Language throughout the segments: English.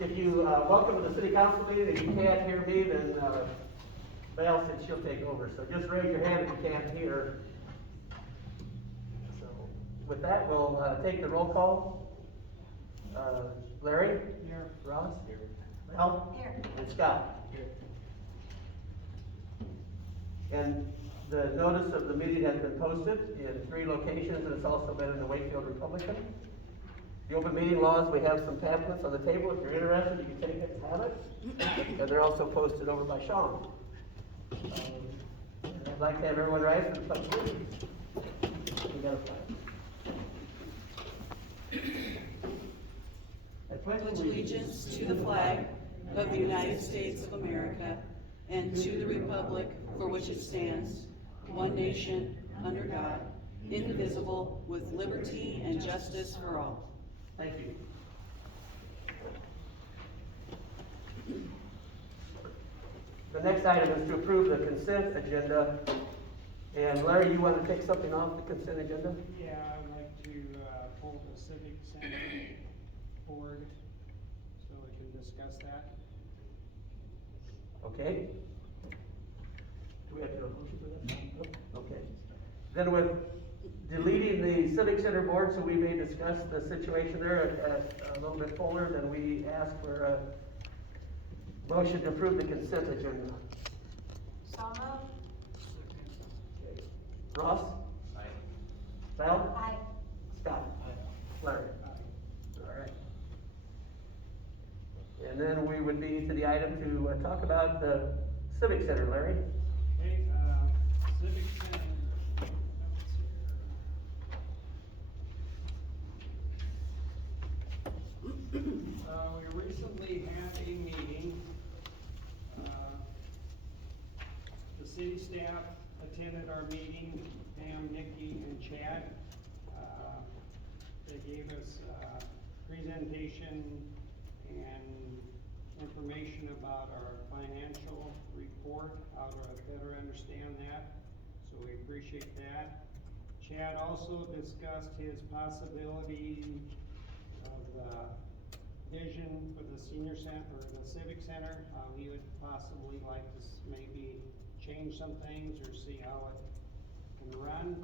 If you, welcome to the city council meeting, if you can't hear me, then, Val said she'll take over, so just raise your hand if you can't hear. So, with that, we'll, take the roll call. Larry? Here. Ross? Here. Val? Here. And Scott? Here. And the notice of the meeting has been posted in 3 locations, and it's also been in the Wakefield Republican. The open meeting laws, we have some pamphlets on the table. If you're interested, you can take it and have it. And they're also posted over by Sean. I'd like to have everyone rise for the pledge of allegiance. We got a flag. I pledge allegiance to the flag of the United States of America and to the republic for which it stands, one nation, under God, indivisible, with liberty and justice for all. Thank you. The next item is to approve the consent agenda. And Larry, you want to take something off the consent agenda? Yeah, I'd like to pull the civic center board so we can discuss that. Okay. Do we have to do a motion for that? No? Okay. Then with deleting the civic center board, so we may discuss the situation there at a little bit fuller, then we ask for a motion to approve the consent agenda. So moved. Okay. Ross? Aye. Val? Aye. Scott? Larry? All right. And then we would be to the item to talk about the civic center, Larry. Okay, civic center. We recently had a meeting. The city staff attended our meeting, Pam, Nikki, and Chad. They gave us a presentation and information about our financial report, how to better understand that, so we appreciate that. Chad also discussed his possibility of vision for the senior center, or the civic center, how he would possibly like to maybe change some things or see how it can run.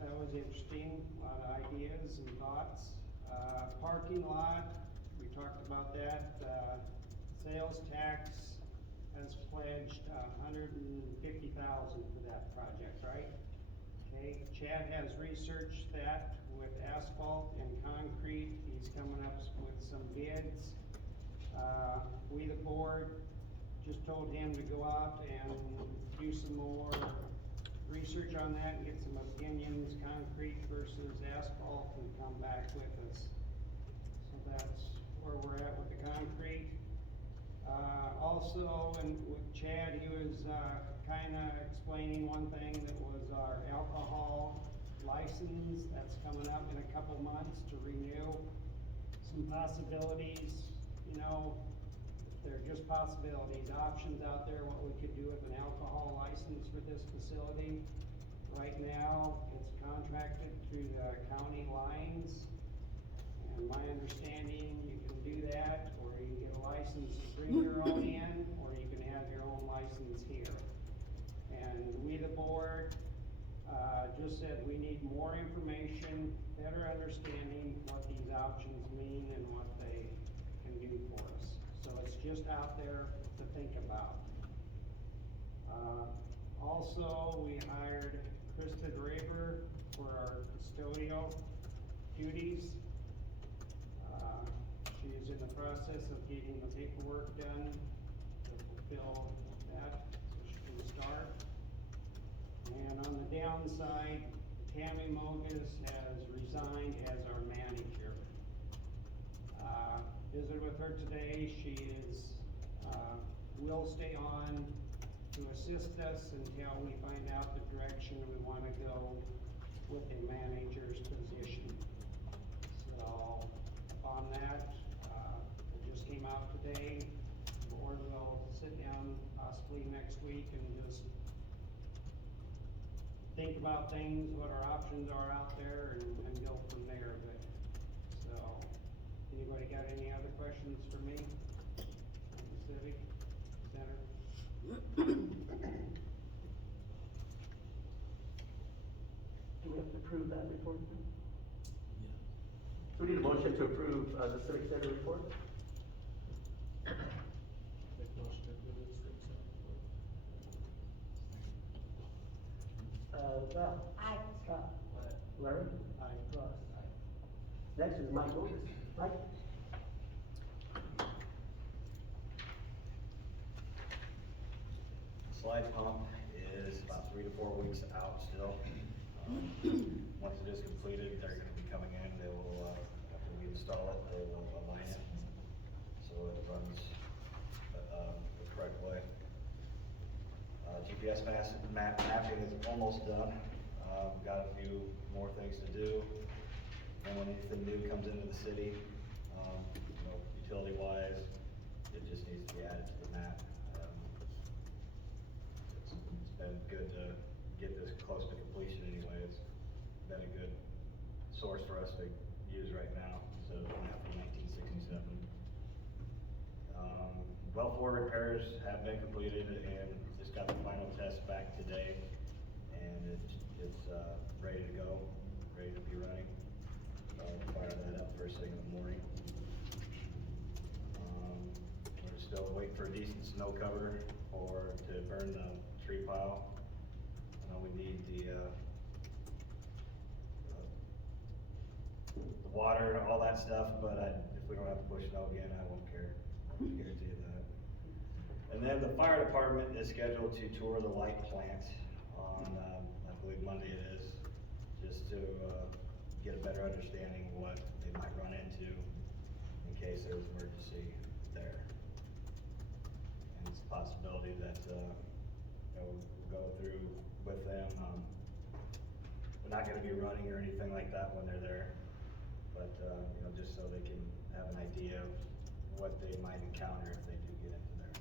That was interesting, a lot of ideas and thoughts. Parking lot, we talked about that. Sales tax has pledged $150,000 for that project, right? Okay, Chad has researched that with asphalt and concrete. He's coming up with some bids. We, the board, just told him to go out and do some more research on that and get some opinions, concrete versus asphalt, and come back with us. So that's where we're at with the concrete. Also, and with Chad, he was kinda explaining one thing that was our alcohol license that's coming up in a couple months to renew. Some possibilities, you know, they're just possibilities, options out there, what we could do with an alcohol license for this facility. Right now, it's contracted through the county lines, and my understanding, you can do that, or you can get a license to bring your own in, or you can have your own license here. And we, the board, just said we need more information, better understanding what these options mean and what they can do for us. So it's just out there to think about. Also, we hired Krista Draper for our custodial duties. She's in the process of getting the paperwork done to fulfill that, so she can start. And on the downside, Tammy Mogus has resigned as our manager. Visited with her today. She is, will stay on to assist us until we find out the direction we want to go with a manager's position. So, on that, it just came out today. The board will sit down possibly next week and just think about things, what our options are out there, and go from there. But so, anybody got any other questions for me on the civic center? Do we have to approve that report? So we need a motion to approve, the Civic Center report? Val? Aye. Scott? Larry? Aye. Ross? Next is Mike Otis. Mike? Slide pump is about 3 to 4 weeks out still. Once it is completed, they're gonna be coming in, they will, after we install it, they will align it, so it runs, the correct way. GPS mapping is almost done, got a few more things to do. And when anything new comes into the city, utility wise, it just needs to be added to the map. It's been good to get this close to completion anyway. It's been a good source for us to use right now, instead of a map from 1967. Well 4 repairs have been completed and just got the final test back today. And it's ready to go, ready to be running. I'll fire that up first thing in the morning. We're still waiting for a decent snow cover to burn the tree pile. I know we need the water, all that stuff, but if we don't have to push snow again, I won't care. I can guarantee you that. And then the fire department is scheduled to tour the light plant on, I believe Monday it is, just to get a better understanding of what they might run into in case there's an emergency there. And it's a possibility that, we'll go through with them. We're not gonna be running or anything like that when they're there, but, just so they can have an idea of what they might encounter if they do get into there.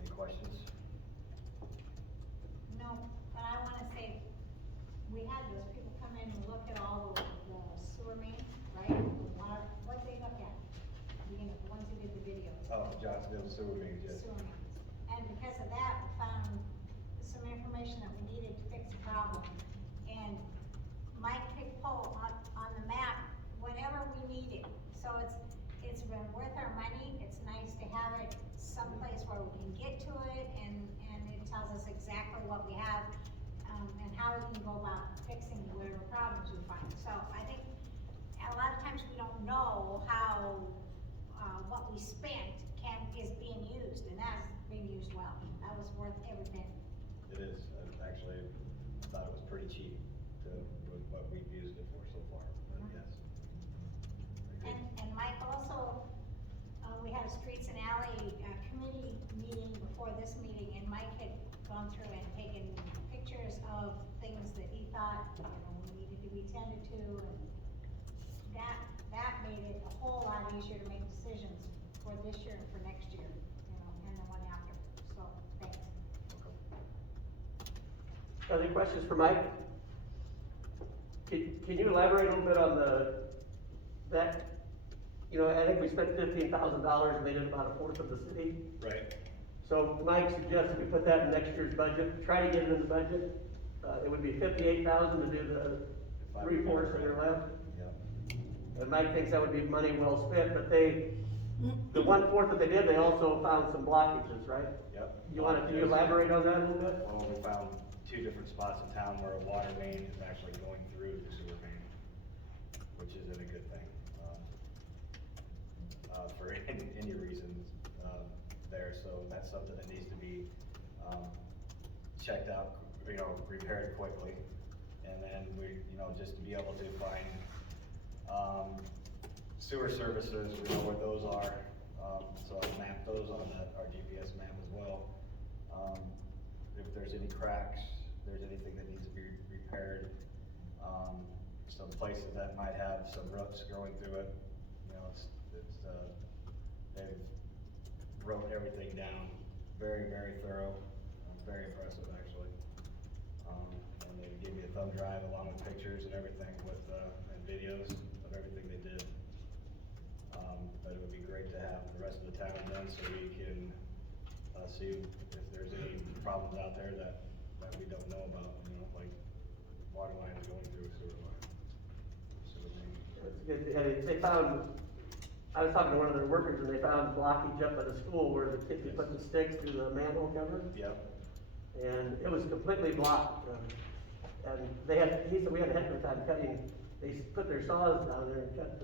Any questions? No, but I wanna say, we had those people come in and look at all the sewer mains, right? The water, what they look at, the ones who did the videos. Oh, Johnsonville sewer mains, yes. Sewer mains. And because of that, we found some information that we needed to fix the problem. And Mike picked Poe on the map whenever we need it. So it's been worth our money. It's nice to have it someplace where we can get to it, and it tells us exactly what we have, and how we can go about fixing whatever problems we find. So I think a lot of times we don't know how, what we spent is being used, and that's being used well. That was worth every penny. It is, actually, I thought it was pretty cheap with what we've used it for so far, but yes. And Mike also, we had a streets and alley, committee meeting before this meeting, and Mike had gone through and taken pictures of things that he thought, needed to be tended to, and that made it a whole lot easier to make decisions for this year and for next year, and the one after, so, thanks. Any questions for Mike? Can you elaborate a little bit on that? I think we spent $15,000 and they did about a fourth of the city. Right. So Mike suggested we put that in next year's budget, try to get it in the budget. It would be $58,000 to do the 3/4 that are left. Yep. And Mike thinks that would be money well spent, but the 1/4 that they did, they also found some blockages, right? Yep. Can you elaborate on that a little bit? Well, we found 2 different spots in town where a water main is actually going through the sewer main, which isn't a good thing, for any reasons, there, so that's something that needs to be, checked out, repaired quickly. And then we, just to be able to find, sewer services, we know where those are, so I'll map those on our GPS map as well. If there's any cracks, if there's anything that needs to be repaired, some places that might have some roots growing through it, they've wrote everything down, very, very thorough, very impressive actually. And they gave me a thumb drive along with pictures and everything and videos of everything they did. They found, I was talking to one of their workers, and they found blockage up at the school where the kids had put the sticks through the manhole cover. Yep. And it was completely blocked, and he said we had a heck of a time cutting, they put their saws down there and cut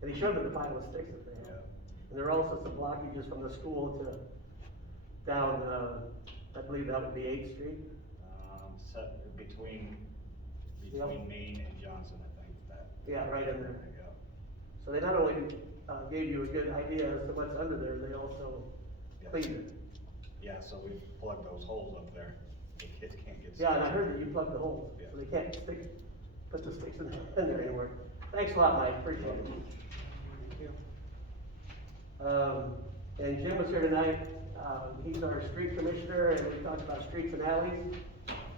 and he showed them the pile of sticks that they had. Yep. And there were also some blockages from the school to down, I believe that would be 8th Street. Set between Yep. Main and Johnson, I think, that. Yeah, right in there. There you go. So they not only, gave you a good idea as to what's under there, they also Yep. cleaned it. Yeah, so we plugged those holes up there, the kids can't get. Yeah, and I heard that you plugged the holes, Yeah. so they can't put the sticks in there anymore. Thanks a lot, Mike, appreciate it. Thank you. And Jim was here tonight, he's our street commissioner, and we talked about streets and alleys.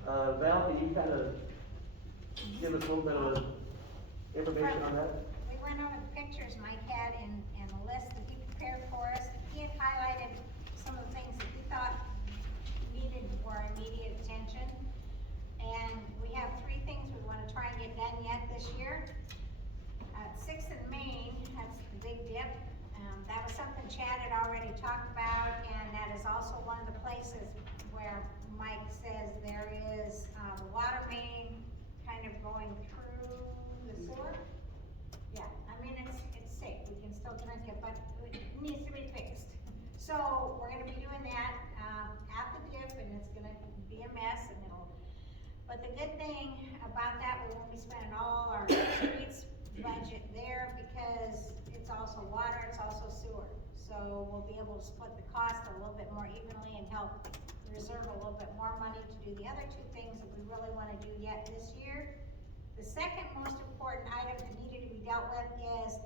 Val, can you kind of give us a little bit of information on that? We went over the pictures Mike had and the list that he prepared for us. He had highlighted some of the things that he thought needed more immediate attention. And we have 3 things we wanna try and get done yet this year. 6th and Main, that's the big dip. That was something Chad had already talked about, and that is also one of the places where Mike says there is, the water main kind of going through the sewer. Yeah, I mean, it's safe, we can still drink it, but it needs to be fixed. So, we're gonna be doing that, at the dip, and it's gonna be a mess, and but the good thing about that, we won't be spending all our streets budget there, because it's also water, it's also sewer. So, we'll be able to split the cost a little bit more evenly and help reserve a little bit more money to do the other 2 things that we really wanna do yet this year. The second most important item that needed to be dealt with is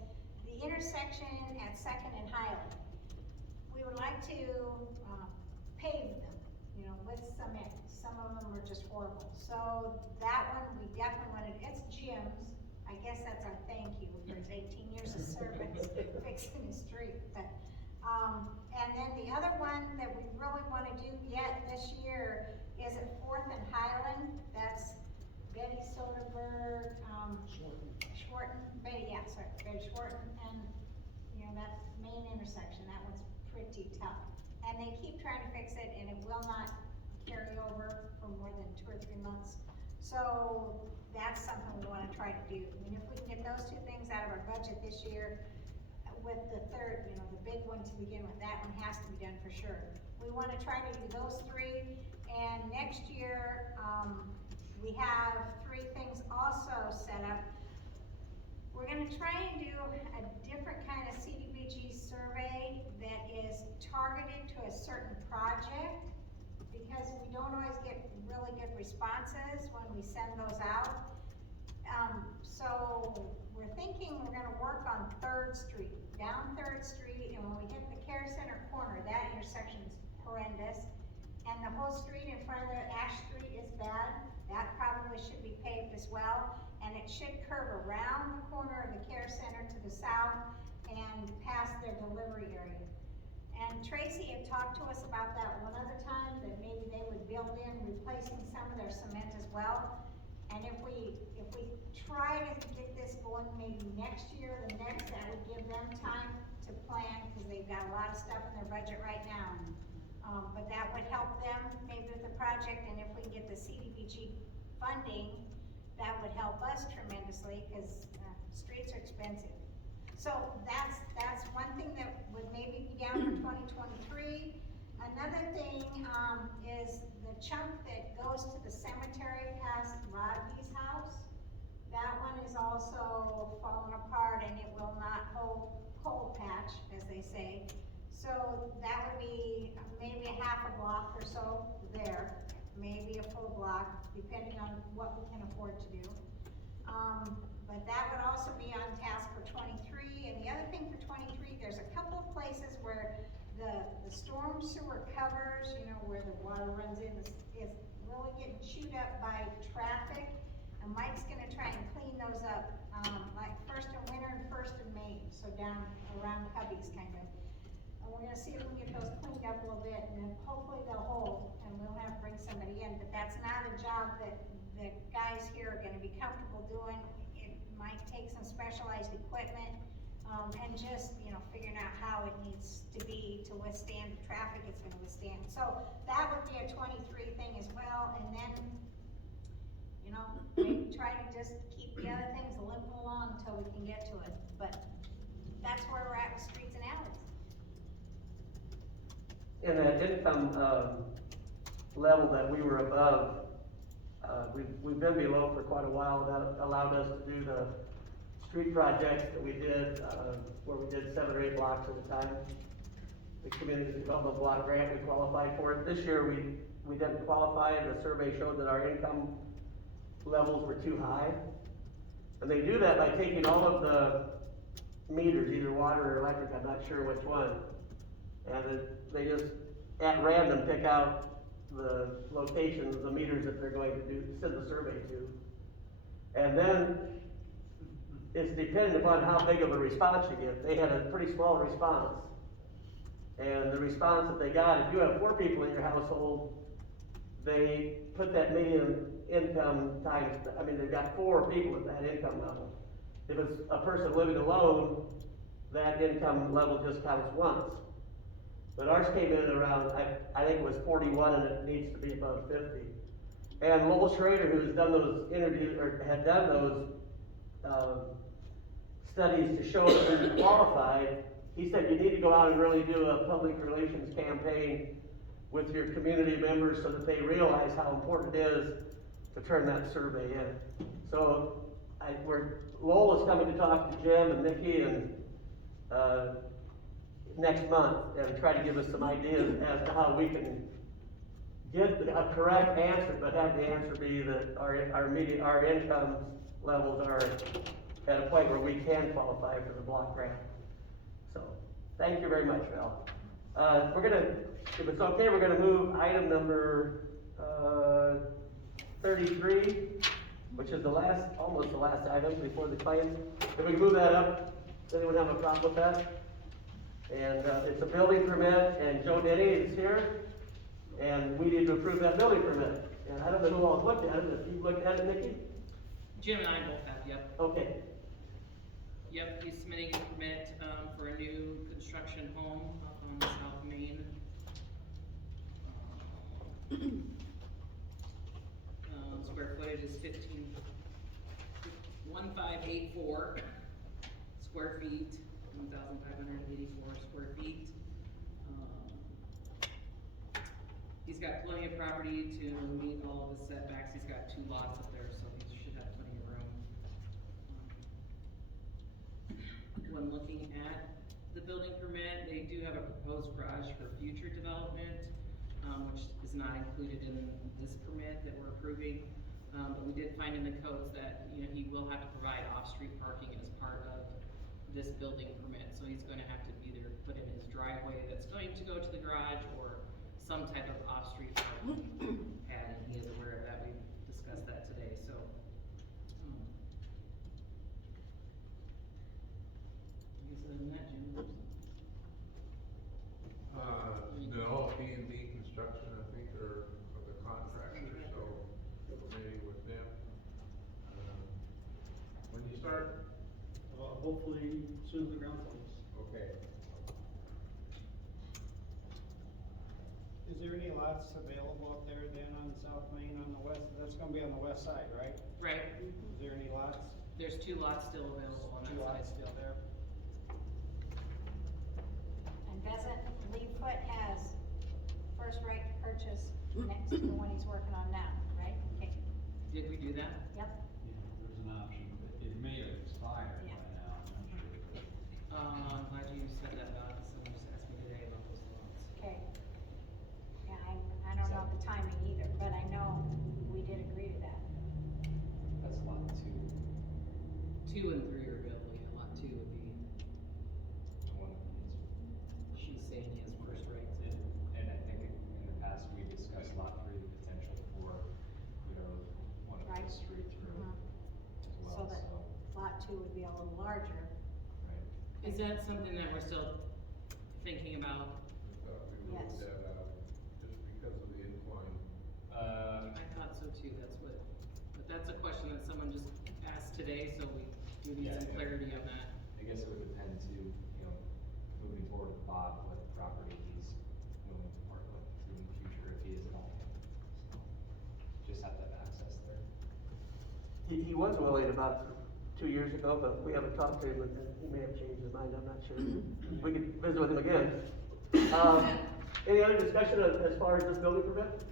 the intersection at 2nd and Highland. We would like to, pave them, with cement. Some of them are just horrible. So that one, we definitely wanted, it's Jim's. I guess that's our thank you for his 18 years of service fixing the street, but, and then the other one that we really wanna do yet this year is at 4th and Highland. That's Betty Soderberg, Betty Schwarten, and, that main intersection, that one's pretty tough. And they keep trying to fix it, and it will not carry over for more than 2 or 3 months. So, that's something we wanna try to do. I mean, if we can get those 2 things out of our budget this year, with the third, the big one to begin with, that one has to be done for sure. We wanna try to do those 3, and next year, we have 3 things also set up. We're gonna try and do a different kind of CDBG survey that is targeted to a certain project, because we don't always get really good responses when we send those out. So we're thinking we're gonna work on 3rd Street, down 3rd Street, and when we hit the Care Center corner, that intersection's horrendous. And the whole street in front of the Ash Street is bad. That probably should be paved as well. And it should curve around the corner of the Care Center to the south and past their delivery area. And Tracy had talked to us about that one other time, that maybe they would build in replacing some of their cement as well. And if we try to get this going maybe next year, that would give them time to plan, because they've got a lot of stuff in their budget right now. But that would help them maybe with the project, and if we can get the CDBG funding, that would help us tremendously, because streets are expensive. So that's one thing that would maybe be down for 2023. Another thing, is the chunk that goes to the cemetery past Rodney's house. That one is also falling apart, and it will not hold cold patch, as they say. So that would be maybe a half a block or so there, maybe a full block, depending on what we can afford to do. But that would also be on task for 23, and the other thing for 23, there's a couple of places where the storm sewer covers, where the water runs in, is really getting chewed up by traffic, and Mike's gonna try and clean those up, like 1st and Winter and 1st and Main, so down around Cubby's kind of. And we're gonna see if we can get those cleaned up a little bit, and then hopefully they'll hold, and we'll have to bring somebody in, but that's not a job that the guys here are gonna be comfortable doing. It might take some special specialized equipment, and just, you know, figuring out how it needs to be to withstand the traffic it's gonna withstand. So that would be a 23 thing as well, and then, you know, we try to just keep the other things limping along until we can get to it, but that's where we're at with streets and alleys. In that income, level that we were above, we've been below for quite a while. That allowed us to do the street projects that we did, where we did 7 or 8 blocks at a time. The community development block grant, we qualified for it. This year, we didn't qualify, and the survey showed that our income levels were too high. And they do that by taking all of the meters, either water or electric, I'm not sure which one. And they just, at random, pick out the locations, the meters that they're going to send the survey to. And then, it's dependent upon how big of a response you get. They had a pretty small response. And the response that they got, if you have 4 people in your household, they put that median income times, they've got 4 people at that income level. If it's a person living alone, that income level just counts once. But ours came in around, I think it was 41, and it needs to be above 50. And Lowell Schrader, who's done those interviews, or had done those, studies to show that we're qualified, he said you need to go out and really do a public relations campaign with your community members so that they realize how important it is to turn that survey in. So, Lowell is coming to talk to Jim and Nikki and, next month, and try to give us some ideas as to how we can get a correct answer, but have the answer be that our income levels are at a point where we can qualify for the block grant. So, thank you very much, Val. We're gonna, if it's okay, we're gonna move item number, 33, which is almost the last item before the claim. If we can move that up, does anyone have a problem with that? And, it's a building permit, and Joe Denny is here, and we need to approve that building permit. And I don't know who all looked at it, if you looked at it, Nikki? Jim and I both have, yep. Okay, Yep, he's submitting a permit, for a new construction home up on South Main. Square footage is 1584 square feet, 1,584 square feet. He's got plenty of property to meet all of his setbacks. He's got 2 lots up there, so he should have plenty of room. When looking at the building permit, they do have a proposed garage for future development, which is not included in this permit that we're approving. But we did find in the codes that, you know, he will have to provide off-street parking as part of this building permit. So he's gonna have to either put in his driveway that's going to go to the garage, or some type of off-street parking pad, and he is aware of that. We discussed that today, so. I guess other than that, Jim, No, B&B Construction, I think, are the contractors, so we're meeting with them. When you start? Hopefully soon as the ground closes. Okay. Is there any lots available up there then on South Main on the west? That's gonna be on the west side, right? right, Is there any lots? there's 2 lots still available on that 2 lots side. still there? And doesn't Leadfoot has first right to purchase next to the one he's working on now, right? Okay, Did we do that? yep, Yeah, there's an option, but it may have expired by Yeah. now, I'm not sure. I'm glad you said that, Bob, because someone just asked me today about those lots. okay. Yeah, I don't know the timing either, but I know we did agree to that. That's lot 2. 2 and 3 are available, yeah, lot 2 would be, The one that is, she's saying he has first right to. and I think in the past, we discussed lot 3, the potential for, one of Right. the straight through Mhm. as So well, that so, lot 2 would be a little larger. right. Is that something that we're still thinking about? Thought we Yes. looked that out, just because of the incline. I thought so too, but that's a question that someone just asked today, so we do need Yeah, some yeah. clarity he was willing about 2 years ago, but we haven't talked to him, and he may have changed his mind, I'm not sure. We could visit with him again. Any other discussion as far as this building permit?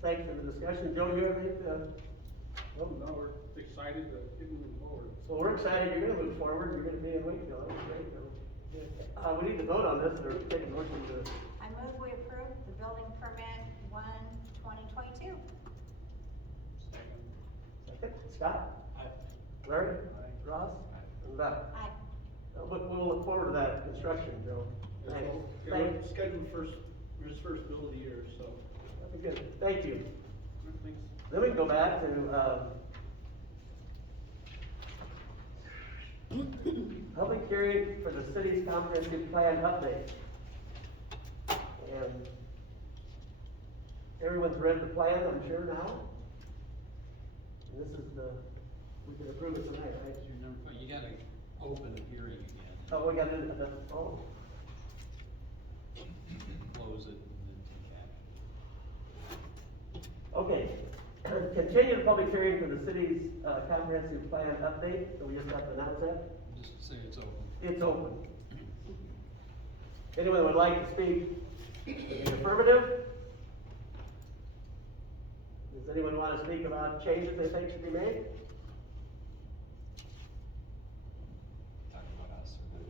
Thanks for the discussion. Joe, you have anything? Well, no, we're excited to get moving forward. Well, we're excited, you're gonna move forward, you're gonna be in Wakefield, that's great. We need to vote on this, or take a motion to, I move we approve the building permit 1/2022. Second. Scott? Aye. Larry? Aye. Ross? Aye. And Beth? Aye. We'll look forward to that construction, Joe. Thanks. Thanks. Scheduled his first bill of the year, so, That'd be good. Thank you. thanks. Then we can go back to, public hearing for the city's comprehensive plan update. And everyone's read the plan, I'm sure now. And this is the, we can approve it tonight, right? You gotta open a hearing again, Oh, we got to, oh, close it, and then take action. okay. Continue the public hearing for the city's, comprehensive plan update, so we just have to announce that. Just say it's open. It's open. Anyone would like to speak in the affirmative? Does anyone want to speak about changes they think should be made? Talking about us or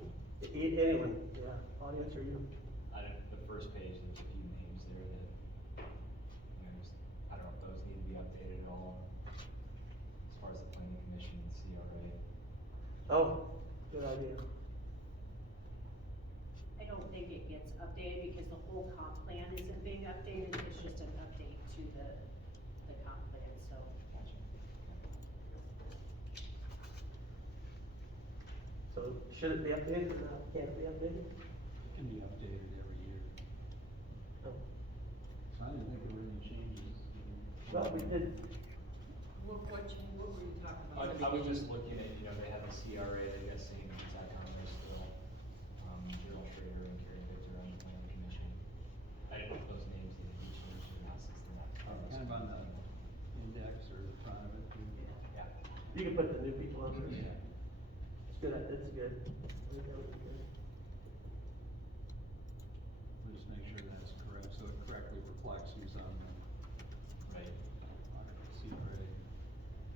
the, Anyone, yeah, audience or you? the first page, there's a few names there that, I don't know if those need to be updated at all. As far as the planning commission and CRA. Oh, good idea. I don't think it gets updated because the whole comp plan isn't being updated, it's just an update to the comp plan, so. Gotcha. So should it be updated or not? Can't it be updated? It can be updated every year. Oh. So I didn't think there were any changes. Well, we did, What were you talking I about? was just looking at, they have the CRA, they got same Zach Conway still, Gerald Schrader and Karen Victor on the planning commission. I didn't know if those names needed to be changed or not since they're not. Kind of on the index or the front of it. Yeah. you can put the new people on there. Yeah. It's good, it's good. We'll just make sure that's correct, so it correctly reflects who's on the Right. CRA.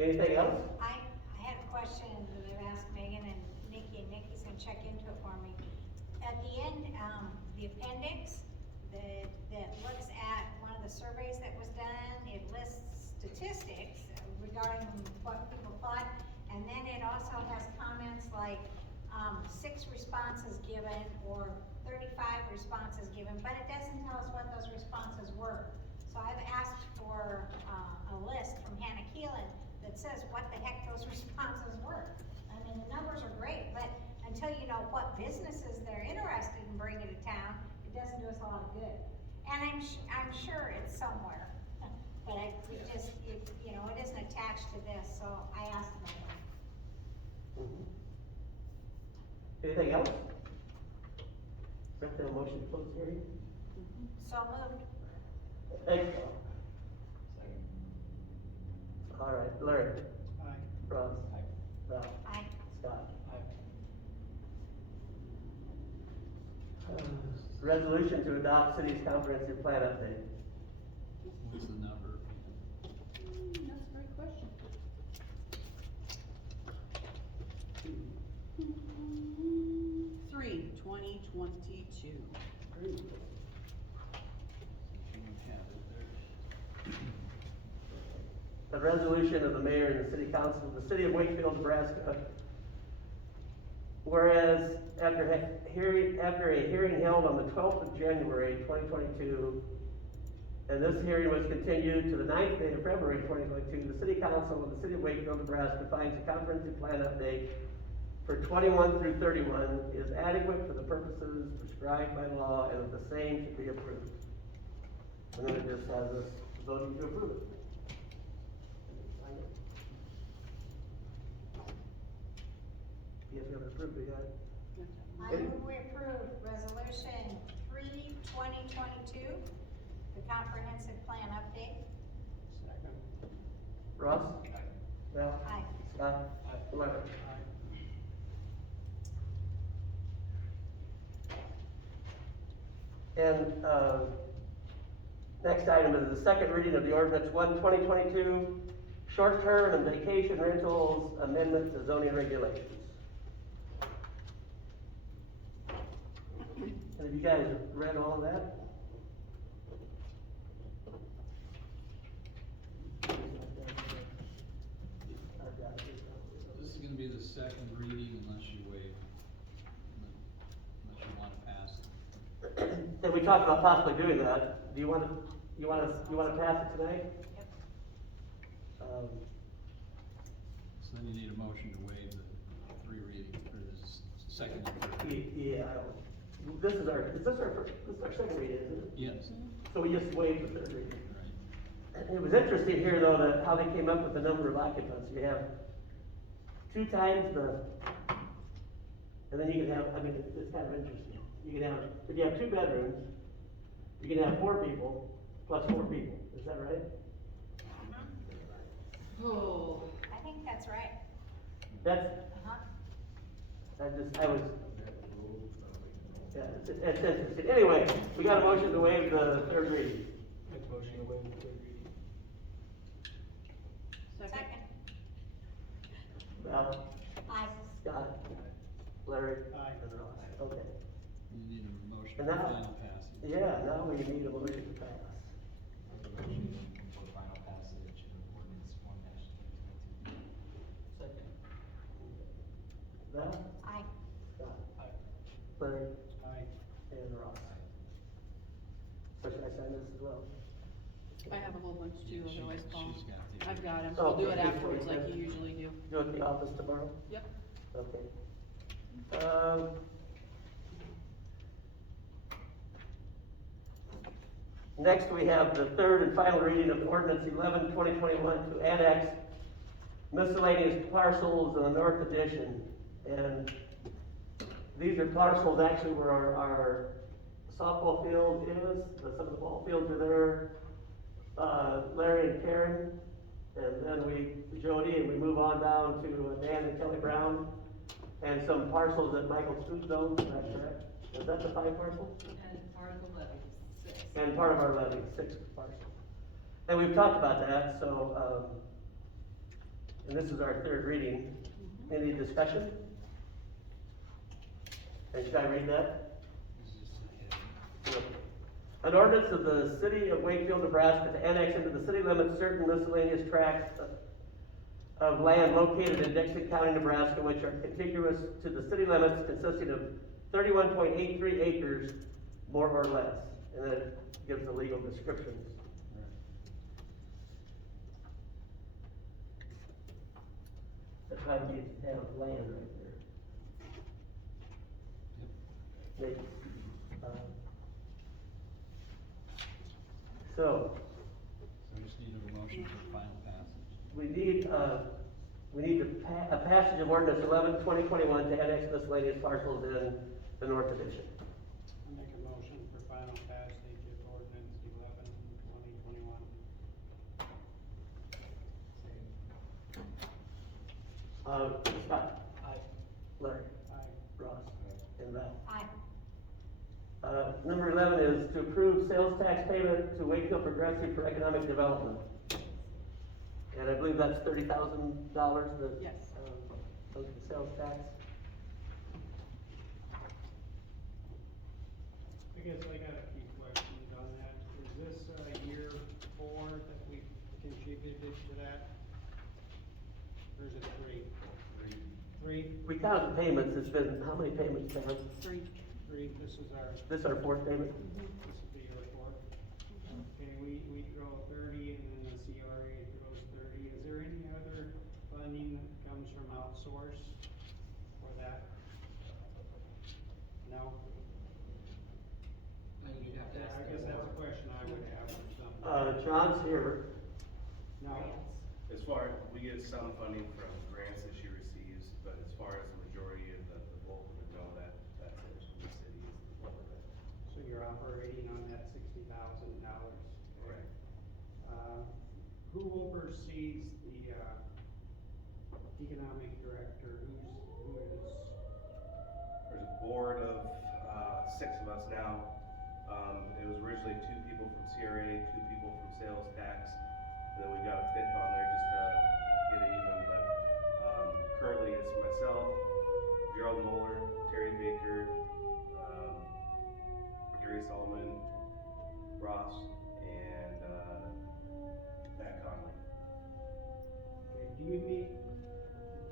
Anything else? I had a question that I've asked Megan and Nikki's gonna check into it for me. At the end, the appendix that looks at one of the surveys that was done, it lists statistics regarding what people thought, and then it also has comments like, 6 responses given or 35 responses given, but it doesn't tell us what those responses were. So I've asked for, a list from Hannah Keelan that says what the heck those responses were. I mean, the numbers are great, but until you know what businesses they're interested in bringing to town, it doesn't do us a lot of good. And I'm sure it's somewhere, but it isn't attached to this, so I asked about that. Mhm. Anything else? Is there a motion to close the hearing? So moved. Thanks, Paul. Second. All right, Larry, Aye. Ross, Aye. Ralph, Aye. Scott. Resolution to adopt city's comprehensive plan update. What's the number? That's a great question. 3/2022. You have it there. A resolution of the mayor and the city council of the city of Wakefield, Nebraska. Whereas after a hearing held on the 12th of January, 2022, and this hearing was continued to the 9th day of February 2022, the city council of the city of Wakefield, Nebraska finds a comprehensive plan update for 21 through 31 is adequate for the purposes prescribed by law and that the same should be approved. And then it just has us voting to approve it. Sign it. You guys haven't approved it yet. I move we approve resolution 3/2022, the comprehensive plan update. Second. Ross? Aye. Val? Aye. Scott? Larry? And, next item is the second reading of the ordinance 2022, short-term and vacation rentals amendment to zoning regulations. And have you guys read all of that? This is gonna be the second reading unless you waive, unless you wanna pass it. And we talked about possibly doing that. Do you wanna pass it tonight? Um, So then you need a motion to waive the three reading, or this second and third. Yeah, this is our second reading, isn't it? Yes, So we just waived the third reading. right. It was interesting here, though, that how they came up with the number of occupants. You have 2 times the, and then you can have, I mean, it's kind of interesting. You can have, if you have 2 bedrooms, you can have 4 people plus 4 people. Is that right? Oh. I think that's right. That's, Uh-huh. I was, yeah, it's interesting. Anyway, we got a motion to waive the third reading. Motion to waive the third reading. Second. Val? Aye. Scott? Larry? Aye. And Ross. Okay. You need a motion And for now- final passage. Yeah, now we need a motion to pass. Motion for final passage of ordinance 1-2022. Second. Val? Aye. Scott? Larry? Aye. And Ross. So should I sign this as well? I have a whole bunch too, Yeah, otherwise Paul. she's got the- I've got them, Oh, we'll do it okay. afterwards like you usually do. Do it at the office tomorrow? Yep. Okay. Next, we have the third and final reading of ordinance 11/2021 to annex miscellaneous parcels in the north addition. And these are parcels actually where our softball field is, some of the ball fields are there. Larry and Karen, and then Jody, and we move on down to Dan and Kelly Brown, and some parcels that Michael Stoops owns, is that correct? Is that the 5 parcels? And part of the levy, 6. And part of our levy, 6 parcels. And we've talked about that, so, and this is our third reading. Any discussion? And should I read that? This is the heading. An ordinance of the city of Wakefield, Nebraska to annex into the city limits certain miscellaneous tracts of land located in Dixon County, Nebraska, which are contiguous to the city limits, consisting of 31.83 acres, more or less. And then it gives the legal descriptions. That's how you have land right there. Maybe. So, So we just need a motion for final passage. we need a passage of ordinance 11/2021 to annex miscellaneous parcels in the north addition. I make a motion for final passage of ordinance 11/2021. Scott? Aye. Larry? Aye. Ross? And Val? Aye. Number 11 is to approve sales tax payment to Wakefield Progressive for Economic Development. And I believe that's $30,000 that, Yes. of the sales tax. I guess I got a few questions on that. Is this, year 4 that we contributed to that? Or is it 3? 3? We count the payments, it's been, how many payments, Pam? 3. 3, this is our, This is our 4th payment? this is the year 4. Okay, we throw 30 and then the CRA throws 30. Is there any other funding that comes from outsource for that? No? You'd have to ask I guess them that's a for question I would have for somebody. John's here. No? grants. As far, we get some funding from grants that she receives, but as far as the majority of the bulk of it, no, that's it from the city is the bulk of it. So you're operating on that $60,000? Correct. Who oversees the economic director, who is, There's a board of, 6 of us now. It was originally 2 people from CRA, 2 people from sales tax, and then we got a 5th on there just to get it even, but, currently it's myself, Gerald Moeller, Terry Baker, Gary Solomon, Ross, and, Matt Conley. okay, do you meet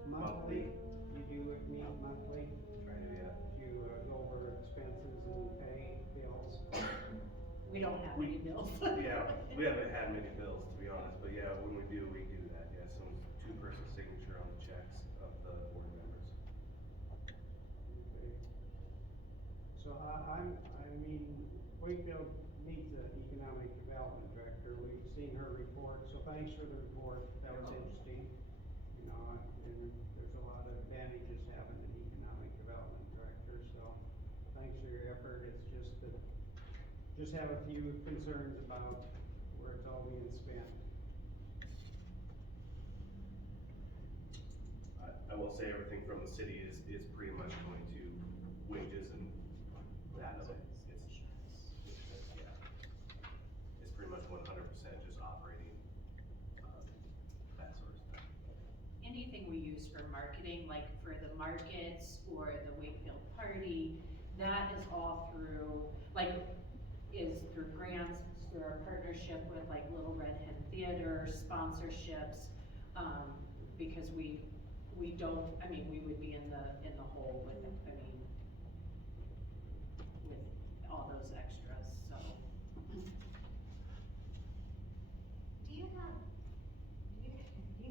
monthly? You do meet monthly? Try to, yeah. Do you go over expenses and pay bills? We don't have any bills. Yeah, we haven't had many bills, to be honest, but yeah, when we do that, yeah, some 2-person signature on the checks of the board members. Okay. So I mean, Wakefield needs an economic development director. We've seen her report, so thanks for the report. That was interesting. You know, and there's a lot of advantages having an economic development director, so thanks for your effort. It's just that, just have a few concerns about where it's all being spent. I will say everything from the city is pretty much going to wages and that of it. Yeah. It's pretty much 100% just operating, that sort of stuff. Anything we use for marketing, like for the markets or the Wakefield party, that is all through, like, is through grants, through our partnership with like Little Red Hen Theater, sponsorships, because we don't, I mean, we would be in the hole with, I mean, with all those extras, so. Do you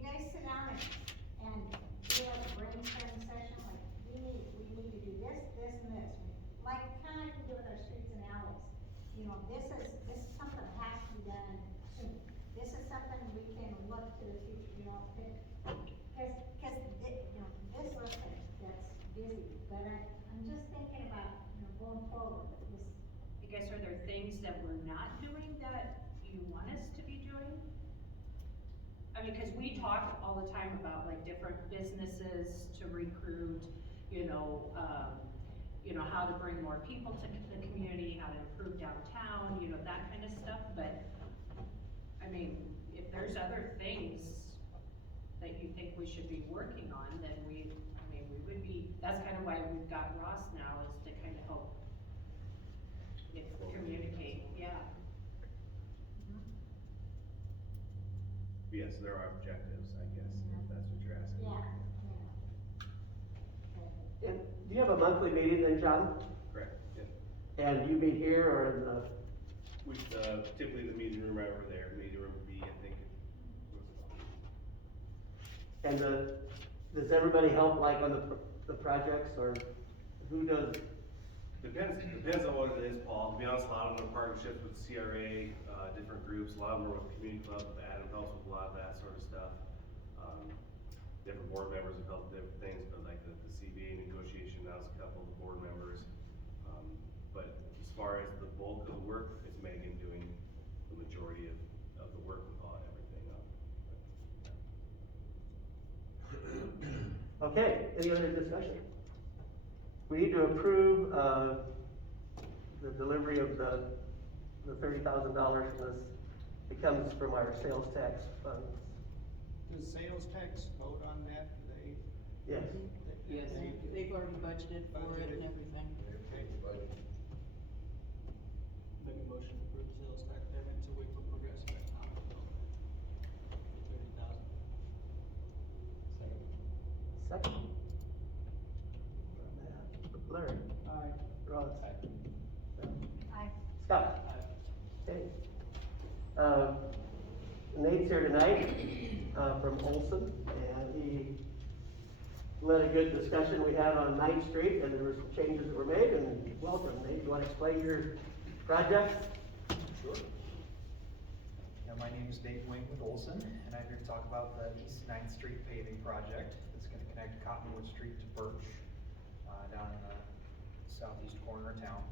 guys sit down and do like a brainstorm session, like, we need to do this, this, and this? Like, kinda like we do with our streets and alleys. You know, this is something that has to be done soon. This is something we can look to the future, you know, you know, this looks like that's busy, but I'm just thinking about, you know, going forward with this. I guess, are there things that we're not doing that you want us to be doing? I mean, cause we talk all the time about like different businesses to recruit, you know, how to bring more people to the community, how to improve downtown, you know, that kind of stuff, but, I mean, if there's other things that you think we should be working on, then we would be, that's kind of why we've got Ross now, is to kind of help communicate, yeah. Yes, there are objectives, I guess, if that's what you're asking. Yeah. And do you have a monthly meeting then, John? Correct, yeah. And you meet here or in the, We, typically the meeting room right over there, meeting room B, I think. and does everybody help like on the projects, or who does? Depends on what it is, Paul. To be honest, a lot of them are partnerships with CRA, different groups, a lot of them are with community club, with Adam helps with a lot of that sort of stuff. Different board members have helped with different things, but like the CBA negotiation, that was a couple of the board members. But as far as the bulk of the work, it's Megan doing the majority of the work with all, everything up. Okay, any other discussion? We need to approve, the delivery of the $30,000 this, it comes from our sales tax funds. Does sales tax vote on that? Do they? Yes. Yes, they've already budgeted for it and everything. Make a motion to approve sales tax payment to Wakefield Progressive Economic Development for $30,000. Second. Larry. Aye. Ross. Aye. Scott. Okay. Nate's here tonight, from Olson, and he led a good discussion we had on 9th Street, and there were some changes that were made, and welcome, Nate. You wanna explain your project? Sure. Yeah, my name is Dave Wing with Olson, and I'm here to talk about the East 9th Street paving project. It's gonna connect Cottonwood Street to Birch, down in the southeast corner of town.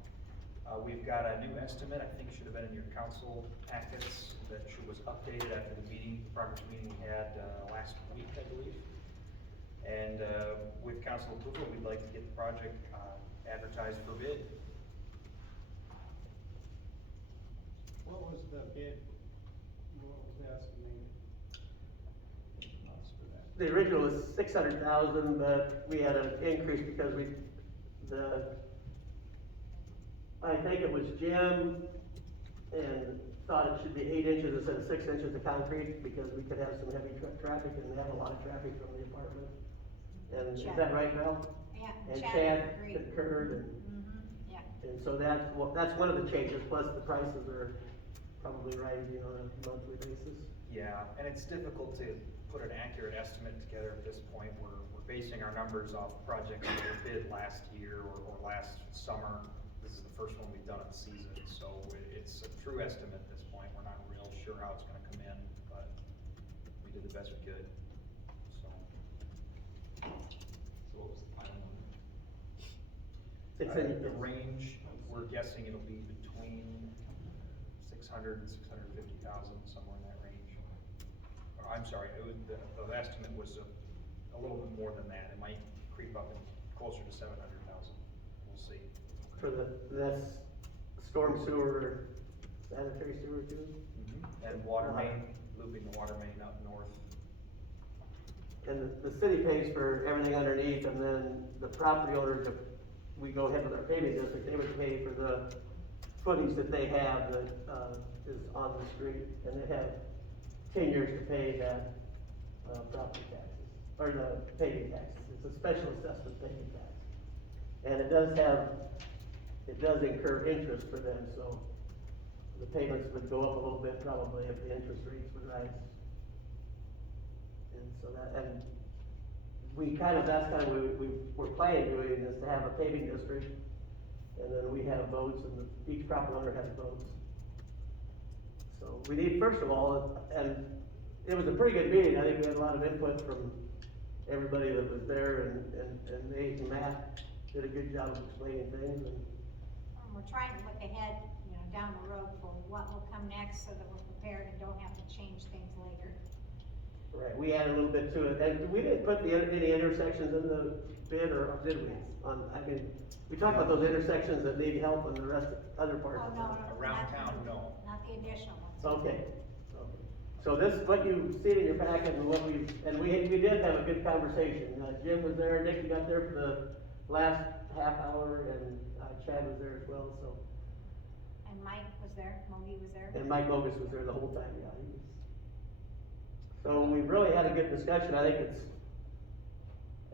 We've got a new estimate, I think should have been in your council packets, that was updated after the meeting, the progress meeting we had, last week, I believe. And, with council approval, we'd like to get the project, advertised for bid. What was the bid? What was the estimated? Lots for that. The original was 600,000, but we had an increase because I think it was Jim, and thought it should be 8 inches instead of 6 inches of concrete, because we could have some heavy traffic, and we have a lot of traffic from the apartment. And is that right, Mel? Yeah, And Chad Chad agreed. concurred, Yeah. and so that's one of the changes, plus the prices are probably rising on a monthly basis. Yeah, and it's difficult to put an accurate estimate together at this point. We're basing our numbers off projects that were bid last year or last summer. This is the first one we've done of the season, so it's a true estimate at this point. We're not real sure how it's gonna come in, but we did the best we could, so. So what was the final number? The range, we're guessing it'll be between 600 and 650,000, somewhere in that range. Or, I'm sorry, the estimate was a little bit more than that. It might creep up and closer to 700,000. We'll see. That's storm sewer, sanitary sewer too? And water main, looping the water main up north. And the city pays for everything underneath, and then the property owners, if we go ahead with our paving district, they would pay for the footings that they have that, is on the street, and they have 10 years to pay that, property taxes, or the paving taxes. It's a special assessment paving tax. And it does incur interest for them, so the payments would go up a little bit probably if the interest rates would rise. And so and that's kind of what we're planning doing, is to have a paving district, and then we have votes, and each property owner has votes. So we need, first of all, and it was a pretty good meeting. I think we had a lot of input from everybody that was there, and Nate and Matt did a good job of explaining things, and We're trying to look ahead, down the road for what will come next, so that we're prepared and don't have to change things later. right, we added a little bit to it, and we didn't put any intersections in the bid, or did we? We talked about those intersections that need help in the rest of other parts Oh, of no, town. no. Around not- town, no. Not the additional ones. Okay. So this, what you see in your packet, and we did have a good conversation. Jim was there, Nick got there for the last half hour, and Chad was there as well, so. And Mike was there, Mogi was there. And Mike Bogus was there the whole time, yeah. So we really had a good discussion. I think it's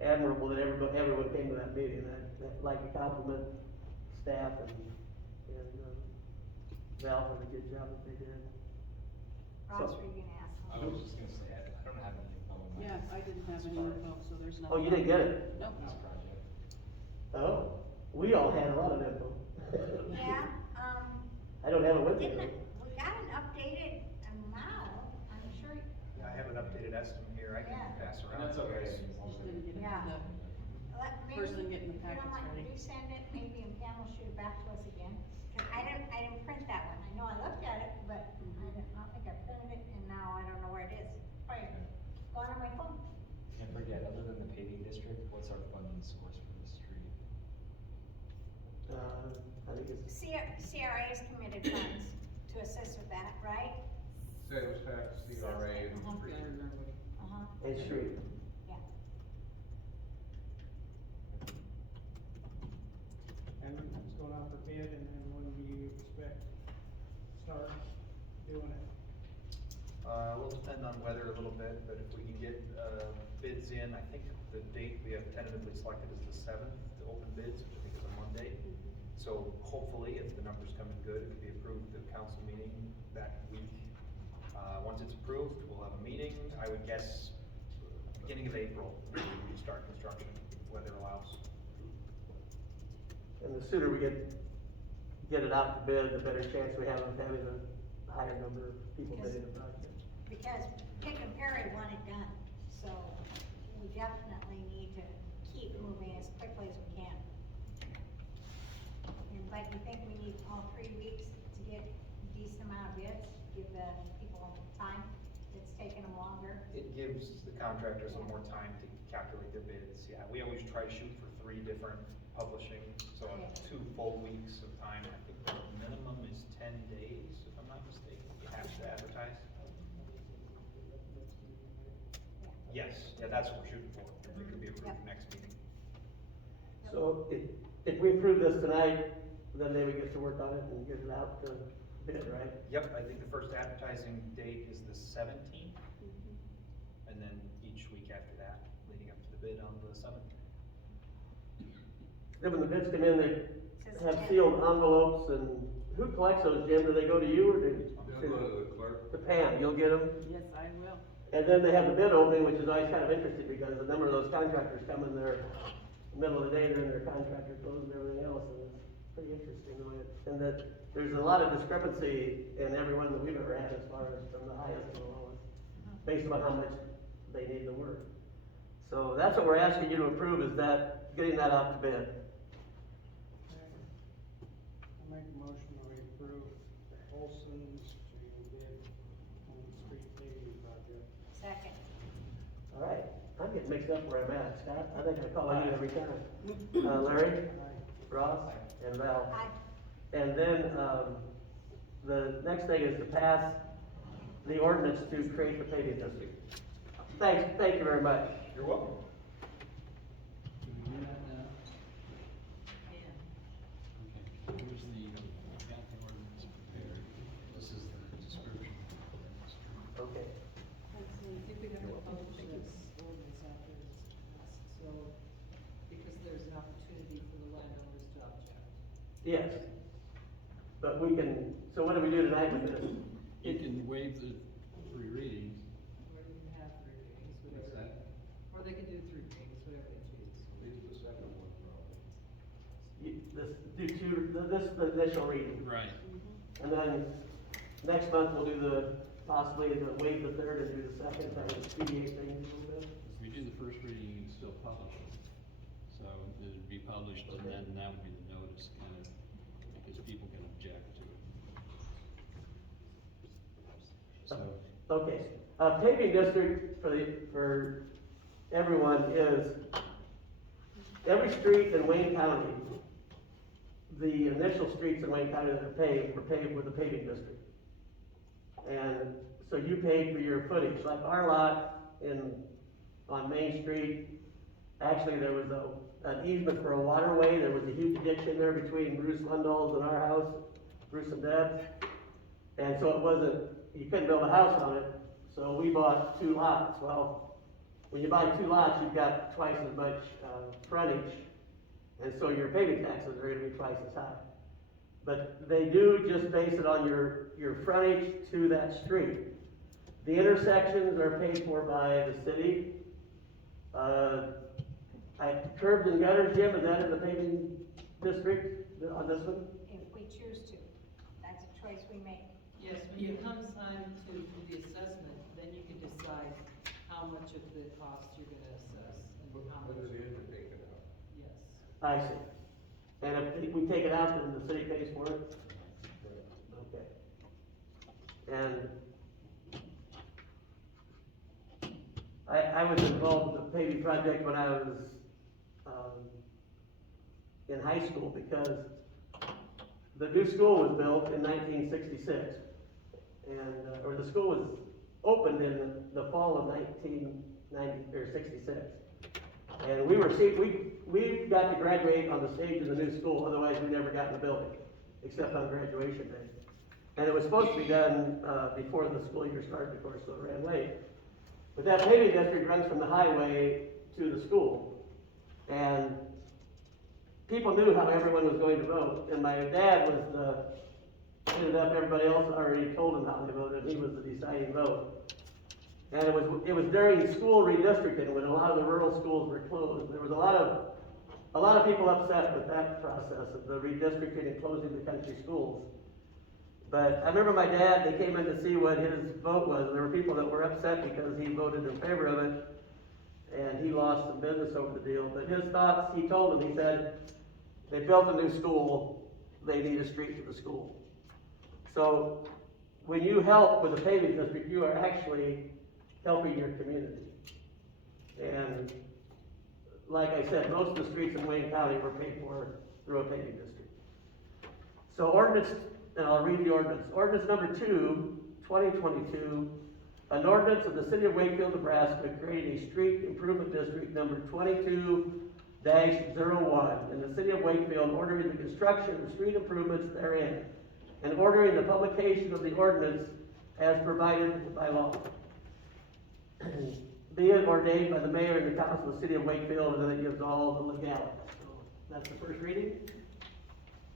admirable that everyone came to that meeting. I'd like to compliment staff and Val for the good job that they did. Ross, were you gonna ask? I was just gonna say, I don't have any info on that. Yeah, I didn't have any info, so there's nothing. Oh, you didn't get it? Nope. This project. Oh, we all had a lot of info. Yeah, I don't have it with me. we got an updated amount, I'm sure, Yeah, I have an updated estimate here. I can Yeah. pass around. That's okay. Just didn't get it Yeah. to maybe, Person getting the if you packets don't mind, ready. could you send it, maybe, and Pam will shoot it back to us again? Cause I didn't print that one, I know I looked at it, but I don't think I printed it, and now I don't know where it is. Probably gone on my phone. Can't forget, other than the paving district, what's our funding source for the street? I think it's, CRA's committed funds to assist with that, right? Sales tax, CRA, and Uh-huh. street. Uh-huh, it's true. yeah. And it's going out for bid, and then when do you expect to start doing it? Will depend on weather a little bit, but if we can get, bids in, I think the date we have tentatively selected is the 7th to open bids, which I think is a Monday. So hopefully, if the numbers come in good, it could be approved at the council meeting that week. Once it's approved, we'll have a meeting. I would guess beginning of April, we start construction, if weather allows. And the sooner we get it out to bid, the better chance we have of having a higher number of people bidding the project. Because Pick and Perry want it done, so we definitely need to keep moving as quickly as we can. But you think we need all 3 weeks to get a decent amount of bids, give the people time? It's taking them longer. It gives the contractors a little more time to calculate their bids. Yeah, we always try to shoot for 3 different publishing, so 2 full weeks of time. I think the minimum is 10 days, if I'm not mistaken, you have to advertise. Yes, yeah, that's what we're shooting for. It could be approved next meeting. So if we approve this tonight, then they would get to work on it and get it out to bid, right? Yep, I think the first advertising date is the 17th, and then each week after that, leading up to the bid on the 7th. Then when the bids come in, they have sealed envelopes, and who collects those, Jim? Do they go to you or They'll go to the clerk. to Pam? You'll get them? Yes, I will. And then they have the bid opening, which is always kind of interesting because a number of those contractors come in there middle of the day during their contractor close and everything else, and it's pretty interesting the way it, and that there's a lot of discrepancy in every one that we've ever had as far as from the highest to the lowest, based on how much they need to work. So that's what we're asking you to approve, is that, getting that out to bid. I make a motion to approve Olson's to bid on the street paving project. Second. All right, I'm getting mixed up where I'm at, Scott. I think I call on you every time. Larry, Ross, and Val. Aye. And then, the next thing is to pass the ordinance to create the paving district. Thank you very much. You're welcome. Can we do that now? Okay, here's the, got the ordinance prepared. This is the description. Okay. I think we have to publish this ordinance after it's passed, so, because there's an opportunity for the landowners to object. Yes. But we can, so what do we do tonight with this? You can waive the 3 readings. Or you can have 3 readings, What's whatever. that? Or they can do 3 readings, whatever they choose. Leave the second one probably. This is the initial reading. Right. And then next month we'll do possibly waive the third and do the second, kind of expedite things a little bit. If we do the first reading, you can still publish it. So it would be published, and then that would be the notice, kind of, because people can object to it. So, Okay, paving district for everyone is, every street in Wayne County, the initial streets in Wayne County that are paved were paved with the paving district. And so you paid for your footage, like our lot on Main Street, actually there was an easement for a waterway, there was a huge ditch in there between Bruce Lundahl's and our house, Bruce and Deb's. And so it wasn't, you couldn't build a house on it, so we bought 2 lots. Well, when you buy 2 lots, you've got twice as much frontage, and so your paving taxes are gonna be twice as high. But they do just base it on your frontage to that street. The intersections are paid for by the city. Curbs and gutters, Jim, is that in the paving district on this one? If we choose to, that's a choice we make. Yes, when it comes time to do the assessment, then you can decide how much of the cost you're gonna assess and how Put much. it in to take it out. Yes. I see. And if we take it out, then the city pays for it? Okay. And I was involved with the paving project when I was, in high school, because the new school was built in 1966. And, or the school was opened in the fall of 66. And we got to graduate on the stage of the new school, otherwise we never got in the building, except on graduation day. And it was supposed to be done, before the school year started, of course, so it ran late. But that paving district runs from the highway to the school. And people knew how everyone was going to vote, and my dad ended up, everybody else already told him how they voted, he was the deciding vote. And it was during school redistricting, when a lot of the rural schools were closed. There was a lot of people upset with that process of the redistricting and closing the country schools. But I remember my dad, they came in to see what his vote was, and there were people that were upset because he voted in favor of it, and he lost some business over the deal. But his thoughts, he told them, he said, they built a new school, they need a street to the school. So when you help with the paving district, you are actually helping your community. And like I said, most of the streets in Wayne County were paid for through a paving district. So ordinance, and I'll read the ordinance. Ordinance number 2, 2022, an ordinance of the city of Wakefield, Nebraska, creating a street improvement district number 22-01 in the city of Wakefield, ordering the construction of street improvements therein, and ordering the publication of the ordinance as provided by law. Be it ordained by the mayor and the council of the city of Wakefield, and then it gives all the legalities. So that's the first reading.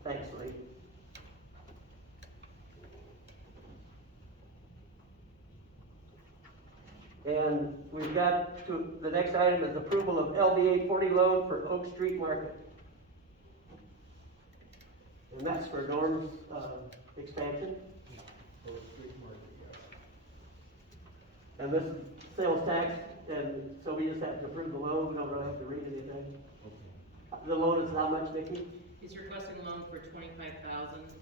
Thanks, Lee. And we've got the next item is approval of LD 840 loan for Oak Street Market. And that's for Norm's, expansion. Oak Street Market, And this is sales tax, and so we just have to approve the loan, we don't really have to read anything. The loan is how much, Vicki? He's requesting a loan for $25,000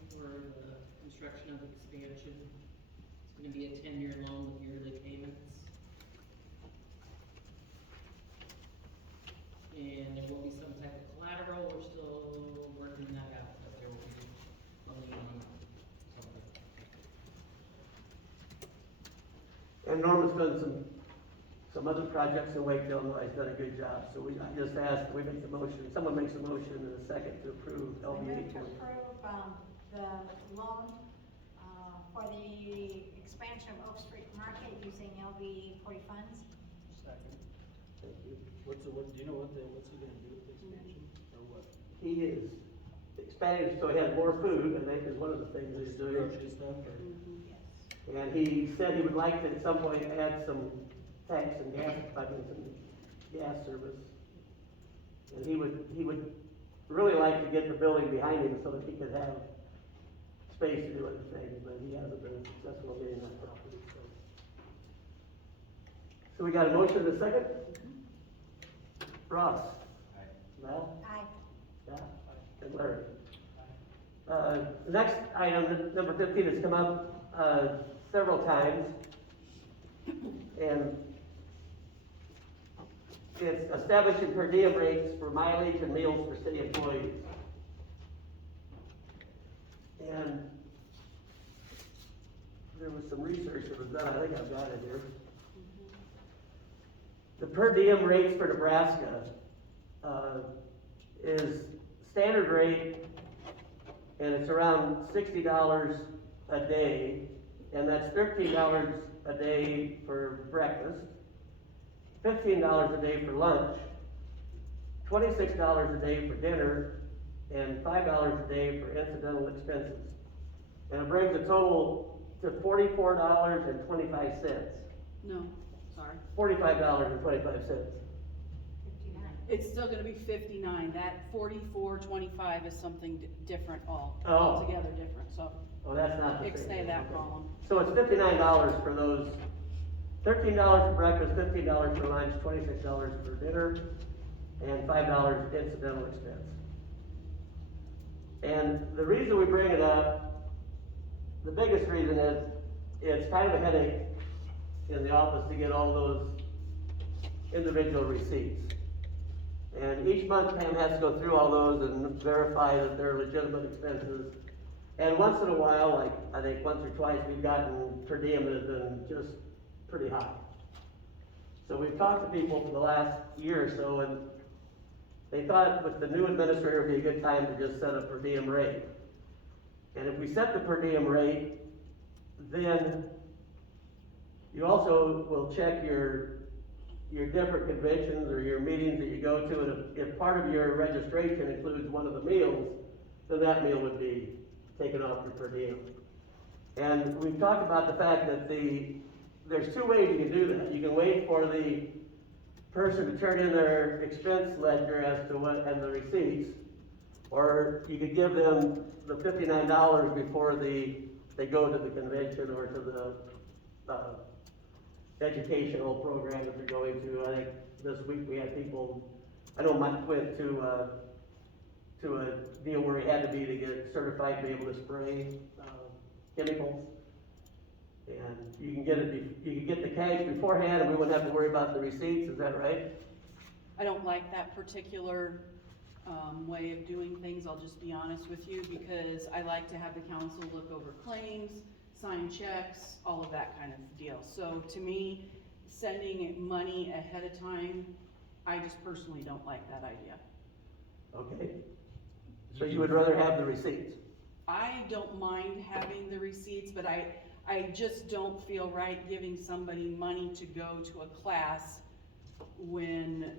for the construction of the expansion. It's gonna be a 10-year loan with yearly payments. And there will be some type of collateral, we're still working that out, but there will be a lien on something. And Norm has done some other projects in Wakefield, and he's done a good job, so I just asked, we make the motion, someone makes a motion in a second to approve I LB move to 840. approve, the loan, for the expansion of Oak Street Market using LV 40 funds. Second. Thank you. Do you know what's he gonna do with the expansion, or what? He is expanding, so he has more food, and that is one of the things that he's doing. Grocery stuff, or? Yes. And he said he would like to at some point add some tanks and gas, some gas service. And he would really like to get the building behind him so that he could have space to do other things, but he hasn't been successful getting that property, so. So we got a motion and a second? Ross? Val? Aye. Yeah, and Larry. The next item, number 15, has come up several times, and it's establishing per diem rates for mileage and meals for city employees. And there was some research that was done, I think I've got it here. The per diem rates for Nebraska is standard rate, and it's around $60 a day, and that's $13 a day for breakfast, $15 a day for lunch, $26 a day for dinner, and $5 a day for incidental expenses. And it brings the total to $44.25. No, sorry. $45.25. 59. It's still gonna be 59. That 44.25 is something different Oh. altogether different, so Oh, that's not the same. ixnay that column. So it's $59 for those, $13 for breakfast, $15 for lunch, $26 for dinner, and $5 incidental expense. And the reason we bring it up, the biggest reason is, it's kind of a headache in the office to get all those individual receipts. And each month Pam has to go through all those and verify that they're legitimate expenses. And once in a while, like, I think once or twice, we've gotten per diem that has been just pretty high. So we've talked to people for the last year or so, and they thought with the new administrator, it'd be a good time to just set a per diem rate. And if we set the per diem rate, then you also will check your different conventions or your meetings that you go to, and if part of your registration includes one of the meals, then that meal would be taken off your per diem. And we've talked about the fact that there's two ways you can do that. You can wait for the person to turn in their expense ledger as to what, and the receipts, or you could give them the $59 before they go to the convention or to the educational program that they're going to. I think this week we had people, I know Mike went to a deal where he had to be to get certified to be able to spray chemicals. And you can get the cash beforehand, and we wouldn't have to worry about the receipts, is that right? I don't like that particular, way of doing things, I'll just be honest with you, because I like to have the council look over claims, sign checks, all of that kind of deal. So to me, sending money ahead of time, I just personally don't like that idea. Okay. So you would rather have the receipts? I don't mind having the receipts, but I just don't feel right giving somebody money to go to a class when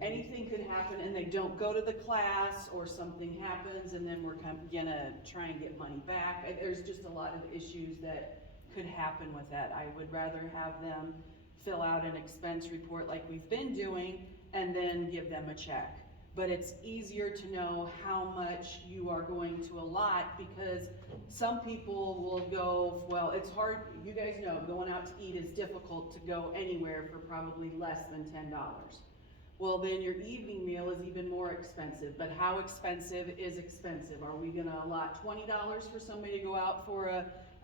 anything could happen and they don't go to the class, or something happens and then we're gonna try and get money back. There's just a lot of issues that could happen with that. I would rather have them fill out an expense report like we've been doing and then give them a check. But it's easier to know how much you are going to allot, because some people will go, well, it's hard, you guys know, going out to eat is difficult to go anywhere for probably less than $10. Well, then your evening meal is even more expensive, but how expensive is expensive? Are we gonna allot $20 for somebody to go out for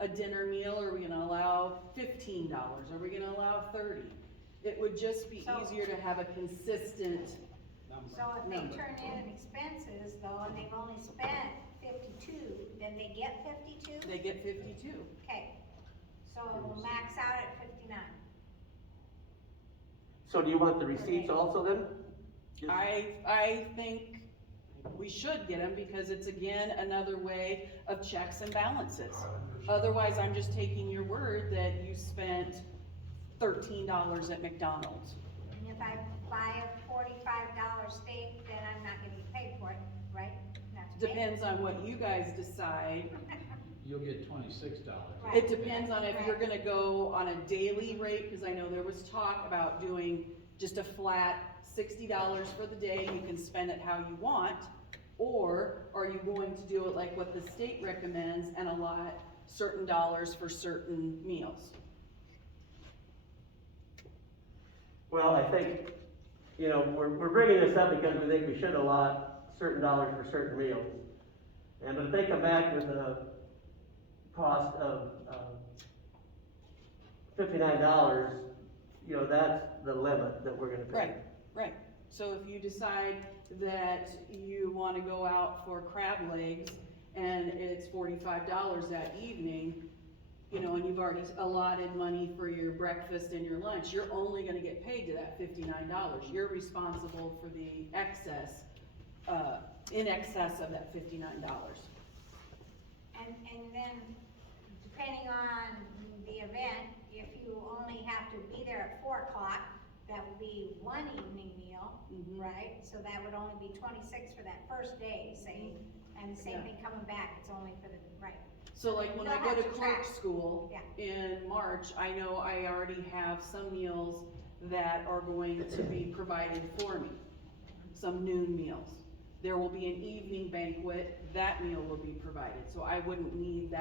a dinner meal, or are we gonna allow $15? Are we gonna allow 30? It would just be So- easier to have a consistent So if they number. turn in expenses though, and they've only spent 52, then they get 52? They get 52. Okay, so we'll max out at 59. So do you want the receipts also then? Just- I think we should get them, because it's again another way of checks and balances. Otherwise, I'm just taking your word that you spent $13 at McDonald's. And if I buy a $45 steak, then I'm not gonna get paid for it, right? That's okay. Depends on what you guys decide. You'll get $26. Right. It depends on if you're gonna go on a daily rate, because I know there was talk about doing just a flat $60 for the day, you can spend it how you want. Or are you going to do it like what the state recommends and allot certain dollars for certain meals? Well, I think, you know, we're bringing this up because we think we should allot certain dollars for certain meals. And if they come back with a cost of, $59, you know, that's the limit that we're gonna pay. Right, right. So if you decide that you wanna go out for crab legs and it's $45 that evening, you know, and you've already allotted money for your breakfast and your lunch, you're only gonna get paid to that $59. You're responsible for the excess, in excess of that $59. And then, depending on the event, if you only have to be there at 4 o'clock, that would be one evening meal, Mhm. right? So that would only be 26 for that first day, say, and the same Yeah. thing coming back, it's only for the, right? So like when You I don't go have to to clerk track. school Yeah. in March, I know I already have some meals that are going to be provided for me. Some noon meals. There will be an evening banquet, that meal will be provided, so I wouldn't need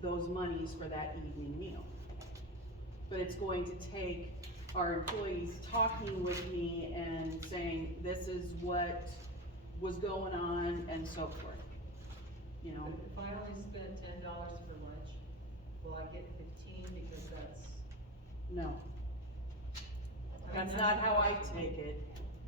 those monies for that evening meal. But it's going to take our employees talking with me and saying, this is what was going on and so forth, you know? If I only spent $10 for lunch, will I get 15 because that's? No. That's not how I take it,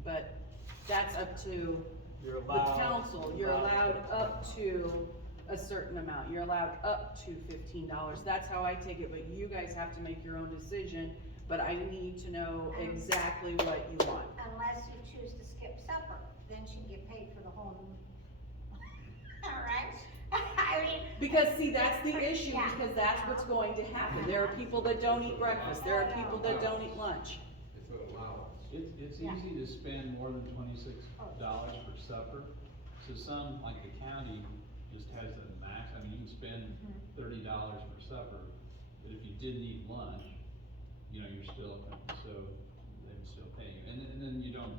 but that's up to You're the allowed. council. You're allowed up to a certain amount. You're allowed up to $15. That's how I take it, but you guys have to make your own decision. But I need to know exactly what you want. Unless you choose to skip supper, then she can get paid for the whole meal. All right? I mean. Because see, that's the issue, Yeah. because that's what's going to happen. There are people that don't eat breakfast. There are people that don't eat lunch. It's an allowance. It's Yeah. easy to spend more than $26 for supper. So some, like the county, just has a max, I mean, you can spend $30 for supper, but if you didn't eat lunch, you know, you're still, so they would still pay you. And then you don't,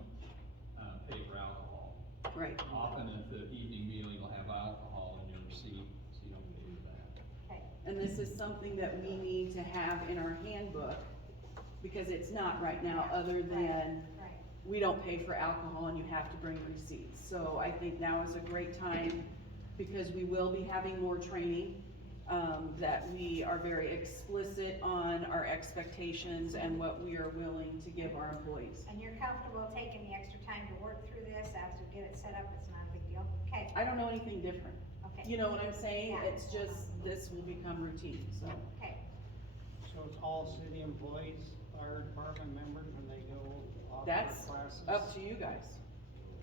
pay for alcohol. Right. Often at the evening meal, you'll have alcohol in your receipt, so you don't pay for that. Okay. And this is something that we need to have in our handbook, because it's not right now, other than Right. we don't pay for alcohol and you have to bring receipts. So I think now is a great time, because we will be having more training. that we are very explicit on our expectations and what we are willing to give our employees. And you're comfortable taking the extra time to work through this after get it set up, it's not a big deal? Okay, I don't know anything different. okay. You know what I'm saying? Yeah. It's just, this will become routine, so. Okay, So it's all city employees, fire department members, when they go off their That's classes? up to you guys.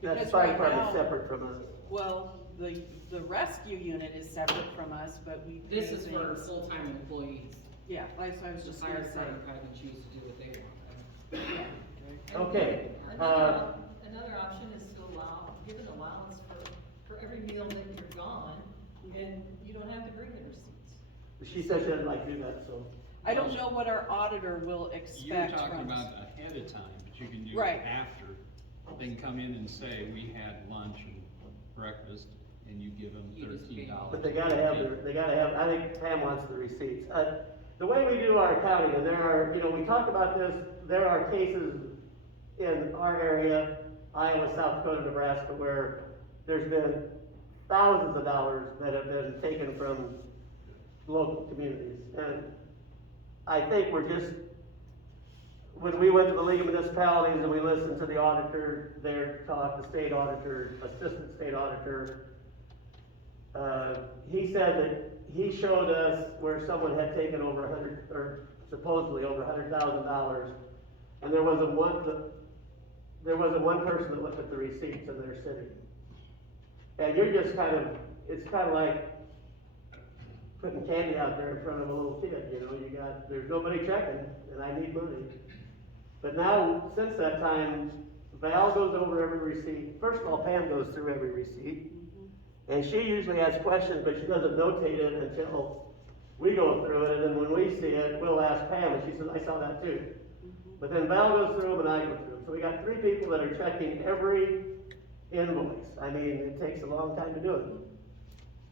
That's Because fire right department now- separate from us. Well, the rescue unit is separate from us, but we do This is for things- full-time employees. Yeah, that's what I was The just fire gonna say. department kind of can choose to do what they want. Yeah. Okay, Another option is to give an allowance for every meal that you're gone, and you don't have to bring the receipts. she said she doesn't like to do that, so. I don't know what our auditor will You're expect talking from us. about ahead of time, but you can do Right. it after. They can come in and say, we had lunch and breakfast, and you give them You just pay. $13. But they gotta have, I think Pam wants the receipts. The way we do our accounting, and there are, you know, we talked about this, there are cases in our area, Iowa, South Dakota, Nebraska, where there's been thousands of dollars that have been taken from local communities. And I think we're just, when we went to the League of Municipalities and we listened to the auditor there talk, the state auditor, assistant state auditor, he said that he showed us where someone had taken over supposedly over $100,000, and there wasn't one person that looked at the receipts in their city. And you're just it's kind of like putting candy out there in front of a little kid, you know, there's nobody checking, and I need money. But now, since that time, Val goes over every receipt. First of all, Pam goes through every receipt. And she usually has questions, but she doesn't notate it until we go through it, and then when we see it, we'll ask Pam, and she says, I saw that too. But then Val goes through them and I go through them. So we got 3 people that are checking every invoice. I mean, it takes a long time to do it.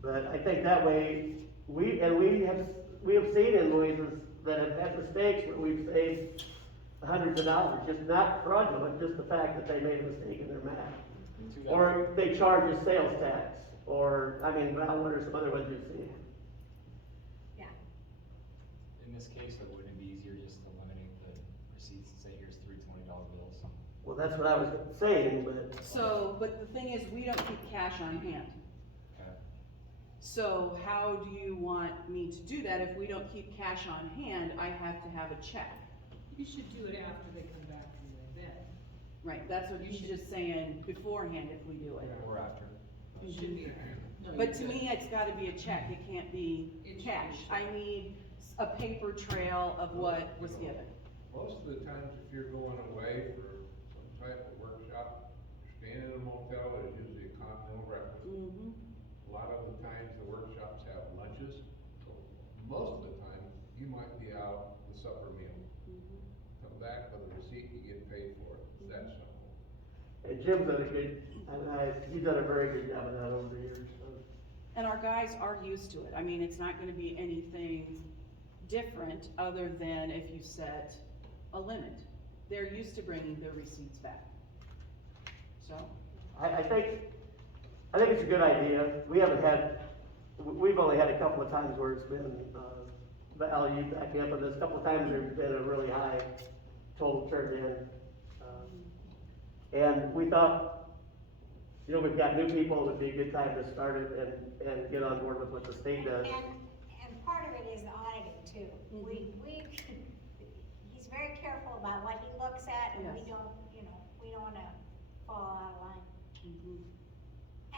But I think that way, we have seen invoices that have had mistakes where we've saved hundreds of dollars, just not fraudulent, just the fact that they made a mistake in their math. Or they charge us sales tax, or, I mean, Val, what are some other ones you've seen? yeah. In this case, though, wouldn't it be easier just to eliminate the receipts and say, here's 3 $20 bills? Well, that's what I was saying, but So, but the thing is, we don't keep cash on hand. Okay. So how do you want me to do that? If we don't keep cash on hand, I have to have a check. You should do it after they come back from the event. Right, that's what he's just saying beforehand if we do it. Or after. It should be. But to me, it's gotta be a check, it can't be It should be cash. a check. I need a paper trail of what was given. Most of the times, if you're going away for some type of workshop, you're staying in a motel, there's usually a continental breakfast. Mm-hmm. A lot of the times, the workshops have lunches, so most of the time, you might be out the supper meal. Come back with a receipt, you get paid for it, it's that simple. and Jim's done a good, he's done a very good job of that over the years, so. And our guys are used to it. I mean, it's not gonna be anything different other than if you set a limit. They're used to bringing their receipts back. So, I think it's a good idea. We've only had a couple of times where it's been, Val, you back me up on this, a couple of times there's been a really high total turned in. And we thought, you know, we've got new people, it would be a good time to start it and get on board with what the state does. And part of it is the auditing too. He's very careful about what he looks at, and we Yes. don't, we don't wanna fall out of line.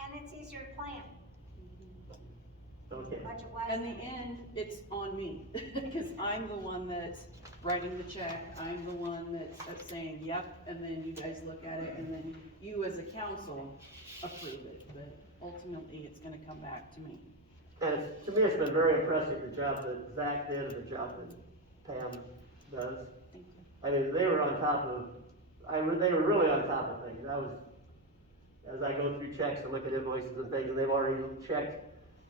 And it's easier to plan, Okay. budget wise. in the end, it's on me, because I'm the one that's writing the check, I'm the one that's saying, yep, and then you guys look at it, and then you as a council approve it, but ultimately, it's gonna come back to me. And to me, it's been very impressive, the job that Zach did and the job that Pam does. Thank you. I mean, they were on top of, they were really on top of things. As I go through checks and look at invoices and things, and they've already checked,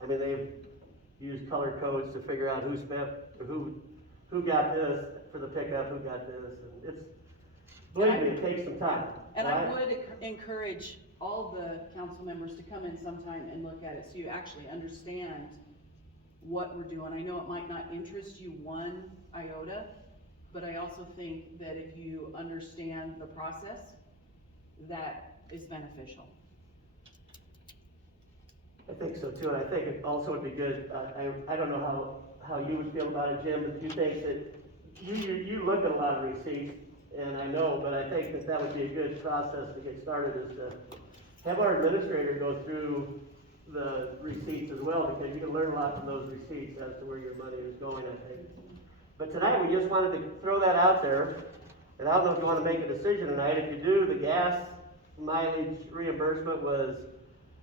I mean, they've used color codes to figure out who spent, who got this for the pickup, who got this, and it's, believe me, it takes some time. And I would encourage all the council members to come in sometime and look at it, so you actually understand what we're doing. I know it might not interest you one iota, but I also think that if you understand the process, that is beneficial. I think so too, and I think it also would be good, I don't know how you would feel about it, Jim, but you think that, you look at a lot of receipts, and I know, but I think that would be a good process to get started, is to have our administrator go through the receipts as well, because you can learn a lot from those receipts as to where your money is going, I think. But tonight, we just wanted to throw that out there, and I don't know if you wanna make a decision tonight. If you do, the gas mileage reimbursement was,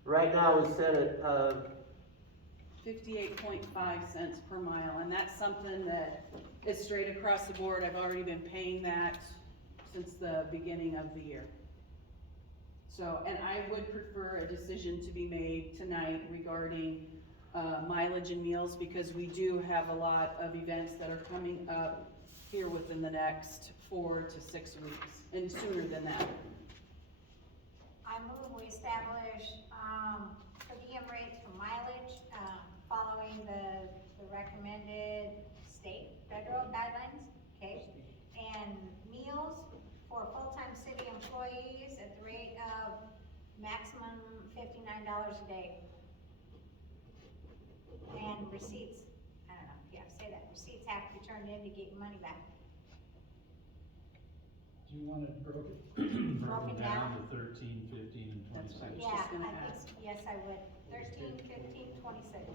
right now is set at, 58.5 cents per mile, and that's something that is straight across the board. I've already been paying that since the beginning of the year. So, and I would prefer a decision to be made tonight regarding mileage and meals, because we do have a lot of events that are coming up here within the next 4 to 6 weeks, and sooner than that. I move we establish, per diem rates for mileage, following the recommended state, federal guidelines, okay? And meals for full-time city employees at the rate of maximum $59 a day. And receipts, I don't know, yeah, say that, receipts have to be turned in to get your money back. Do you want it broken Broken down down? to 13, 15, and That's 26? right. Yeah, just gonna I think, ask. yes, I would, 13, 15, 26.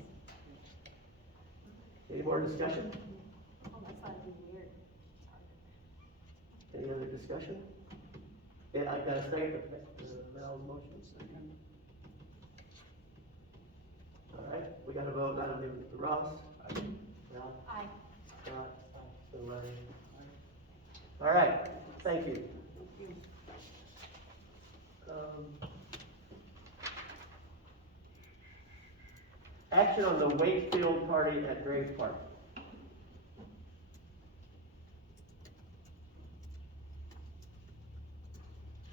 any more discussion? Oh, that's not even weird. Any other discussion? Yeah, I've got a second, Val's motion. All right, we got a vote on the Ross. Val, Aye. Scott, and Larry. All right, thank you. Action on the Wakefield party at Graves Park.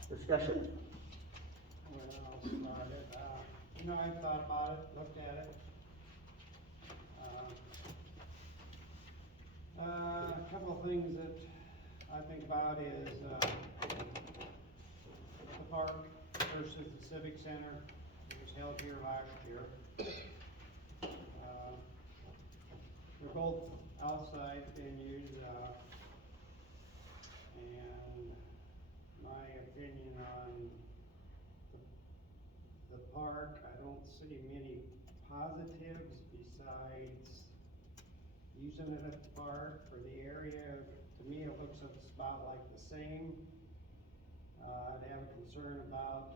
Discussion? Well, I'll start it, you know, I've thought about it, looked at it. A couple of things that I think about is, the park versus the civic center. It was held here last year. They're both outside venues, and my opinion on the park, I don't see many positives besides using it at the park for the area. To me, it looks about like the same. I'd have a concern about,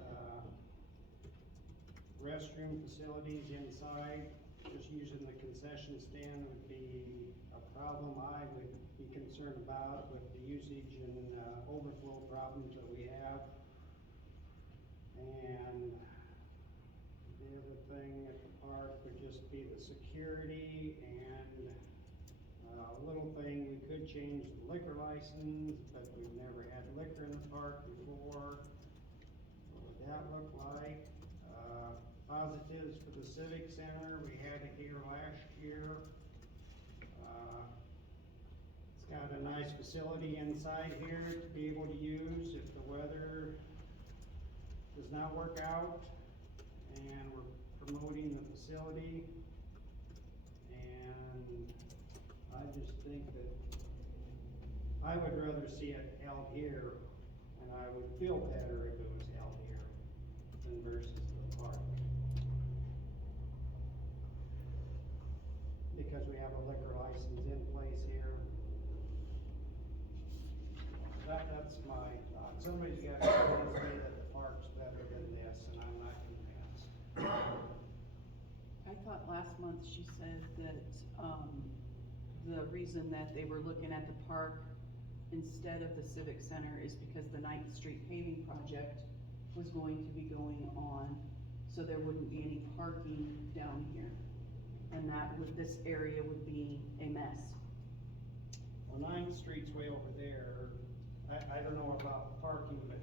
restroom facilities inside. Just using the concession stand would be a problem I would be concerned about with the usage and, overflow problems that we have. And the other thing at the park would just be the security and, a little thing, we could change the liquor license, but we've never had liquor in the park before. What would that look like? Positives for the civic center, we had it here last year. It's got a nice facility inside here to be able to use if the weather does not work out. And we're promoting the facility. And I just think that I would rather see it held here, and I would feel better if it was held here than versus the park. Because we have a liquor license in place here. That's my thought. Somebody's got to convince me that the park's better than this, and I'm not convinced. I thought last month she said that, the reason that they were looking at the park instead of the civic center is because the 9th Street paving project was going to be going on, so there wouldn't be any parking down here. And this area would be a mess. Well, 9th Street's way over there. I don't know about parking, but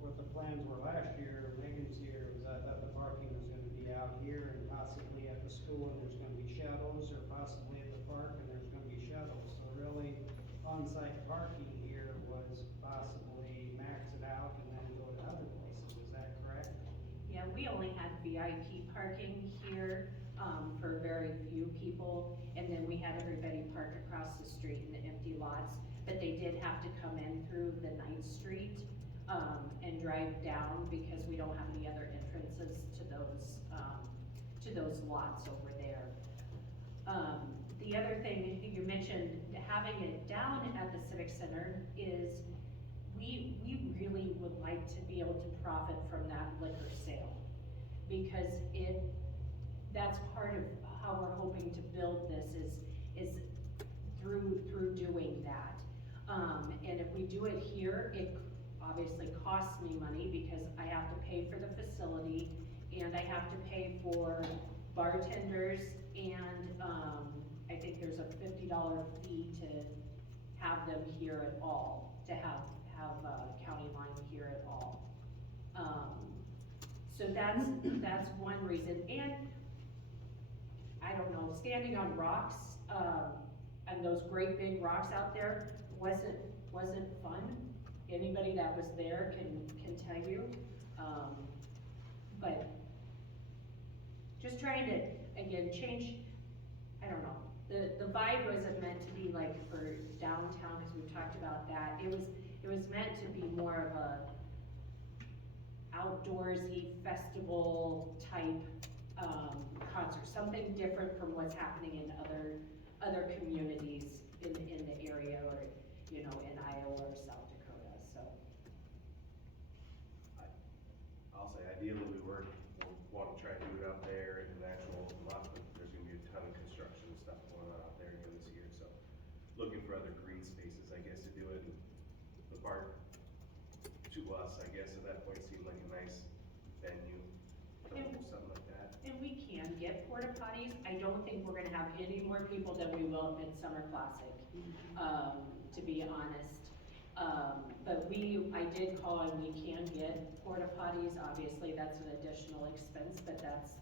what the plans were last year, Megan's here, was I thought the parking was gonna be out here and possibly at the school, and there's gonna be shadows or possibly at the park, and there's gonna be shadows. So really, on-site parking here was possibly max it out and then go to other places, is that correct? Yeah, we only had VIP parking here, for very few people, and then we had everybody park across the street in the empty lots. But they did have to come in through the 9th Street, and drive down because we don't have any other entrances to those lots over there. The other thing you mentioned, having it down at the Civic Center is we really would like to be able to profit from that liquor sale. Because that's part of how we're hoping to build this is through doing that. And if we do it here, it obviously costs me money because I have to pay for the facility and I have to pay for bartenders and, I think there's a $50 fee to have them here at all, to have County Line here at all. So that's one reason, and I don't know, standing on rocks, and those great big rocks out there wasn't fun. Anybody that was there can tell you, but just trying to, again, change, I don't know. The vibe wasn't meant to be like for downtown, because we've talked about that. It was meant to be more of a outdoorsy festival type concert, something different from what's happening in other communities in the area, or in Iowa or South Dakota. So I'll say ideally we'll want to try to do it out there in the actual lot, but there's gonna be a ton of construction and stuff going on out there again this year, so looking for other green spaces, I guess, to do it. The park, to us, I guess, at that point seemed like a nice venue, something like that. and we can get porta potties. I don't think we're gonna have any more people than we will at Midsummer Classic, to be honest. But I did call and we can get porta potties. Obviously, that's an additional expense, but that's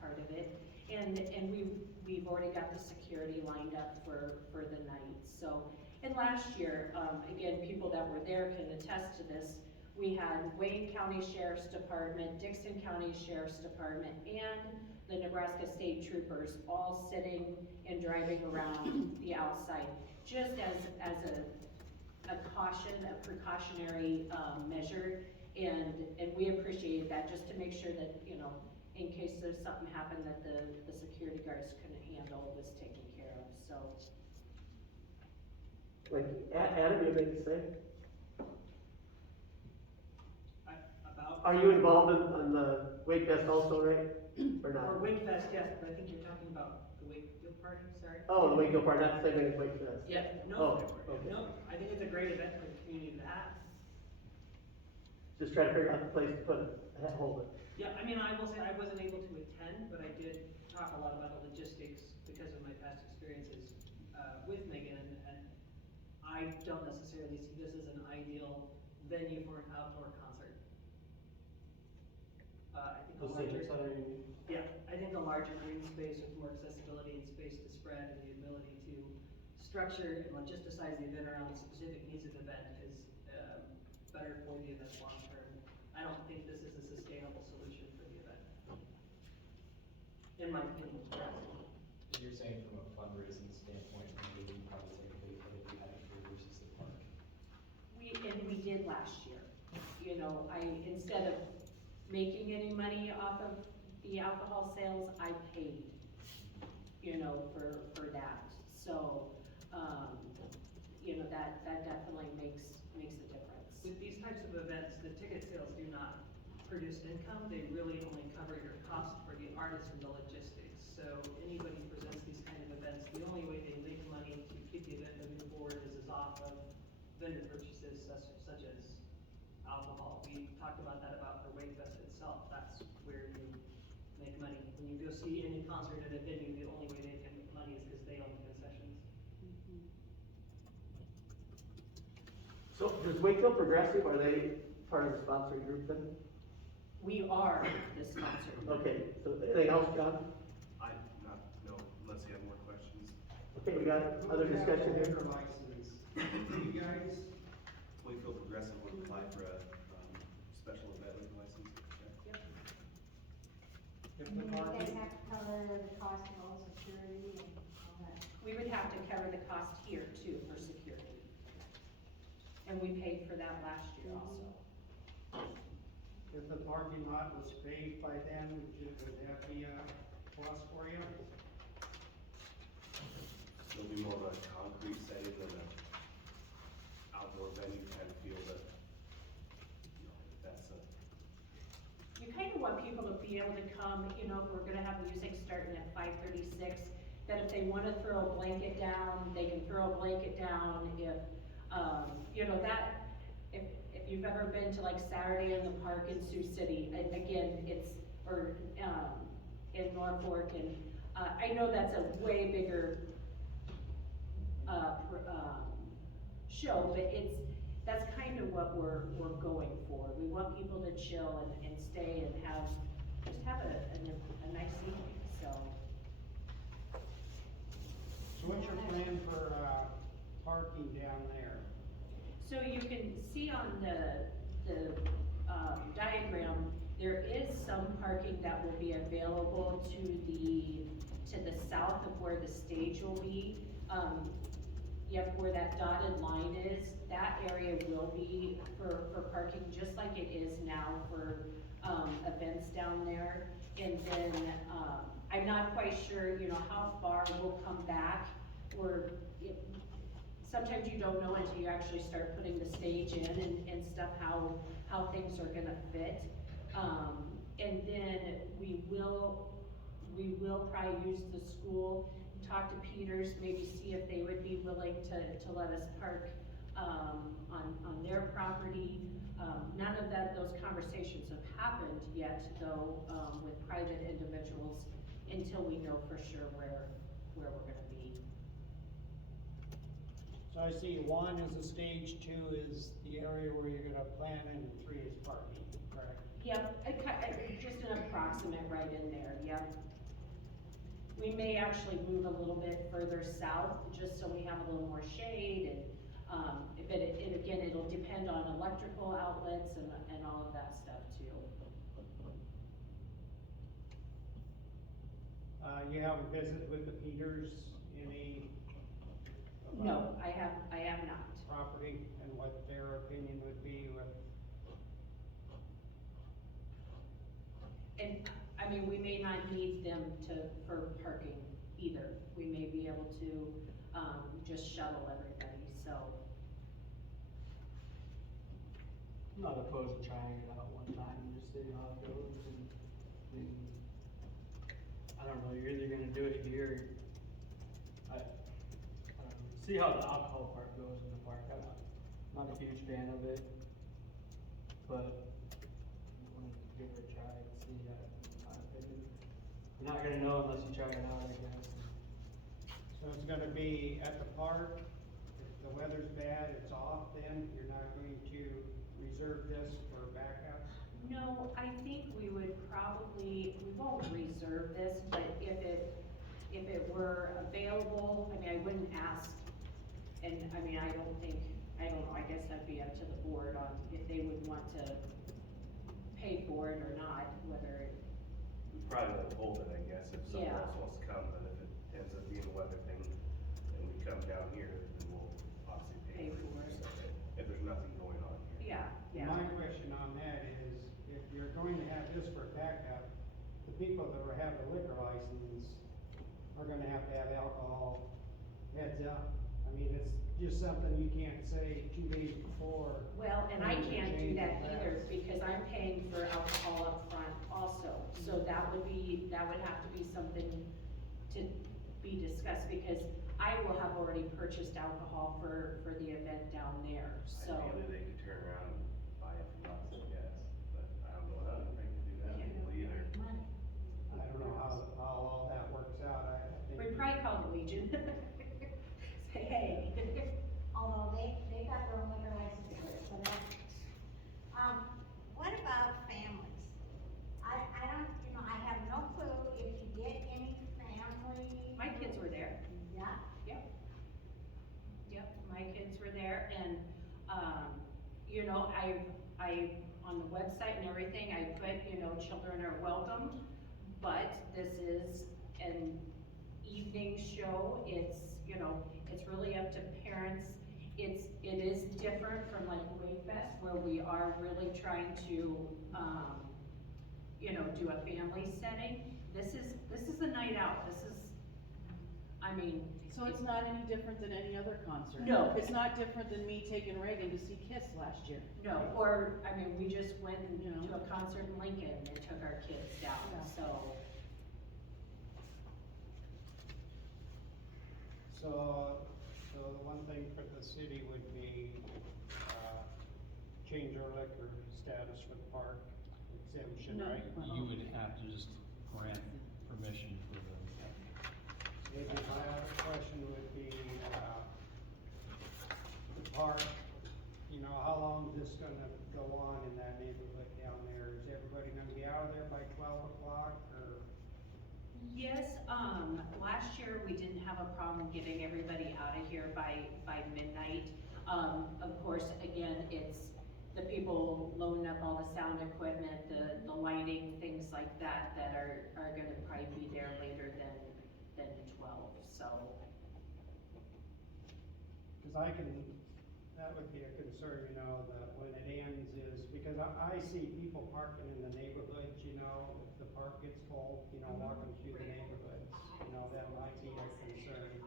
part of it. And we've already got the security lined up for the night. So, and last year, again, people that were there can attest to this. We had Wayne County Sheriff's Department, Dixon County Sheriff's Department, and the Nebraska State Troopers all sitting and driving around the outside, just as a caution, a precautionary measure, and we appreciated that, just to make sure that, in case there's something happened that the security guards couldn't handle, was taken care of. So Like, Adam, you make a say? Are you involved in the Wakefest also, right? Or not? Or Wakefest, yes, but I think you're talking about the Wakefield party, sorry. Oh, the Wakefield part, not the same thing as Wakefest. Yeah, Oh, no, okay. no, I think it's a great event for the community to have. Just trying to figure out the place to put it, hold it. Yeah, I mean, I will say I wasn't able to attend, but I did talk a lot about the logistics because of my past experiences with Megan, and I don't necessarily see this as an ideal venue for an outdoor concert. I think a larger, yeah, I think a larger green space with more accessibility and space to spread and the ability to structure and logisticize the event around the specific needs of the event is better for the event long term. I don't think this is a sustainable solution for the event, in my opinion. You're saying from a fundraising standpoint, maybe you probably take a big hit if you had it here versus the park. we did last year. Instead of making any money off of the alcohol sales, I paid, for that. So, that definitely makes a difference. With these types of events, the ticket sales do not produce income, they really only cover your cost for the artists and the logistics. So anybody who presents these kind of events, the only way they make money to keep the event moving forward is off of vendor purchases such as alcohol. We talked about that about the Wakefest itself, that's where you make money. When you go see any concert at a venue, the only way they can make money is because they own the concessions. So does Wakefield Progressive, are they part of the sponsoring group then? We are the sponsor. Okay, so anything else, John? No, unless you have Okay, we got other discussion here? Liquor license, you guys, Wakefield Progressive would apply for a, special event liquor license, check. if And the then you parking, guys have to cover the cost of all security and all that. We would have to cover the cost here too for security. And we paid for that last year also. if the parking lot was paved by then, would that be a plus for you? It'll be more of a concrete setting than a outdoor venue kind of feel that, you know, that's a, You kind of want people to be able to come, you know, if we're gonna have music starting at 5:36, that if they wanna throw a blanket down, they can throw a blanket down. If, you know, that, if you've ever been to like Saturday in the Park in Sioux City, again, it's, or, in Norfolk, and, I know that's a way bigger, show, but that's kind of what we're going for. We want people to chill and stay and just have a nice evening, so. So what's your plan for, parking down there? So you can see on the diagram, there is some parking that will be available to the south of where the stage will be. Yep, where that dotted line is, that area will be for parking, just like it is now for, events down there. And then, I'm not quite sure, you know, how far we'll come back, or sometimes you don't know until you actually start putting the stage in and stuff, how things are gonna fit. And then we will probably use the school, talk to Peters, maybe see if they would be willing to let us park, on their property. None of those conversations have happened yet, though, with private individuals, until we know for sure where we're gonna be. So I see 1 is the stage, 2 is the area where you're gonna plan, and 3 is parking, correct? Yep, just an approximate right in there, yep. We may actually move a little bit further south, just so we have a little more shade, and, again, it'll depend on electrical outlets and all of that stuff too. You haven't visited with the Peters, any? No, I have not. Property, and what their opinion would be with, And, I mean, we may not need them for parking either. We may be able to, just shuttle everybody, so. I'm not opposed to trying it out one time and just see how it goes, and I don't know, you're either gonna do it here, I don't know, see how the alcohol part goes in the park. I'm not a huge fan of it, but I'm willing to give it a try and see, in my opinion. You're not gonna know unless you try it out, I guess. so it's gonna be at the park. If the weather's bad, it's off, then you're not going to reserve this for backup? No, I think we won't reserve this, but if it were available, I mean, I wouldn't ask. And, I mean, I don't know, I guess that'd be up to the board on if they would want to pay for it or not, whether it. we probably won't hold it, I guess, if someone Yeah. else wants to come, but if it ends up being a weather thing, and we come down here, then we'll obviously pay for it. So, if there's nothing going on here. Yeah. My question on that is, if you're going to have this for backup, the people that will have the liquor license are gonna have to have alcohol heads up. I mean, it's just something you can't say 2 days before. Well, and I can't do that Change either, that. because I'm paying for alcohol up front also. So that would have to be something to be discussed, because I will have already purchased alcohol for the event down there, so. Ideally, they could turn around and buy it from us, I guess, but I don't know how they can do that legally either. I don't know how all that works out, I think. We probably call the Legion. Say, hey. Although they got their own liquor license, so that, what about families? I don't, you know, I have no clue if you get any family. My kids were there. Yeah? Yep. but this is an evening show, it's, you know, it's really up to parents. It is different from like Wakefest, where we are really trying to, you know, do a family setting. This is a night out, this is, I mean. So it's not any different than any other concert? No. It's not different than me taking Reagan to see Kiss last year? No, or, I mean, we just went You know. to a concert in Lincoln and took our kids down, Yeah. so. So the one thing for the city would be, change our liquor status for the park exemption, No. right? You would have to just grant permission for the, Maybe my other question would be, the park, you know, how long is this gonna go on in that neighborhood down there? Is everybody gonna be out of there by 12 o'clock, or? Yes, last year we didn't have a problem getting everybody out of here by midnight. Of course, again, it's the people loading up all the sound equipment, the lighting, things like that, that are gonna probably be there later than 12, so. Cause that would be a concern, you know, that when it ends is, because I see people parking in the neighborhoods, you know, if the park gets full, you know, walking through the neighborhoods, you know, that might be a concern.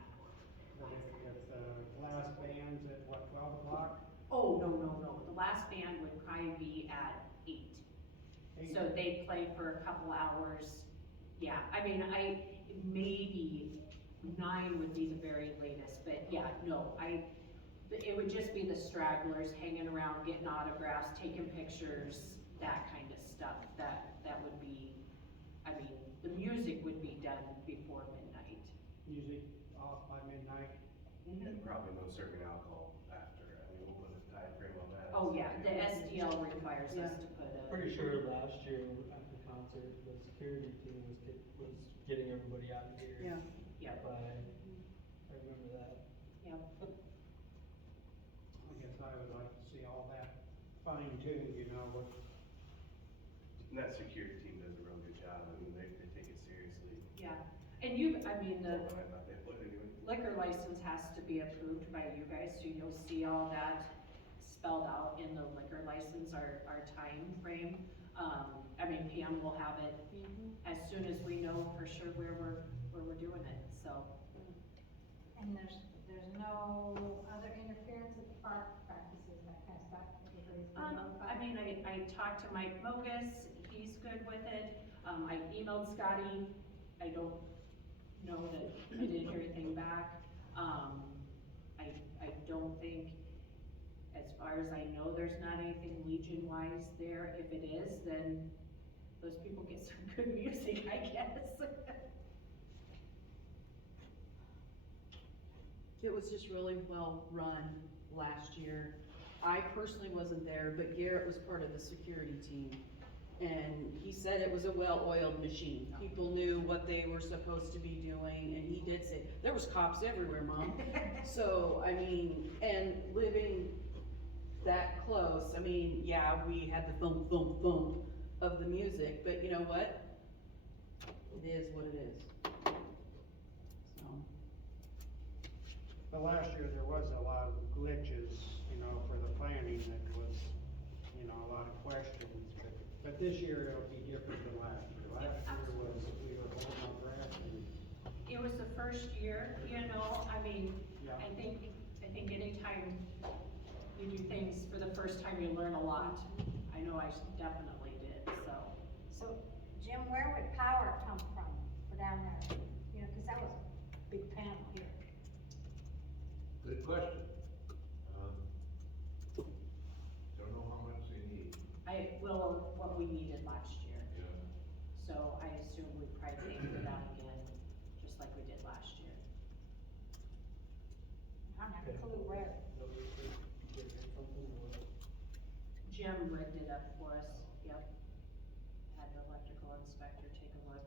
But if the last band's at what, 12 o'clock? Oh, no, the last band would probably be at 8. So they play for a couple hours, yeah, I mean, maybe 9 would be the very latest, but yeah, no, it would just be the stragglers hanging around, getting autographs, taking pictures, that kind of stuff, that would be, I mean, the music would be done before midnight. Music off by midnight? And probably no serving alcohol after, I mean, we'll put a time frame on that. Oh, yeah, the SDL requires us to put a. Pretty sure last year at the concert, the security team was getting everybody out of here. Yeah. Yep. I remember that. Yep. I guess I would like to see all that fine tuned, you know, with. And that security team does a real good job, I mean, they take it seriously. Yeah, and I mean, the More than I thought they would anyway. liquor license has to be approved by you guys, so you'll see all that spelled out in the liquor license, our time frame. I mean, Pam will have it as soon as we know for sure where we're doing it, so. And there's no other interference with the park practices, that kind of stuff? Everybody's been notified? I mean, I talked to Mike Mogus, he's good with it. I emailed Scotty, I don't know that I didn't hear anything back. I don't think, as far as I know, there's not anything Legion-wise there. If it is, then those people get some good music, I guess. It was just really well run last year. I personally wasn't there, but Garrett was part of the security team. And he said it was a well-oiled machine. People knew what they were supposed to be doing, and he did say, there was cops everywhere, Mom. So, I mean, and living that close, I mean, yeah, we had the thump, thump, thump of the music, but you know what? It is what it is. So. But last year, there was a lot of glitches, you know, for the planning that was, you know, a lot of questions. But this year, it'll be different than last year. Last year was, we were holding our breath and. It was the first year, you know, I mean, Yeah. I think anytime you do things for the first time, you learn a lot. I know I definitely did, so. So, Jim, where would power come from for down there? You know, cause that was a big panel here. Good question. Don't know how much they need. What we needed last year. Yeah. So I assume we probably pay for that again, just like we did last year. I don't have a clue where. Jim rigged it up for us, yep. Had the electrical inspector take a look.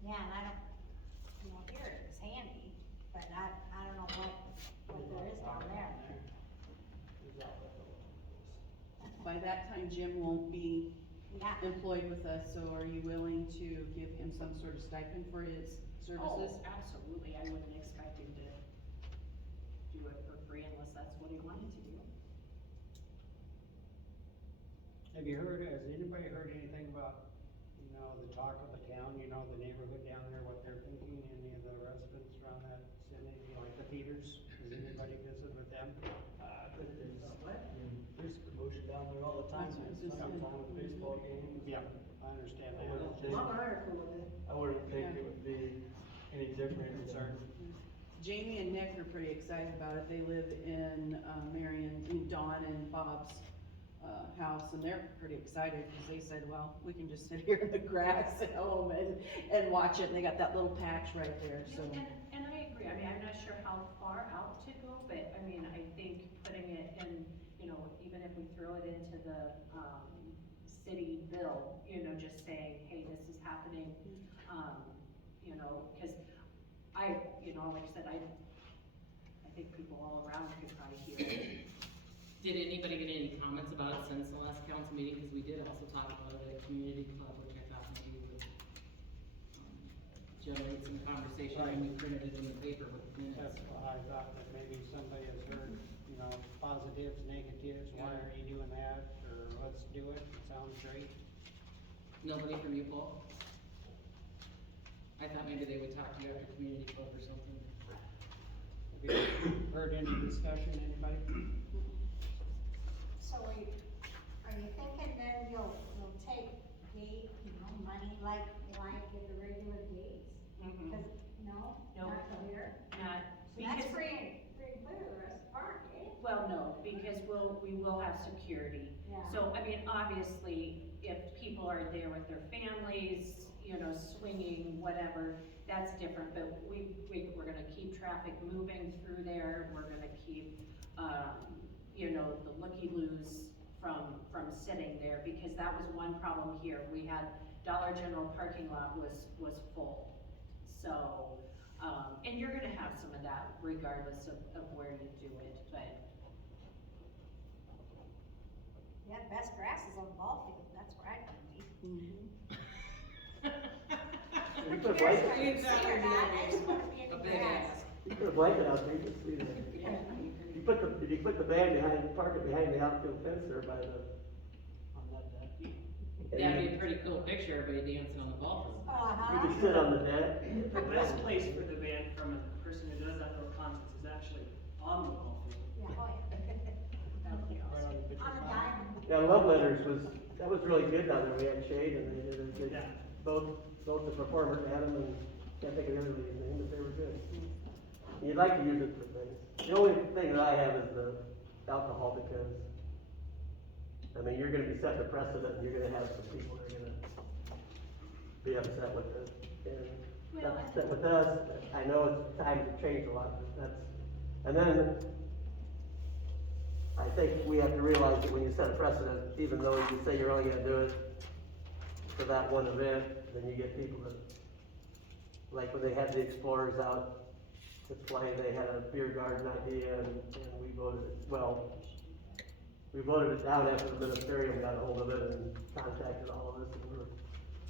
Yeah, and I don't, you know, here it was handy, but I don't know what there is down there. By that time, Jim won't be Yeah. employed with us, so are you willing to give him some sort of stipend for his services? Oh, absolutely, I wouldn't expect him to do it for free unless that's what he wanted to do. Have you heard, has anybody heard anything about, the talk of the town, the neighborhood down there, what they're thinking, any of the residents around that vicinity, like the Peters? Has anybody visited with them? There's commotion down there all the time, That's what I was just sometime with baseball games. Yeah, I understand I wouldn't that. think, article with it. I wouldn't think it would be any different Concern. Jamie and Nick are pretty excited about it. They live in, Dawn and Bob's, house, and they're pretty excited, because they said, well, we can just sit here in the grass at home and watch it, and they got that little patch right there, so. And I agree, I mean, I'm not sure how far out to go, but I mean, I think putting it in, even if we throw it into the, city bill, just saying, hey, this is happening, cause I, like I said, I think people all around could probably hear it. Did anybody get any comments about it since the last council meeting? Because we did also talk about it at community club, which I thought maybe would generate some conversation when we printed it in the paper with minutes. That's why I thought that maybe somebody has heard, positives, negatives, why are you doing that, or let's do it, sounds great. Nobody from you, Paul? I thought maybe they would talk to you after community club or something. Have you heard any discussion, anybody? So are you thinking then you'll take gate, money like at the regular gates? Mhm. Cause, no, No. not till here? Not, So that's because, free and clear the rest of the park, eh? well, no, because we will have security. Yeah. So, I mean, obviously, if people are there with their families, swinging, whatever, that's different, but we're gonna keep traffic moving through there, we're gonna keep, the looky-loos from sitting there, because that was one problem here, we had Dollar General parking lot was full. So, and you're gonna have some of that regardless of where you do it, but. Yeah, the best grass is on the ball field, that's where I'd be. You put a Cares blanket, whether you see or not, I just wanna be in A the big grass. ass. you put a blanket out there, you can see that. If you put the band behind, park it behind the outfield fence there by the. On that deck. That'd be a pretty cool picture, everybody dancing on the ball field. You can sit on the deck. The best place for the band from a person who does outdoor concerts is actually on the ball field. Yeah, oh yeah. Right on the picture. On the diamond. Yeah, Love Letters that was really good down there, we had shade and they did a good, Yeah. both the performers, Adam and, can't think of everybody's name, but they were good. You'd like to use it for things. The only thing that I have is the alcohol, because, I mean, you're gonna be setting a precedent, and you're gonna have some people that are gonna be upset with it. And Well, that's upset with us, I know it's times have changed a lot, but and then, I think we have to realize that when you set a precedent, even though you say you're only gonna do it for that one event, then you get people that, like when they had the Explorers out to play, they had a beer garden idea, and we voted it down after the ministerium got a hold of it and contacted all of us, and we were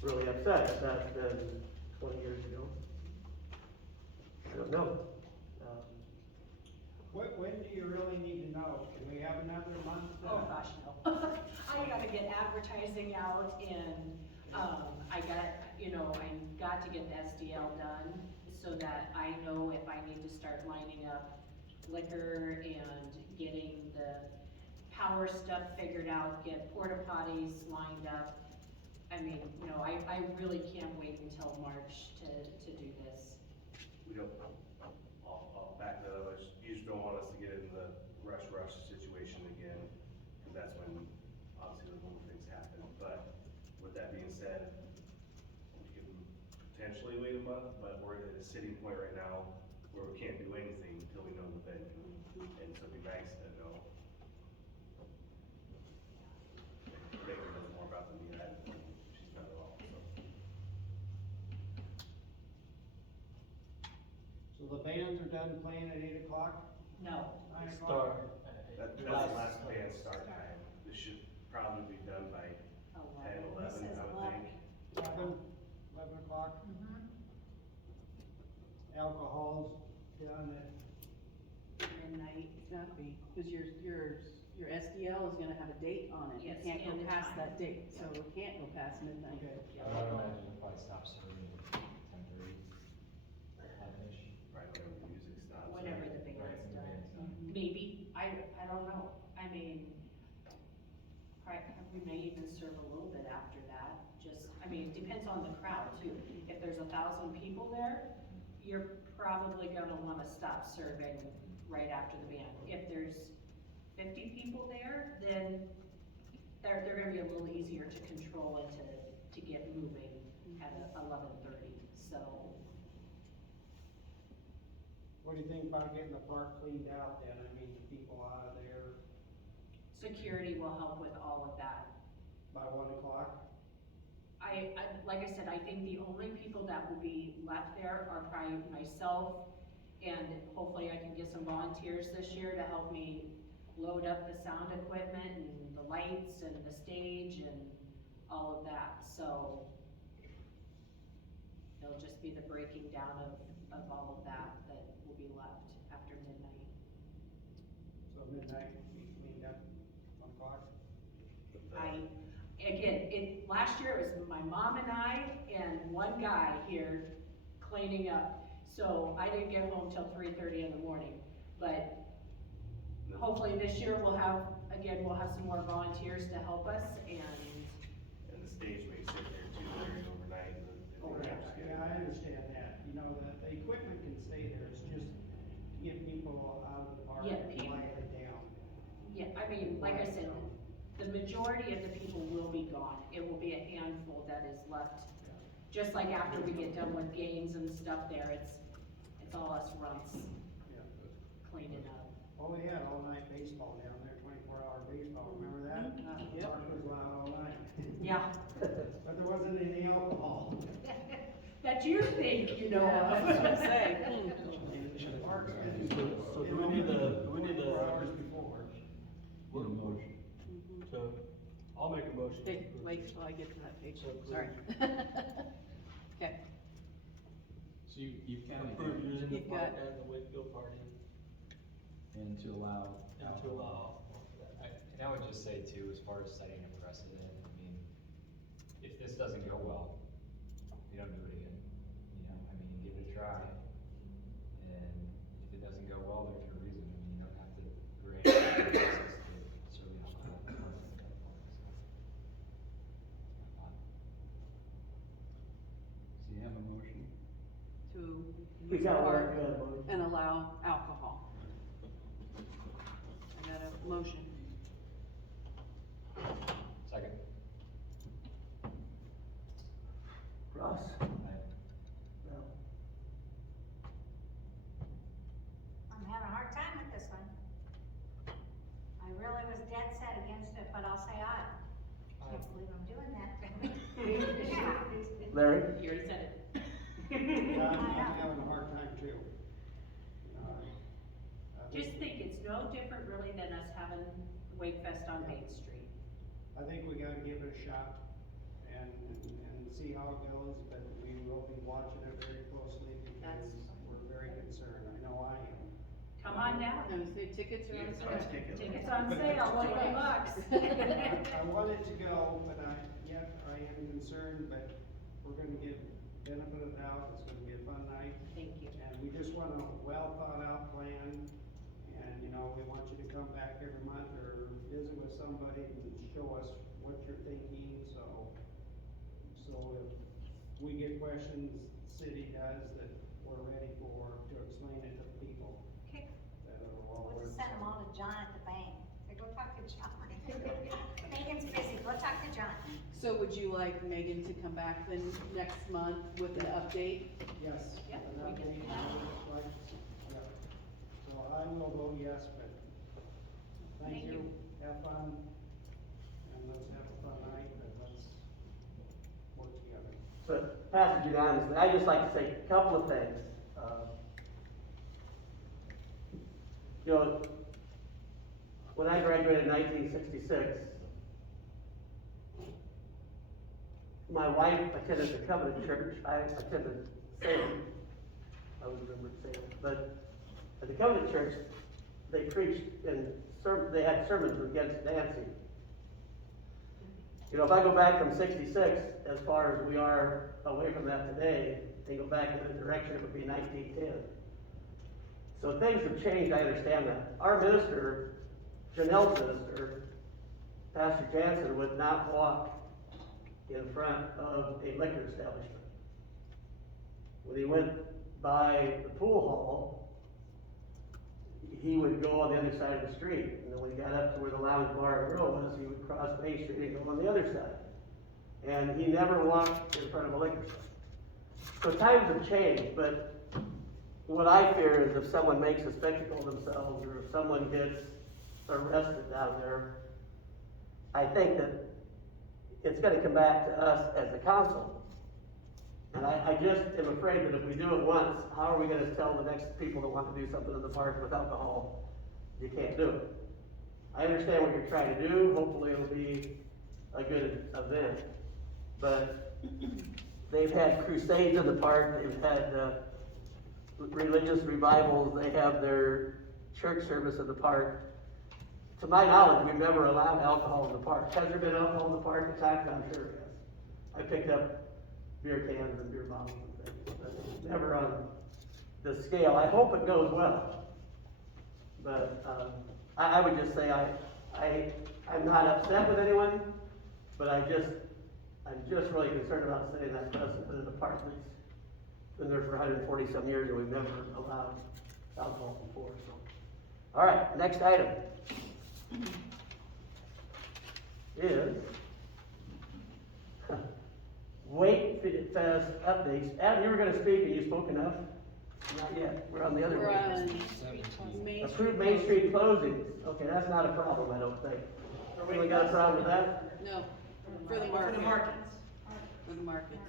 really upset. That's been 20 years ago. I don't know. When do you really need to know? Can we have another month? Oh, gosh, no. I gotta get advertising out and, I got to get the SDL done so that I know if I need to start lining up liquor and getting the power stuff figured out, get porta potties lined up. I mean, I really can't wait until March to do this. We don't, I'll back that up, you just don't want us to get in the rush situation again, because that's when, obviously, the little things happen. But with that being said, we can potentially wait a month, but we're at a sitting point right now where we can't do anything until we know the venue, and so it'd be nice to know. Megan knows more about than me, she's not at all, so. So the bands are done playing at 8 o'clock? No. 9 o'clock? Start. That's the last band start time. This should probably be done by 10, 11. alcohol's done at midnight. Exactly, cause your SDL is gonna have a date on it, Yes, it can't go and the past time. that date, so it can't go past midnight. Okay. I would imagine we'll probably stop serving at 10:30, 11-ish. Right, whenever the music stops. Whenever the Right, band's when the done. band's done. Maybe, I don't know, I mean, we may even serve a little bit after that, just, I mean, it depends on the crowd too. If there's 1,000 people there, you're probably gonna wanna stop serving right after the band. If there's 50 people there, then they're gonna be a little easier to control and to get moving at 11:30, so. What do you think about getting the park cleaned out then? I mean, the people out of there Security will help with all of that. by 1 o'clock? Like I said, I think the only people that will be left there are probably myself, and hopefully I can get some volunteers this year to help me load up the sound equipment and the lights and the stage and all of that, so it'll just be the breaking down of all of that will be left after midnight. So midnight will be cleaned up, 1 o'clock? Last year it was my mom and I and one guy here cleaning up, so I didn't get home till 3:30 in the morning, but hopefully this year we'll have some more volunteers to help us, and And the stage may sit there too, Larry, overnight, and Oh, then yeah, just get. yeah, I understand that, you know, the equipment can stay there, it's just to get people out of the park Yeah, and quiet it down. yeah, I mean, like I said, the majority of the people will be gone. It will be a handful that is left. Just like after we get done with games and stuff there, it's all us runts Yeah. cleaning up. Oh, we had all-night baseball down there, 24-hour baseball, remember that? Yep. Park was loud all night. Yeah, But there wasn't any alcohol. that you think you know Yeah, of. that's what I'm saying. The park's been. So do we need to- 24 hours before. Need a motion. So, I'll make a motion. to Okay, approve wait this. till I get to that page, So approved. sorry. Okay, So you've counted Approve that, using the You've park got- as the Wakefield party. and to allow. And to allow. And I would just say too, as far as setting a precedent, I mean, if this doesn't go well, we don't do it again. You know, I mean, give it a try. And if it doesn't go well, there's your reason. I mean, you don't have to grant access to serving alcohol. So, So you have a motion? to We use the got one, park we got a motion. and allow alcohol. I got a motion. Second. Ross? Aye. No. I'm having a hard time with this one. I really was dead set against it, but I'll say aye. Can't believe I'm doing that. Yeah. Larry? You already said it. Yeah, I'm having a hard time too. Just think, it's no different really than us having Wakefest on Main Street. I think we gotta give it a shot and see how it goes, but we will be watching it very closely because we're very concerned. I know I am. Come on down. I was say tickets are on sale. Tickets on sale, $20. I wanted to go, but I am concerned, but we're gonna give benefit of the doubt. It's gonna be a fun night. Thank you. And we just want a well thought out plan. And, you know, we want you to come back every month or visit with somebody and show us what you're thinking, so if we get questions, city does, that we're ready to explain it to the people. Okay. That it'll all We'll work. just send them all to John at the bank. Say, go talk to John. Megan's busy, go talk to John. So would you like Megan to come back then next month with an update? Yes. Yep, an we can update, do that. like, yeah. So I will vote yes, but thank Thank you, you. have fun, and let's have a fun night, but let's work together. But passing unanimously, I'd just like to say a couple of things. You know, when I graduated in 1966, my wife attended the Covenant Church, I attended Salem. I would remember saying that. But at the Covenant Church, they preached they had sermons against dancing. You know, if I go back from 66, as far as we are away from that today, and go back in the direction, it would be 1910. So things have changed, I understand that. Our minister, Janelle's minister, Pastor Jansen, would not walk in front of a liquor establishment. When he went by the pool hall, he would go on the other side of the street. And then when he got up to where the lounge bar and grill was, he would cross Main Street and go on the other side. And he never walked in front of a liquor store. So times have changed, but what I fear is if someone makes a spectacle of themselves, or if someone gets arrested down there, I think that it's gonna come back to us as a council. And I just am afraid that if we do it once, how are we gonna tell the next people that want to do something in the park with alcohol, you can't do it? I understand what you're trying to do, hopefully it'll be a good event. But they've had crusades in the park, they've had, religious revivals, they have their church service in the park. To my knowledge, we've never allowed alcohol in the park. Has there been alcohol in the park at times? I'm sure it has. I picked up beer cans and beer bottles and things, but never on the scale. I hope it goes well. But, I would just say I'm not upset with anyone, but I'm just really concerned about setting that precedent in the park that's been there for 140 some years and we've never allowed alcohol before, so. All right, next item is Wakefield Fest updates. Adam, you were gonna speak and you spoke enough? Not yet, we're on the other We're one. on Main Street. Approved Main Street closings. Okay, that's not a problem, I don't think. Really got a problem with that? No, for the market. For the market.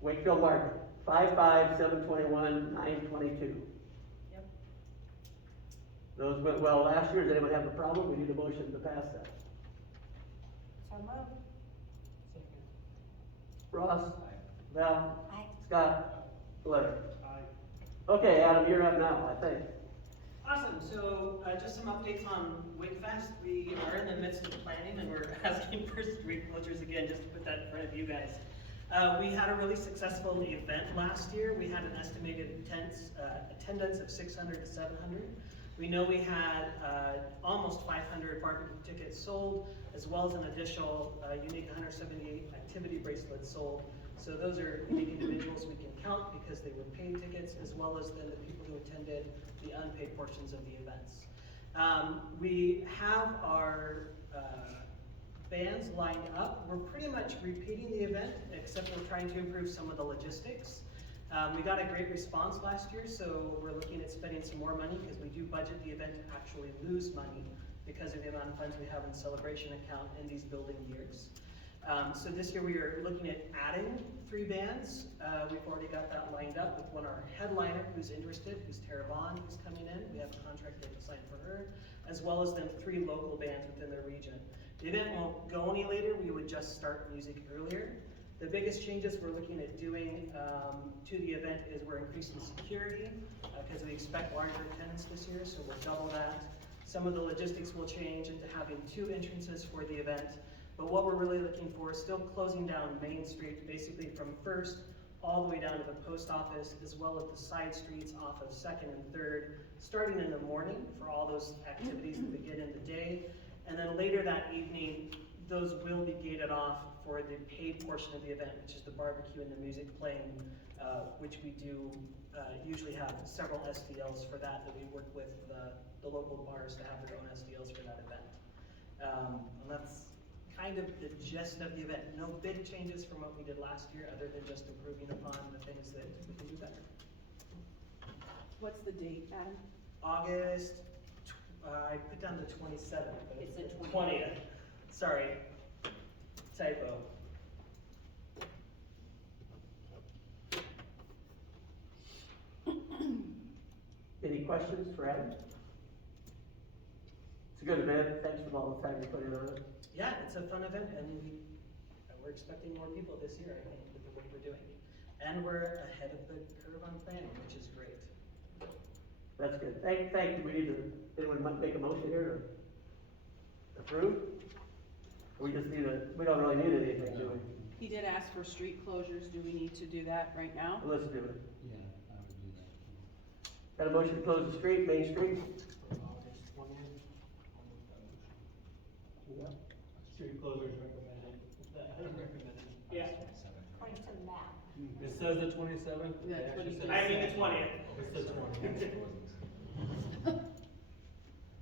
Wakefield Market, 5/5, 7/21, 9/22. Yep. Those went well last year. Does anyone have a problem? We need a motion to pass that. So moved. Ross? Val? Aye. Scott? Blair? Aye. Okay, Adam, you're up now, I think. Awesome, so, just some updates on Wakefest. We are in the midst of planning and we're asking for street closures again, just to put that in front of you guys. We had a really successful event last year. We had an estimated attendance of 600 to 700. We know we had almost 500 barbecue tickets sold, as well as an additional unique 178 activity bracelets sold. So those are unique individuals we can count because they were paid tickets, as well as then the people who attended the unpaid portions of the events. We have our bands lined up. We're pretty much repeating the event, except we're trying to improve some of the logistics. We got a great response last year, so we're looking at spending some more money because we do budget the event to actually lose money because of the amount of funds we have in celebration account in these building years. So this year we are looking at adding 3 bands. We've already got that lined up with our headliner who's interested, who's Tara Vaughn, who's coming in. We have a contract date signed for her, as well as then 3 local bands within their region. The event won't go any later, we would just start music earlier. The biggest changes we're looking at doing to the event is we're increasing security because we expect larger attendance this year, so we'll double that. Some of the logistics will change into having 2 entrances for the event. But what we're really looking for is still closing down Main Street, basically from First all the way down to the post office, as well as the side streets off of 2nd and 3rd, starting in the morning for all those activities that begin in the day. And then later that evening, those will be gated off for the paid portion of the event, which is the barbecue and the music playing, which we do usually have several SDLs for that we work with the local bars to have their own SDLs for that event. And that's kind of the gist of the event. No big changes from what we did last year, other than just improving upon the things that we can do better. What's the date, Adam? August, I put down the 27th, but It's the 20th. Sorry, typo. Any questions for Adam? It's a good event. Thanks for all the time you put in on it. Yeah, it's a fun event, and we're expecting more people this year, I think, with the work we're doing. And we're ahead of the curve on planning, which is great. That's good. Thank you. We need to, anyone might make a motion here to approve? We just need we don't really need anything, do we? He did ask for street closures, do we need to do that right now? Let's do it. Yeah, I would do that. Got a motion to close the street, Main Street? August 20th. I'll move that motion. Yeah. Street closures recommended. Recommended. Yeah. According to the map. It says the 27th. Yeah, It actually 20th. says- I mean the 20th. It's the 20th. This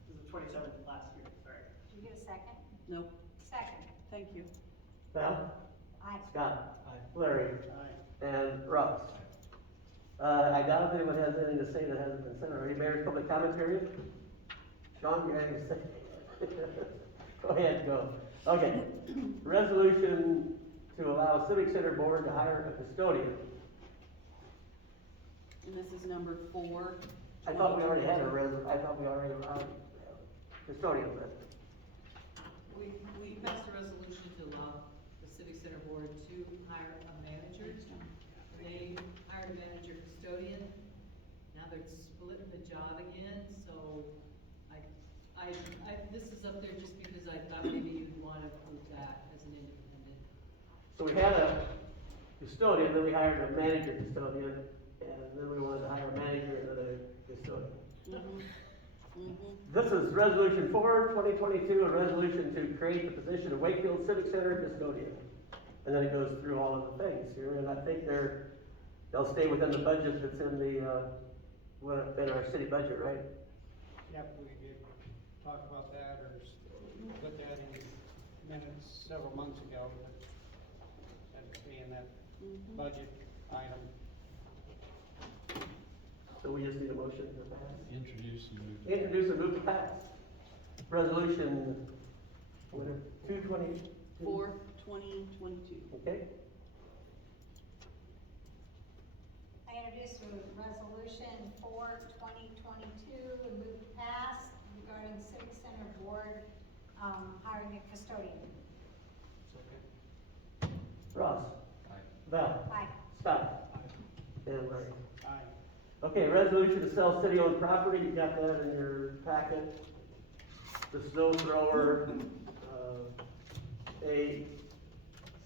is the 27th last year, sorry. Did you get a second? Nope, Second. thank you. Val? Aye. Scott? Aye. Larry? And Ross? I doubt if anyone has anything to say that hasn't been said already. Mayor's public comment period? Sean, you have anything to say? Go ahead, go. Okay. Resolution to allow Civic Center Board to hire a custodian. And this is number 4. I thought we already had I thought we already allowed custodian, but. We passed a resolution to allow the Civic Center Board to hire a manager. They hired a manager custodian. Now they're splitting the job again, so this is up there just because I thought maybe you'd want to approve that as an independent. So we had a custodian, then we hired a manager custodian, and then we wanted to hire a manager and then a custodian. This is resolution 4, 2022, a resolution to create the position of Wakefield Civic Center custodian. And then it goes through all of the things here, and I think they'll stay within the budget that's in in our city budget, right? Yep, we did talk about that, or put that in minutes several months ago, but that's being that budget item. So we just need a motion to pass. Introduce and move. Introduce and move to pass. Resolution, 220. 4, 2022. Okay, I introduced a resolution 4, 2022, and move to pass regarding the Civic Center Board, hiring a custodian. Ross? Val? Aye. Scott? And Larry? Aye. Okay, resolution to sell city-owned property, you got that in your packet. The snow thrower,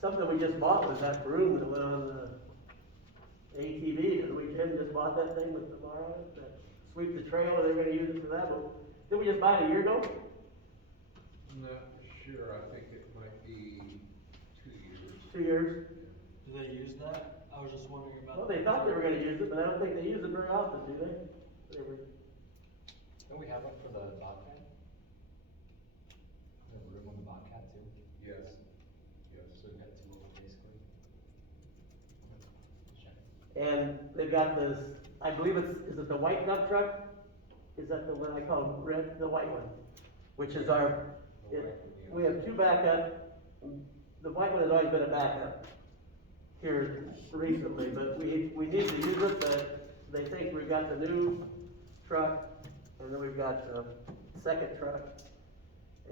something we just bought was that broom that went on the ATV, and we just bought that thing with the bar on it, that sweep the trail, and they're gonna use it for that, but didn't we just buy it a year ago? I'm not sure, I think it might be 2 years. 2 years? Do they use that? I was just wondering about. Well, they thought they were gonna use it, but I don't think they use it very often, do they? Don't we have one for the Bobcat? We have room on the Bobcat too? Yes, yes. So we've got 2 of them basically. Check. And they've got this, I believe is it the white dump truck? Is that the one I call red, the white one? Which is we have 2 backup. The white one has always been a backup here recently, but we need to use it, but they think we've got the new truck, and then we've got the second truck.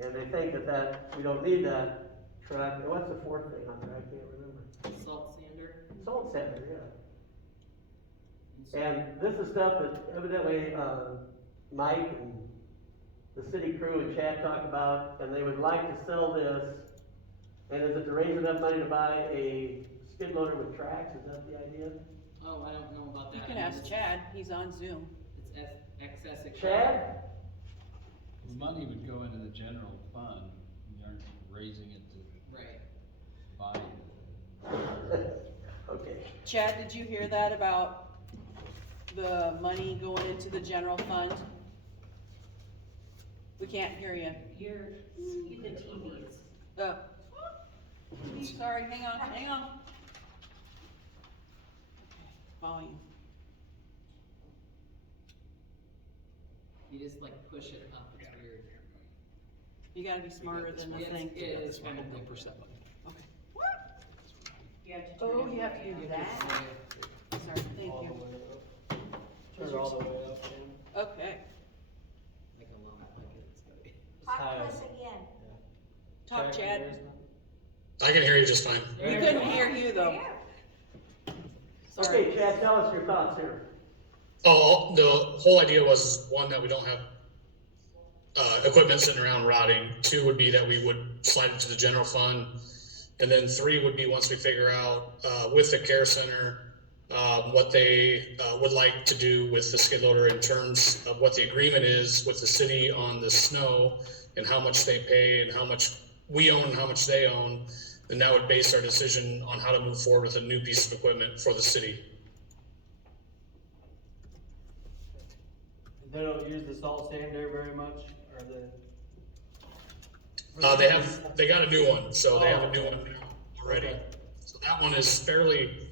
And they think that we don't need that truck. And what's the 4th thing on there? I can't remember. Salt sander. Salt center, yeah. And this is stuff that evidently, Mike and the city crew and Chad talked about, and they would like to sell this. And is it to raise enough money to buy a skid loader with tracks? Is that the idea? Oh, I don't know about that. You can ask Chad, he's on Zoom. It's excess. Chad? The money would go into the general fund, you aren't raising it to Right. buy it. Okay. Chad, did you hear that about the money going into the general fund? We can't hear you. You're, the TVs. Sorry, hang on. Volume. You just like push it up, it's weird. You gotta be smarter than the thing. It is kind of Push that button. Okay. You have to Oh, turn it you have to way do up. that? Sorry, thank All you. the way up. Turn it all the way up, Dan. Okay. Like a lot like it, it's gotta be. Talk to us again. Talk, Chad. I can hear you just fine. We couldn't hear you though. There. Okay, Chad, tell us your thoughts here. Oh, the whole idea was, one, that we don't have equipment sitting around rotting. Two would be that we would slide it to the general fund. And then three would be, once we figure out with the care center what they would like to do with the skid loader in terms of what the agreement is with the city on the snow and how much they pay and how much we own and how much they own, then that would base our decision on how to move forward with a new piece of equipment for the city. They don't use the salt stand there very much, or They got a new one, so they have a new one already. Okay. So that one is fairly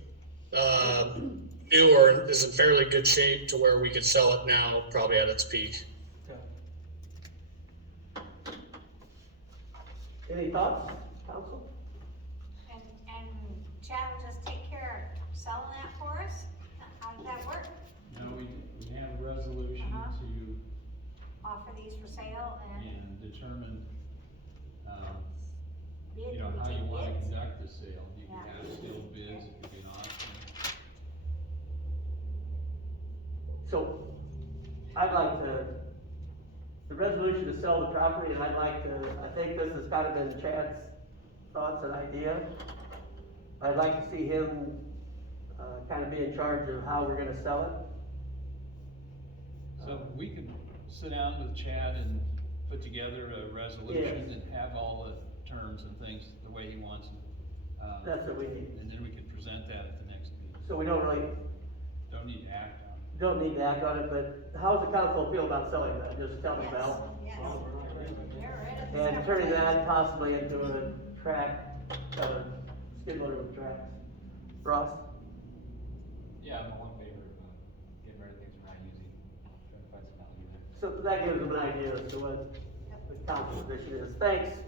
new, or is in fairly good shape to where we could sell it now, probably at its peak. Okay. Any thoughts, council? And Chad will just take care of selling that for us? How does that work? No, we have a resolution Uh-huh. to, Offer these for sale and determine, bid, you know, we how you take wanna bids? conduct the sale. You Yeah. can have sealed bids, it could be an auction. So, I'd like the resolution to sell the property, and I think this has kind of been Chad's thoughts and idea. I'd like to see him, kind of be in charge of how we're gonna sell it. So we could sit down with Chad and put together a resolution Yes. and have all the terms and things the way he wants them. That's what we need. And then we can present that at the next meeting. So we don't Don't need to act on it. need to act on it, but how does the council feel about selling that? Just tell me, Yes, Val. yes. They're ready to And sell turning it. that possibly into a track, skid loader with tracks. Ross? Yeah, I'm all in favor of getting rid of things we're not using, trying to find some value in it. So that gives them an idea as to what the council position is. Thanks,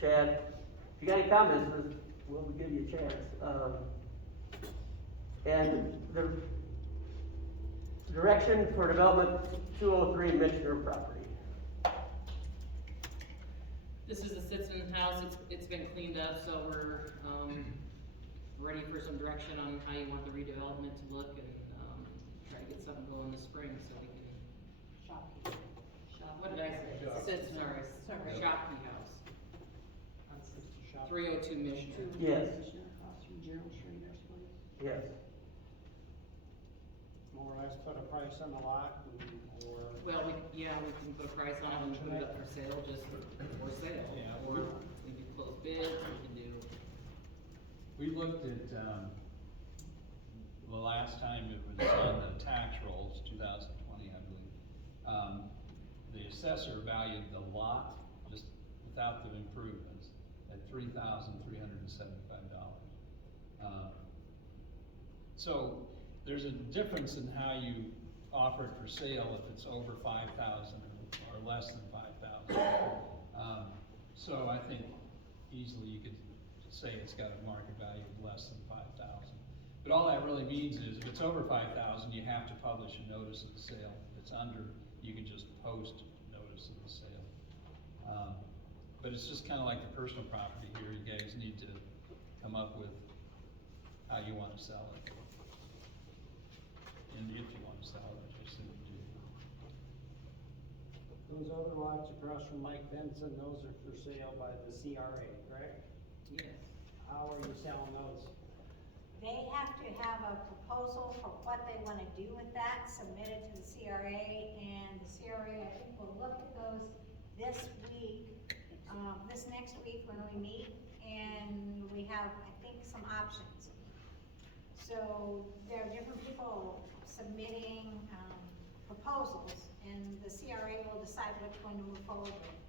Chad. If you got any comments, we'll give you a chance. And the direction for development 203 Michener property. This is a citizen house, it's been cleaned up, so we're, ready for some direction on how you want the redevelopment to look and, try to get something going this spring so we can. What did I say? Citizen. Sorry, Shopkey House, Shop. 302 Michigan. Yes. Yes. More or less put a price on the lot or. Well, we can put a price on it and put it up for sale, just for sale. Yeah. Or we can close bids, we can do. We looked at, the last time it was on the tax rolls, 2020, I believe. The assessor valued the lot, just without the improvements, at $3,375. So there's a difference in how you offer it for sale if it's over 5,000 or less than 5,000. So I think easily you could say it's got a market value of less than 5,000. But all that really means is if it's over 5,000, you have to publish a notice of the sale. If it's under, you can just post notice of the sale. But it's just kind of like the personal property here. You guys need to come up with how you want to sell it. And if you want to sell it, I assume you do. Those other lots across from Mike Benson, those are for sale by the CRA, correct? Yes. How are you selling those? They have to have a proposal for what they wanna do with that, submitted to the CRA, and the CRA, I think, will look at those this week, this next week when we meet, and we have, I think, some options. So there are different people submitting, proposals, and the CRA will decide which one to move forward with.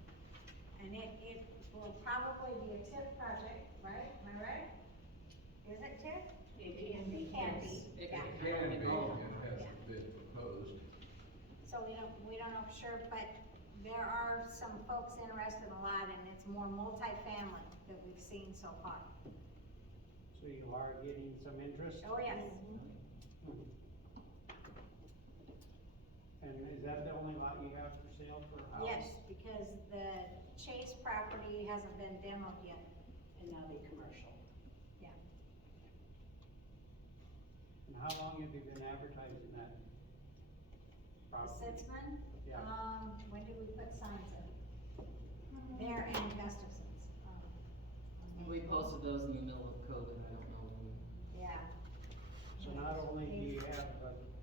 And it will probably be a TIF project, right? Am I right? Is it TIF? It can be. It can be, It yeah. can It can be, Yeah. and has been proposed. So we don't know for sure, but there are some folks interested in a lot, and it's more multifamily that we've seen so far. So you are getting some interest? Oh, yes. And is that the only lot you have for sale for a house? Yes, because the Chase property hasn't been demoed yet. And now they commercial. Yeah. And how long have you been advertising that property? Sitzman, Yeah. when did we put signs up? There and Gustafson's. We posted those in the middle of COVID, I don't know when. Yeah, So not only do you have,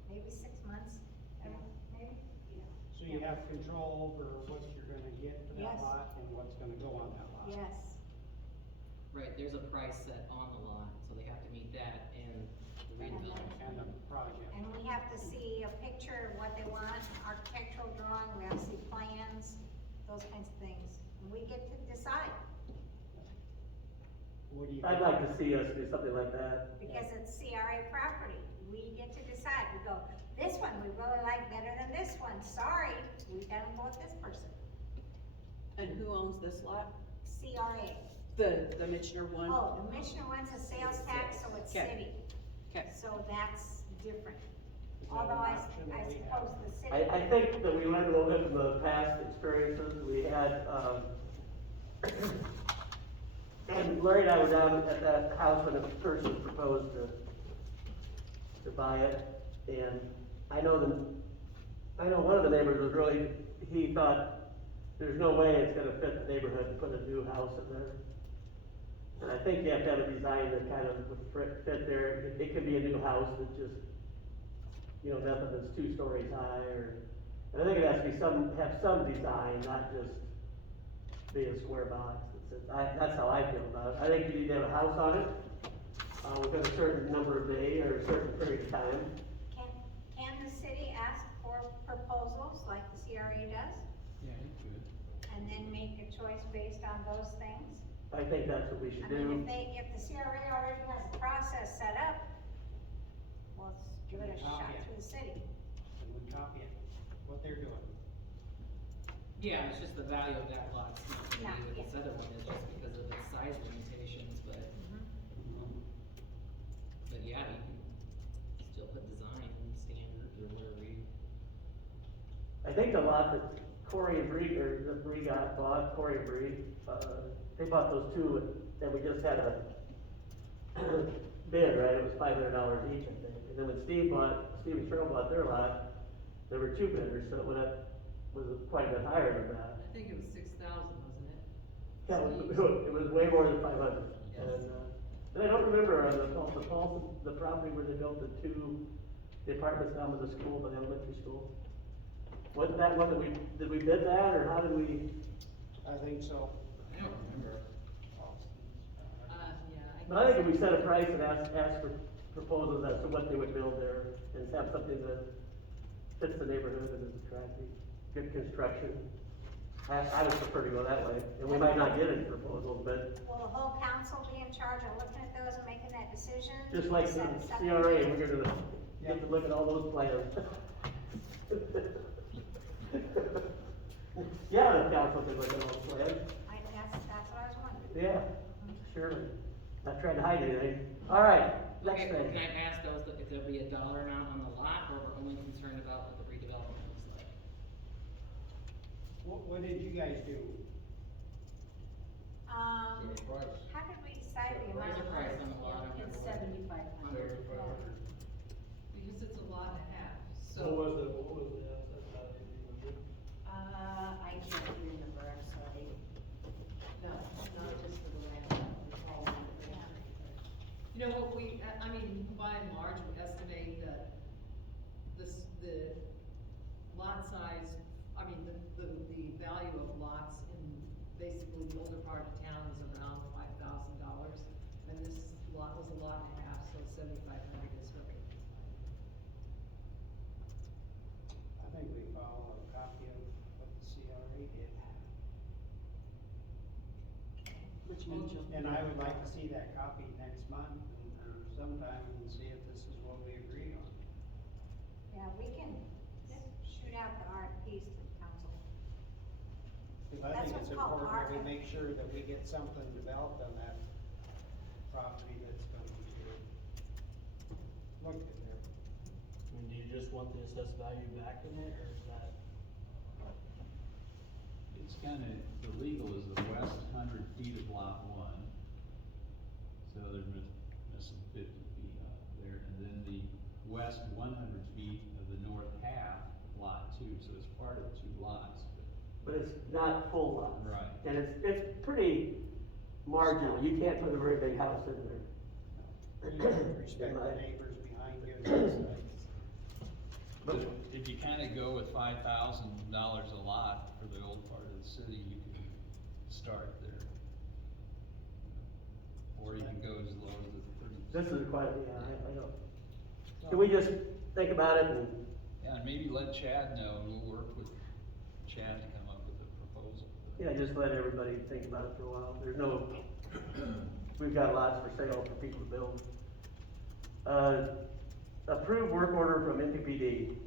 maybe 6 months, maybe? so you have control over what you're gonna get for that Yes. lot and what's gonna go on that lot. Yes, Right, there's a price set on the lot, so they have to meet that and the redevelopment. And the project. and we have to see a picture of what they want, an architectural drawing, we have to see plans, those kinds of things. And we get to decide, What do you? I'd like to see us do something like that. because it's CRA property, we get to decide, we go, this one we really like better than this one, sorry, we gotta go with this person. And who owns this lot? CRA. The Mitchner one? Oh, the Commissioner wants a sales tax, so it's Okay. city. Okay. So that's different. Is that an Although option that I we have? suppose the city. I think that we learned a little bit from the past experiences. We had, and Larry and I were down at that house when a person proposed to buy it. And I know one of the neighbors was really, he thought, there's no way it's gonna fit the neighborhood to put a new house in there. And I think you have to have a design that kind of would fit there. It could be a new house that just, nothing that's 2 stories high, and I think it has to be have some design, not just be a square box. That's how I feel about it. I think you need to have a house on it, within a certain number of days, or a certain period of time. Can the city ask for proposals like the CRA does, Yeah, you could. and then make a choice based on those things? I think that's what we should I mean, do. if the CRA already has a process set up, well, let's give it a shot through the city. And we copy it, what they're doing. Yeah, it's just the value of that lot, it's not Yeah, gonna be what this yeah. other one is, just because of its size limitations, but, yeah, you can still put design standards or whatever you. I think the lot that Corey and Bree, or that Bree bought, Corey and Bree, they bought those 2, and we just had a bid, right? It was $500 each, I think. And then when Steve and Cheryl bought their lot, there were 2 bidders, so it went up, was quite a bit higher than that. I think it was 6,000, wasn't it? Yeah, it was way more than 500. And I don't remember on the property where they built the apartments down by the school, by the elementary school. Wasn't that one did we bid that, or how did we? I think so. I don't remember. Yeah. But I think if we set a price and ask for proposals as to what they would build there, and have something that fits the neighborhood and is attractive, good construction. I would prefer to go that way, and we might not get any proposals, but Will the whole council be in charge of looking at those and making that decision? just like the Set up CRA, we're gonna get to look at all those plans. Yeah, the council can look at all the plans, That's what I was wondering. yeah, surely, not trying to hide anything. All right, next Okay, thing. can I ask those, if there'll be a dollar amount on the lot, or we're only concerned about what the redevelopment looks like? What did you guys do? Um, Set a price. how did we decide the amount There's a of price money? on the lot, I It's remember. 7,500. 7,500. Because it's a lot and a half, so. What was the asset value, remember? I can't remember, I'm sorry. No, not just for the land, it's all of it. You know, what I mean, by and large, we estimate that the lot size, I mean, the value of lots in basically the older part of town is around $5,000. And this lot was a lot and a half, so 7,500 is what we. I think we follow a copy of what the CRA did. Which means you'll. And I would like to see that copy next month or sometime and see if this is what we agree on. Yeah, we can shoot out the RFPs to the council. Cause I That's think what's it's called important that we RFP. make sure that we get something developed on that property that's going to look good there. I mean, do you just want the assessed value back in it, or is that? It's kinda, the legal is the west 100 feet of lot 1. So they're missing 50 feet out there, and then the west not full lots. Right. And it's pretty marginal, you can't put a very big house in there. Respect the neighbors behind you. But if you kinda go with $5,000 a lot for the old part of the city, you can start there. Or you can go as low as the 30. This is quite, yeah, I know. Can we just think about it and, Yeah, and maybe let Chad know, we'll work with Chad to come up with a proposal. yeah, just let everybody think about it for a while, there's no, we've got lots for sale for people to build. Approved work order from NPPD,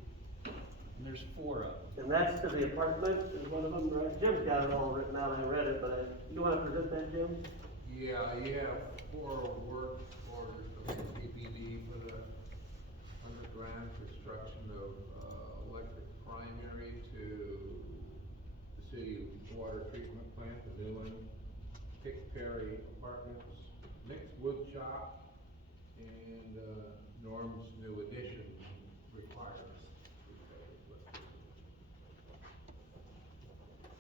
And there's 4 of them. and that's to the apartment, is one of them, right? Jim's got it all written out, I read it, but you wanna present that, Jim? Yeah, you have 4 work orders from CPD for the underground construction of, electric primary to the city water treatment plant, the new one, Pick Perry Apartments, mixed wood shop, and, Norm's new addition requirements.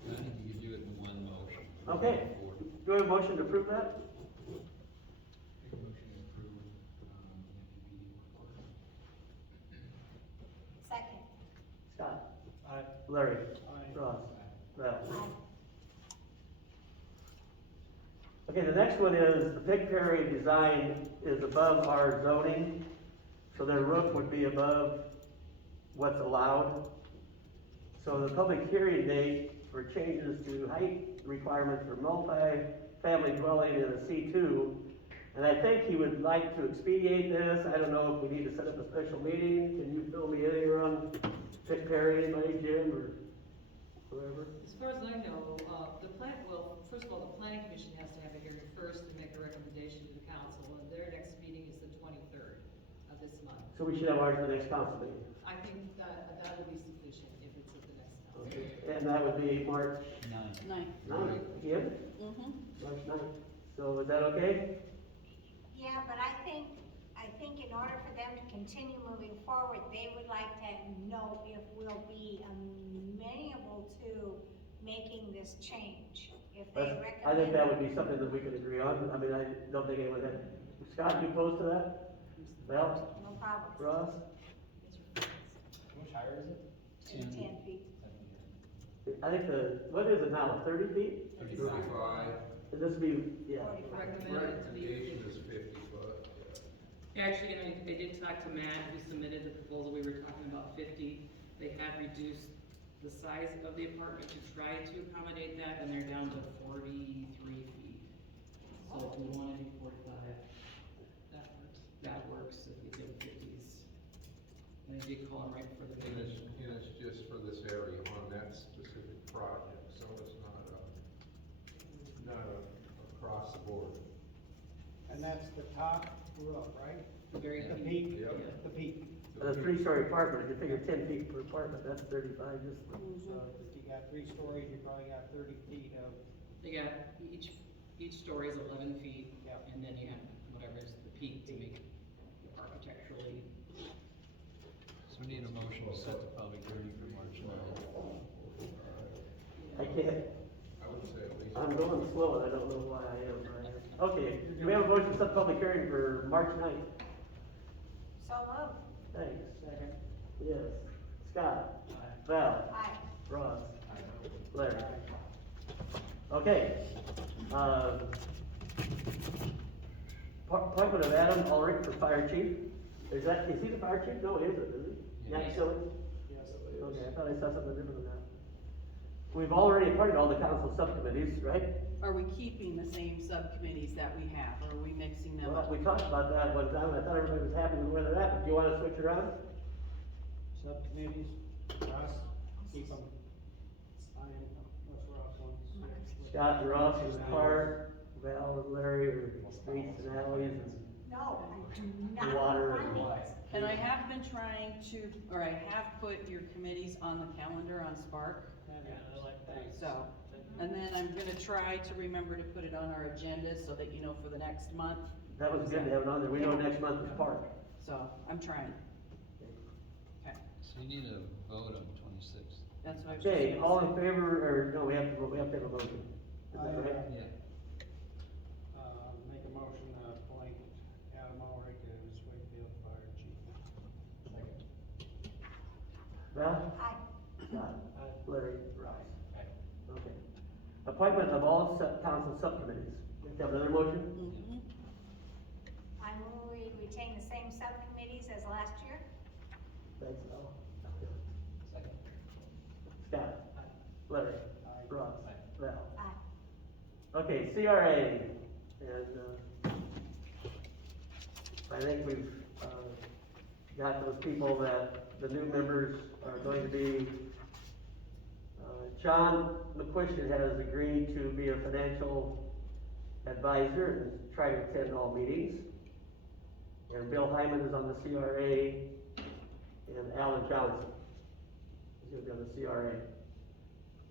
I think you could do it in one motion. Okay, do I have a motion to approve that? Make a motion to approve, NPPD work order. Second. Scott? Aye. Larry? Aye. Ross? Val? Aye. Okay, the next one is, the Big Prairie design is above our zoning, so their roof would be above what's allowed. So the public hearing date for changes to height requirements for multi-family dwelling in a C2, and I think he would like to expedite this, I don't know if we need to set up a special meeting, can you fill me in here on Big Prairie, anybody, Jim, or whoever? As far as I know, first of all, the planning commission has to have a hearing first and make a recommendation to the council, and their next meeting is the 23rd of this month. So we should have ours for the next council meeting. I think that will be sufficient if it's at the next council. Okay, and that would be March 9. 9th, again? Mm-hmm. March 9th. So is that okay? Yeah, but I think in order for them to continue moving forward, they would like to know if we'll be amenable to making this change. If they recommend. I think that would be something that we could agree on. I mean, I don't think anyone had, Scott, you opposed to that? Val? No problem. Ross? How much higher is it? 10 feet. I think what is it now, 30 feet? 35. And this would be, yeah. Recommended to be Recommendation is 50 foot, yeah. Actually, and I did talk to Matt, who submitted the proposal, we were talking about 50. They have reduced the size of the apartment to try to accommodate that, and they're down to 43 feet. So if we wanna do 45, that works if we did 50s. And I did call them right for the And big. it's just for this area on that specific project, so it's not across the board. And that's the top roof, right? The very The peak. peak, Yeah. the peak. A 3-story apartment, if you figure 10 feet per apartment, that's 35, just. So if you got 3 stories, you probably got 30 feet of, They got, each story is 11 feet, Yeah. and then you have whatever is the peak to make it architecturally. So we need a motion to set the public hearing for March 9th. I can't, I would say at least. I'm going slow and I don't know why I am, Brian. Okay, do we have a motion to set the public hearing for March 9th? So moved. Thanks. second. Yes. Scott? Val? Aye. Ross? Larry? Okay. Appointment of Adam Ulrich for fire chief. Is he the fire chief? No, he isn't, is he? Yeah. Yeah, Silly? Yes. Okay, I thought I saw something different than that. We've already appointed all the council subcommittees, right? Are we keeping the same subcommittees that we have, or are we mixing them Well, up? we talked about that one time, I thought everybody was happy with where they're at, but do you wanna switch around? Subcommittees, Russ, keep them. What's Ross on? Scott and Ross is park, Val and Larry are streets and alleys and No, I do not. water want and it. lights. And I have been trying to, or I have put your committees on the calendar on Spark, I like that. so. And then I'm gonna try to remember to put it on our agenda so that you know for the next month. That was good to have it on there, we know next month is park. So, I'm trying. Okay. So you need a vote on the 26th. That's what I was just Okay, gonna all say. in favor, or, no, we have to have a motion. Is that right? Yeah. Make a motion to appoint Adam Ulrich as Wakefield Fire Chief. Val? Aye. Scott? Larry? Ross? Okay. Appointment of all council subcommittees. Do you have another motion? Mhm. I move we retain the same subcommittees as last year. Thanks, Val. Second. Scott? Larry? Aye. Ross? Val? Aye. Okay, CRA, and, I think we've, got those people that, the new members are going to be, John McQuistion has agreed to be a financial advisor and try to attend all meetings. And Bill Hyman is on the CRA, and Alan Johnson is gonna be on the CRA.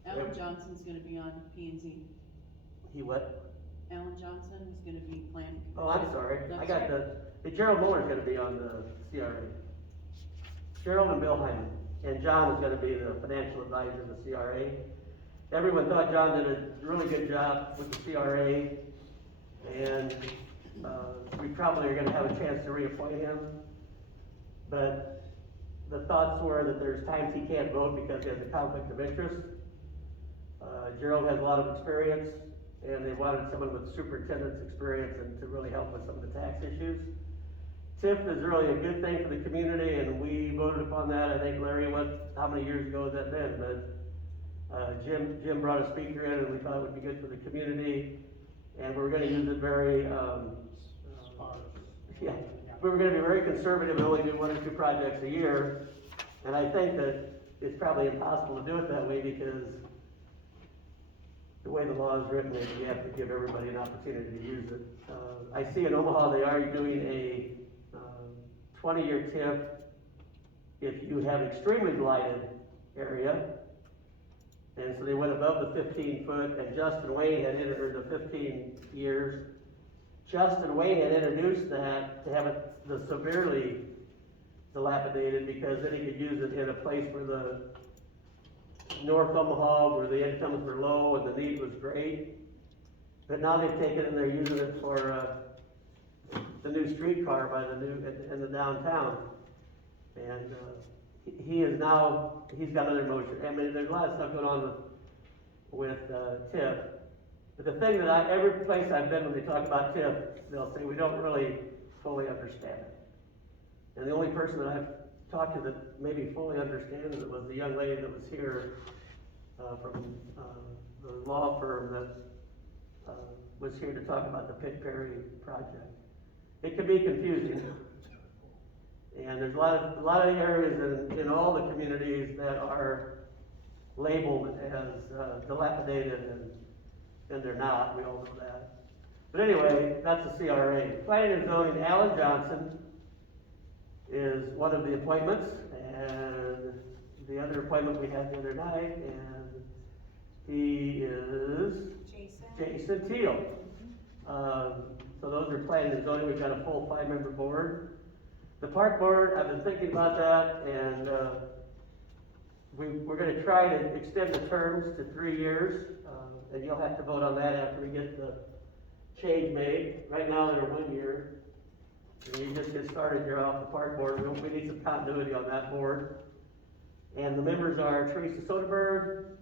Alan Johnson's gonna be on P and Z. He what? Alan Johnson is gonna be planning. Oh, I'm sorry, I That's got right. Gerald Muller's gonna be on the CRA. Gerald and Bill Hyman, and John is gonna be the financial advisor of the CRA. Everyone thought John did a really good job with the CRA, and, we probably are gonna have a chance to reappoint him. But the thoughts were that there's times he can't vote because he has a conflict of interest. Gerald has a lot of experience, and they wanted someone with superintendent's experience and to really help with some of the tax issues. TIF is really a good thing for the community, and we voted upon that. I think Larry, how many years ago has that been? But, Jim brought a speaker in, and we thought it would be good for the community, and we're gonna use it very, yeah, we were gonna be very conservative and only do 1 or 2 projects a year. And I think that it's probably impossible to do it that way because the way the law is written is you have to give everybody an opportunity to use it. I see in Omaha, they are doing a 20-year TIF if you have extremely blighted area. And so they went above the 15-foot, and Justin Wayne had entered the 15 years. Justin Wayne had introduced that to have it the severely dilapidated, because then he could use it in a place where the North Omaha, where the incomes were low and the need was great. But now they've taken it and they're using it for, the new streetcar by in the downtown. And, he's got another motion. I mean, there's a lot of stuff going on with TIF. But the thing that every place I've been when they talk about TIF, they'll say, we don't really fully understand it. And the only person that I've talked to that maybe fully understands it was the young lady that was here, from, the law firm that, was here to talk about the Pitt Perry project. It can be confusing. And there's a lot of areas in all the communities that are labeled as dilapidated, and they're not. We all know that. But anyway, that's the CRA. Planning and zoning, Alan Johnson is one of the appointments, and the other appointment we had the other night, and he is Jason Teal. So those are planning and zoning. We've got a full 5-member board. The park board, I've been thinking about that, and we're gonna try to extend the terms to 3 years, and you'll have to vote on that after we get the change made. Right now, they're 1 year, and you just get started, you're off the park board. We need some continuity on that board. And the members are Teresa Soderberg,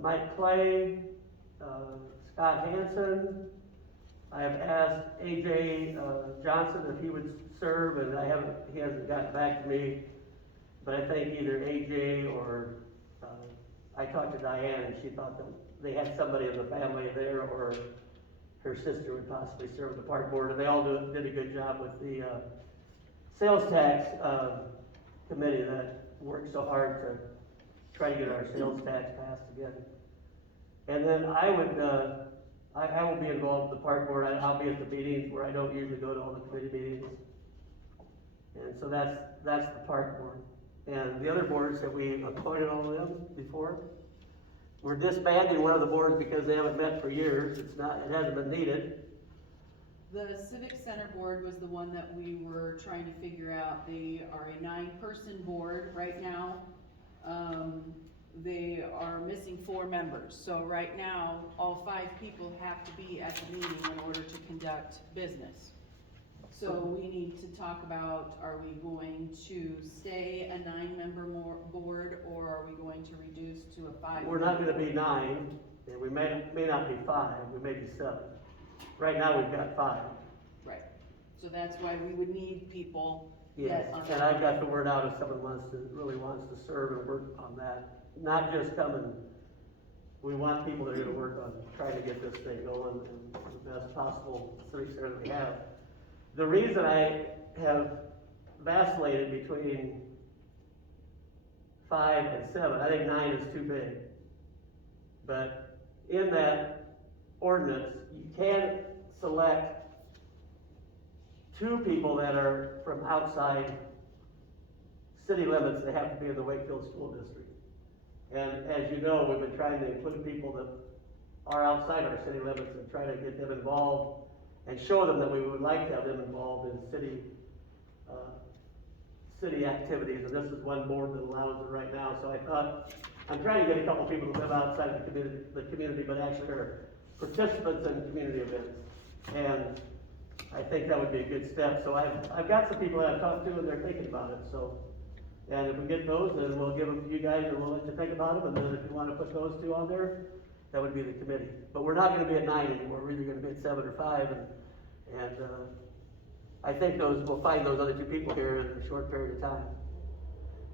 Mike Clay, Scott Hansen. I have asked AJ Johnson if he would serve, and he hasn't gotten back to me. But I think either AJ or, I talked to Diane, and she thought that they had somebody in the family there, or her sister would possibly serve the park board, and they all did a good job with the, sales tax, committee that worked so hard to try to get our sales tax passed again. And then I will be involved with the park board. I'll be at the meetings where I don't usually go to all the committee meetings. And so that's the park board. And the other boards that we appointed all of them before, we're disbanding one of the boards because they haven't met for years. It hasn't been needed. The Civic Center Board was the one that we were trying to figure out. They are a 9-person board right now. They are missing 4 members, so right now, all 5 people have to be at the meeting in order to conduct business. So we need to talk about, are we going to stay a 9-member board, or are we going to reduce to a 5? We're not gonna be 9, and we may not be 5, we may be 7. Right now, we've got 5. Right, so that's why we would need people Yes, that are. and I've got the word out if someone really wants to serve and work on that, not just come and, we want people that are gonna work on trying to get this thing going in the best possible civic center that we have. The reason I have vacillated between 5 and 7, I think 9 is too big. But in that ordinance, you can select 2 people that are from outside city limits that have to be in the Wakefield School District. And as you know, we've been trying to include people that are outside our city limits and try to get them involved and show them that we would like to have them involved in city activities, and this is one board that allows it right now. So I thought, I'm trying to get a couple people to live outside of the community, but actually are participants in community events. And I think that would be a good step. So I've got some people that I've talked to and they're thinking about it, so. And if we get those, then we'll give them to you guys and we'll let you think about them, and then if you wanna put those 2 on there, that would be the committee. But we're not gonna be at 9 anymore, we're either gonna be at 7 or 5, and I think we'll find those other 2 people here in a short period of time.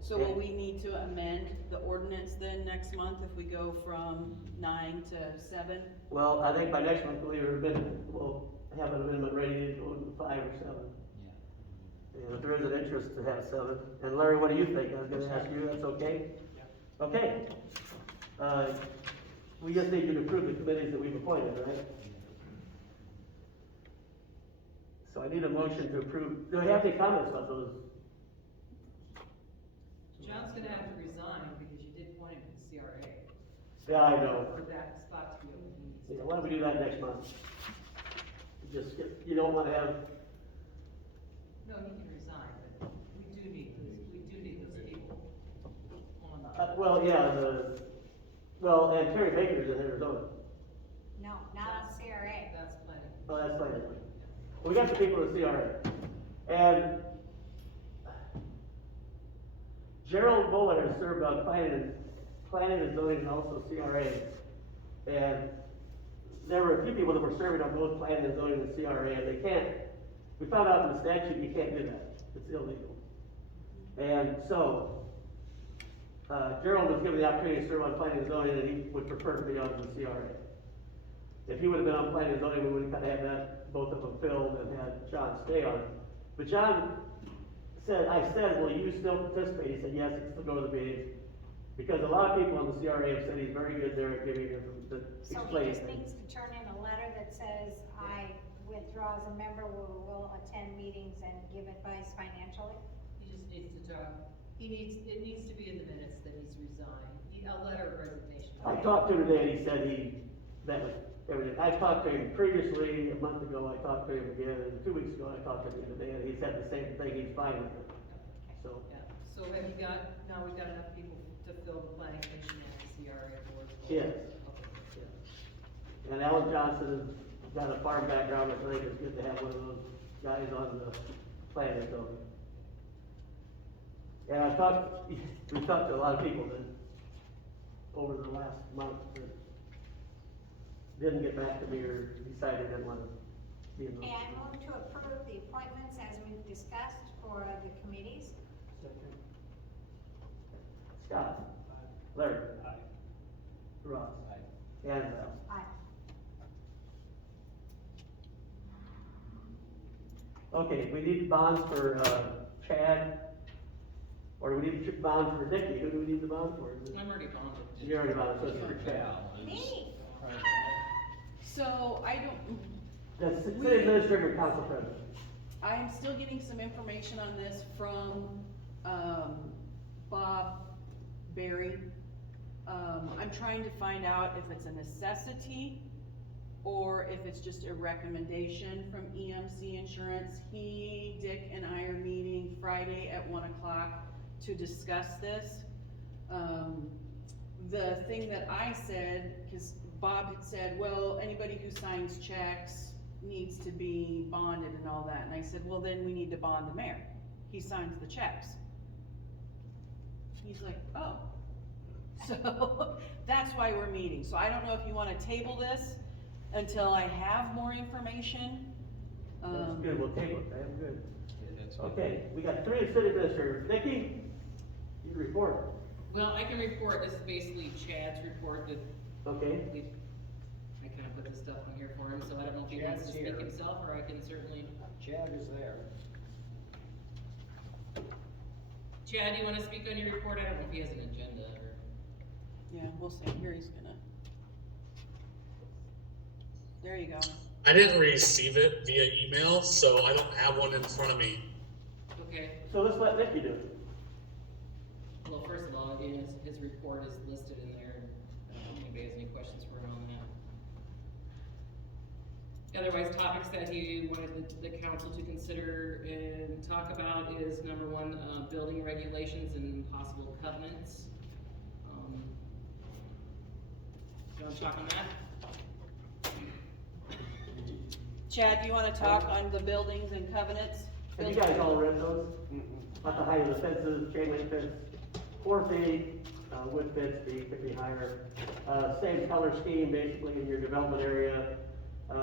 So will we need to amend the ordinance then next month if we go from 9 to 7? Well, I think by next month, we'll have an amendment ready to go to 5 or 7. And if there is an interest to have 7, and Larry, what do you think? I was gonna ask you, that's okay? Yeah. Okay. We just need you to approve the committees that we've appointed, right? So I need a motion to approve. Do we have any comments about those? John's gonna have to resign because you did point him to the CRA. Yeah, I know. For that spot to be open, he needs to. Yeah, why don't we do that next month? You don't wanna have, No, he can resign, but we do need those people on the. and Terry Baker's in Arizona. No, not on CRA. That's plenty. Oh, that's fine. We got the people in the CRA. And Gerald Buller has served on planning and zoning and also CRA. And there were a few people that were serving on both planning and zoning and CRA, and they can't, we found out in the statute you can't do that. It's illegal. And so, Gerald was given the opportunity to serve on planning and zoning, and he would prefer to be on the CRA. If he would have been on planning and zoning, we would have kind of had that, both of them filled and had John stay on it. But John said, I said, will you still participate? He said, yes, he still go to the meetings. Because a lot of people on the CRA have said he's very good there at giving So he explaining just things. needs to turn in a letter that says, I withdraw as a member, will attend meetings and give advice financially? He just needs to talk, it needs to be in the minutes that he's resigned, a letter of resignation. I talked to him today and he said he met with everything. I talked to him previously, a month ago, I talked to him again, and 2 weeks ago, I talked to him today, and he said the same thing, he's fine with it. So, Yeah, so have you got, now we've got enough people to fill the planning commission and the CRA board? yes. Okay. And Alan Johnson has got a farm background, which I think it's good to have one of those guys on the planning zone. And we talked to a lot of people that, over the last month, that didn't get back to me or decided they didn't want to be in those. Okay, I move to approve the appointments as we've discussed for the committees. Scott? Larry? Ross? And, Aye. okay, we need bonds for, Chad, or do we need bonds for Dickie? Who do we need the bond for? I'm already bonded. You already bonded, so it's for Chad. Me? So I don't, That's city administrator, council president. I'm still getting some information on this from, Bob Berry. I'm trying to find out if it's a necessity or if it's just a recommendation from EMC Insurance. Dick and I are meeting Friday at 1 o'clock to discuss this. The thing that I said, cause Bob had said, well, anybody who signs checks needs to be bonded and all that, and I said, well, then we need to bond the mayor. He signs the checks. He's like, oh. So, that's why we're meeting, so I don't know if you wanna table this until I have more information. That's good, we'll table it, I'm good. Okay, we got 3 city administrators. Nikki, you report. Well, I can report, this is basically Chad's report that Okay. I kind of put this stuff on here for him, so I don't know if he wants to Chad's speak here. himself, or I can certainly. Chad is there. Chad, do you wanna speak on your report? I don't know if he has an agenda, or. Yeah, we'll see, here he's gonna. There you go. I didn't receive it via email, so I don't have one in front of me. Okay, So let's let Nikki do it. well, first of all, again, his report is listed in there, and I don't know if anybody has any questions for him on that. Otherwise, topics that he wanted the council to consider and talk about is number 1, building regulations and possible covenants. Do you wanna talk on that? Chad, do you wanna talk on the buildings and covenants? Have you guys all read those? About the height of the fences, chain link fence, 4 feet, wood fence could be higher. Same color scheme basically in your development area,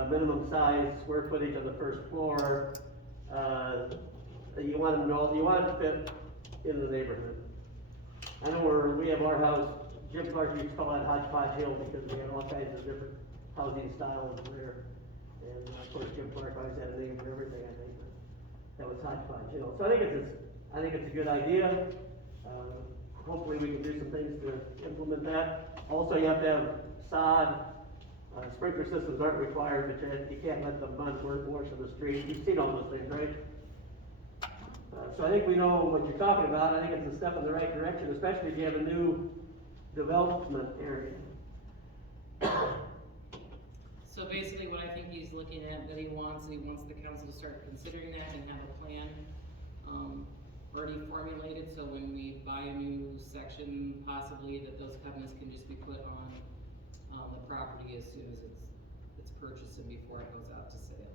minimum size, square footage on the first floor. You want them to all, you want it to fit in the neighborhood. I know we have our house, Jim Clark used to call that hodgepodge hill because we had all kinds of different housing styles there. And of course, Jim Clark always had a name for everything, I think, but that was hodgepodge hill. So I think it's a good idea. Hopefully we can do some things to implement that. Also, you have to have sod, sprinkler systems aren't required, but you can't let the mud wash in the street. You've seen all those things, right? So I think we know what you're talking about. I think it's a step in the right direction, especially if you have a new development area. So basically, what I think he's looking at, that he wants the council to start considering that and have a plan, already formulated, so when we buy a new section, possibly, that those covenants can just be put on, the property as soon as it's purchased and before it goes out to sale.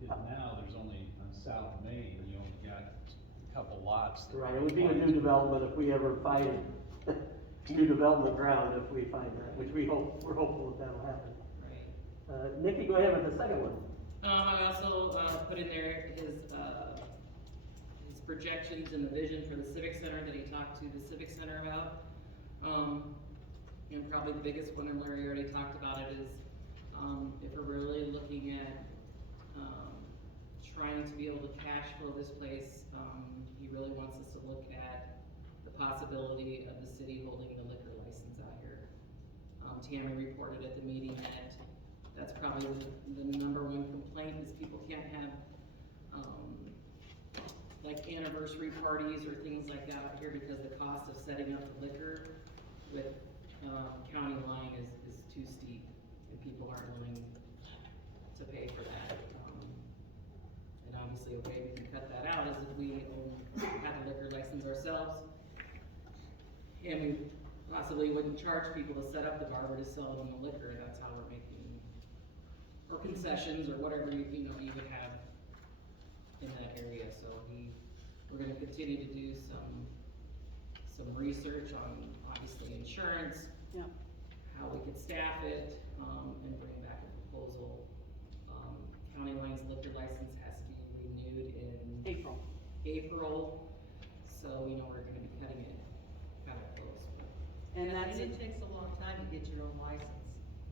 Because now there's only, on South Main, you only got a couple lots. Right, it would be a new development if we ever find new development ground, if we find that, which we're hopeful that that'll happen. Right. Nikki, go ahead with the second one. I also, put in there his projections and the vision for the Civic Center that he talked to the Civic Center about. And probably the biggest one, and Larry already talked about it, is, if we're really looking at, trying to be able to cash flow this place, he really wants us to look at the possibility of the city holding the liquor license out here. Tammy reported at the meeting that that's probably the number 1 complaint, is people can't have, like anniversary parties or things like that out here because the cost of setting up the liquor with, county line is too steep, and people aren't willing to pay for that. And obviously, a way we can cut that out is if we have a liquor license ourselves, and we possibly wouldn't charge people to set up the bar, but to sell them the liquor. That's how we're making, or concessions, or whatever you would have in that area. So we're gonna continue to do some research on, obviously, insurance, Yeah. how we could staff it, and bring back a proposal. County Line's liquor license has to be renewed in April, so we know we're gonna be cutting it kind of close. And that's it takes a long time to get your own license.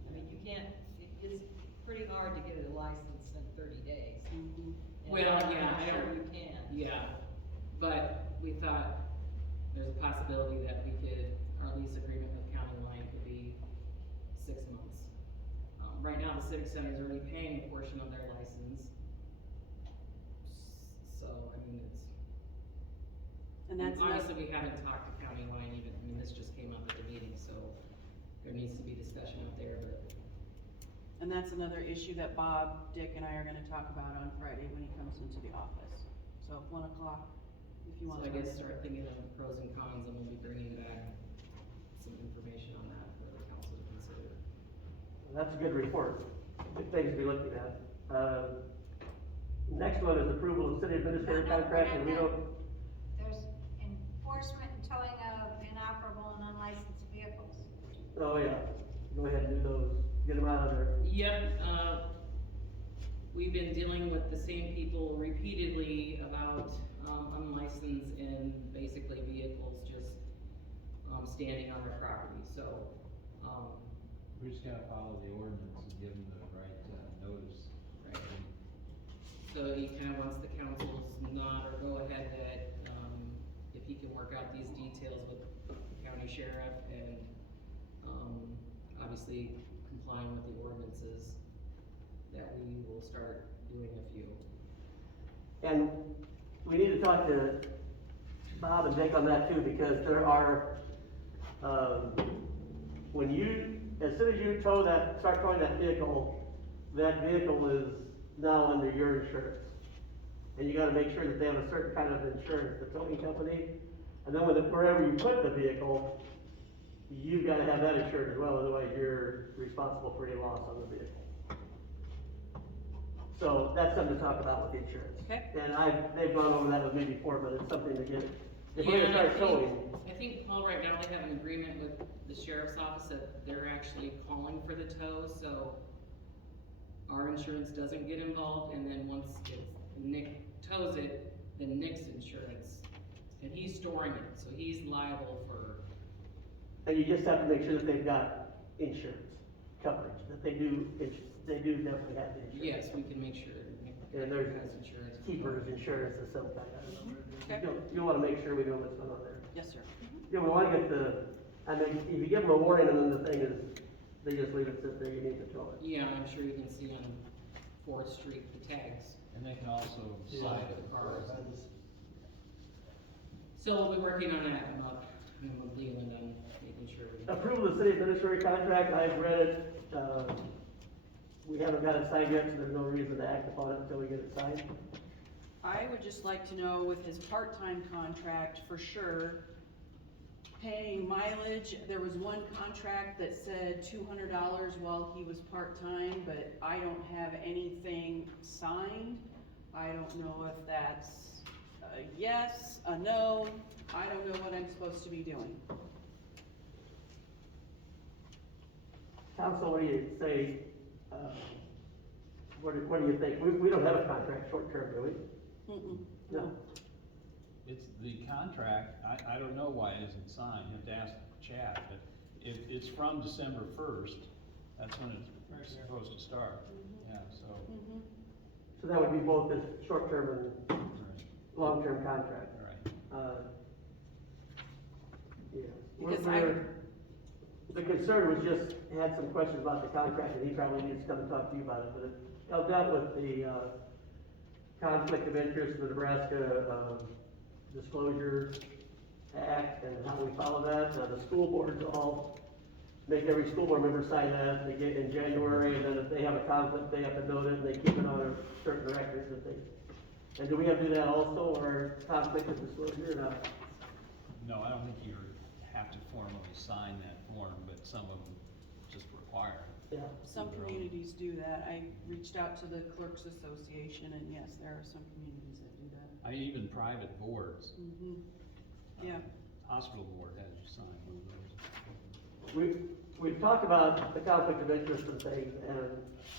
I mean, you can't, it's pretty hard to get a license in 30 days. Mm-hmm. And Well, I'm yeah, not I sure don't. you can. Yeah, but we thought there's a possibility that we could, our lease agreement with County Line could be 6 months. Right now, the Civic Center is already paying a portion of their license. So, I mean, obviously, we haven't talked to County Line even, I mean, this just came up at the meeting, so there needs to be discussion out there, but. And that's another issue that Bob, Dick, and I are gonna talk about on Friday when he comes into the office. So 1 o'clock, if you want So to. I guess start thinking of pros and cons, and we'll be bringing back some information on that for the council to consider. That's a good report, good things to be looking at. Next one is approval of city administrator contract, and we don't, There's enforcement and towing of inoperable and unlicensed vehicles. oh yeah, go ahead and do those, get them out of there. Yep, we've been dealing with the same people repeatedly about, unlicensed and basically vehicles just, standing on their property, so, We just gotta follow the ordinance and give them the right, notice. right. So he kind of wants the council's nod or go ahead that, if he can work out these details with the county sheriff and, obviously complying with the ordinances, that we will start doing a few. And we need to talk to Bob and Jake on that too, because there are, as soon as you start towing that vehicle is now under your insurance. And you gotta make sure that they have a certain kind of insurance, the towing company. And then wherever you put the vehicle, you've gotta have that insured as well, otherwise you're responsible for any loss on the vehicle. So that's something to talk about with the insurance. Okay. And they've gone over that with me before, but it's something to get, if we're Yeah, gonna start towing. I think, Paul, right now they have an agreement with the sheriff's office that they're actually calling for the tow, so our insurance doesn't get involved, and then once Nick tows it, then Nick's insurance, and he's storing it, so he's liable for, And you just have to make sure that they've got insurance coverage, that they do definitely have the insurance. yes, we can make sure Nick And there's has insurance. keeper's insurance of some kind, I don't know. Okay. You wanna make sure we know what's going on there. Yes, sir. Yeah, we wanna get if you give them a warning and then the thing is, they just leave it sit there, you need to tow it. Yeah, I'm sure you can see on 4th Street, the tags. And they can also Slide slide the cars. So we'll be working on that, and with Leland on making sure we. Approval of the city administrator contract, I've read it, we haven't got it signed yet, so there's no reason to act upon it until we get it signed. I would just like to know with his part-time contract, for sure, paying mileage, there was one contract that said $200 while he was part-time, but I don't have anything signed. I don't know if that's a yes, a no, I don't know what I'm supposed to be doing. Council, what do you say, what do you think? We don't have a contract short-term, do we? Mm-mm, No. no. It's the contract, I don't know why it isn't signed, you have to ask Chad, but it's from December 1st, that's when it's supposed to start, yeah, so. Mhm. So that would be both this short-term and long-term contract. Right. Yeah. Because The concern was just, had some questions about the contract, and he probably needs to come and talk to you about it, but it dealt with the, conflict of interest, the Nebraska, Disclosure Act, and how we follow that. The school boards all make every school board member sign that, they get in January, and then if they have a conflict, they have to note it, and they keep it on a certain records that they, and do we have to do that also, or conflict of disclosure, or not? No, I don't think you have to formally sign that form, but some of them just require it. Yeah. Some communities do that. I reached out to the Clerks Association, and yes, there are some communities that do that. Even private boards, Mm-hmm, yeah. hospital board has you sign one of those. We've talked about the conflict of interest and things, and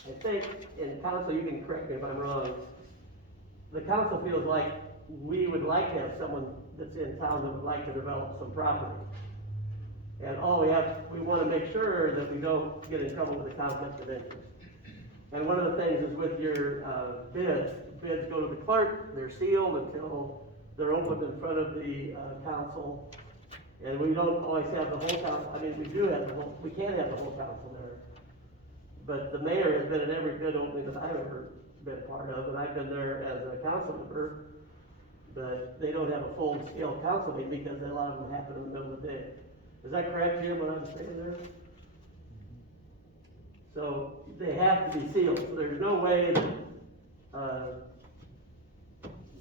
I think, in council, you can correct me if I'm wrong, the council feels like we would like to have someone that's in town that would like to develop some property. And we wanna make sure that we don't get in trouble with the conflict of interest. And one of the things is with your, bids go to the clerk, they're sealed until they're opened in front of the, council. And we don't always have the whole council, we do have we can have the whole council there. But the mayor has been in every bid opening that I've ever been a part of, and I've been there as a council member. But they don't have a full-scale council meeting because a lot of them happen in the middle of the day. Is that correct, Jim, what I'm saying there? So they have to be sealed, so there's no way that,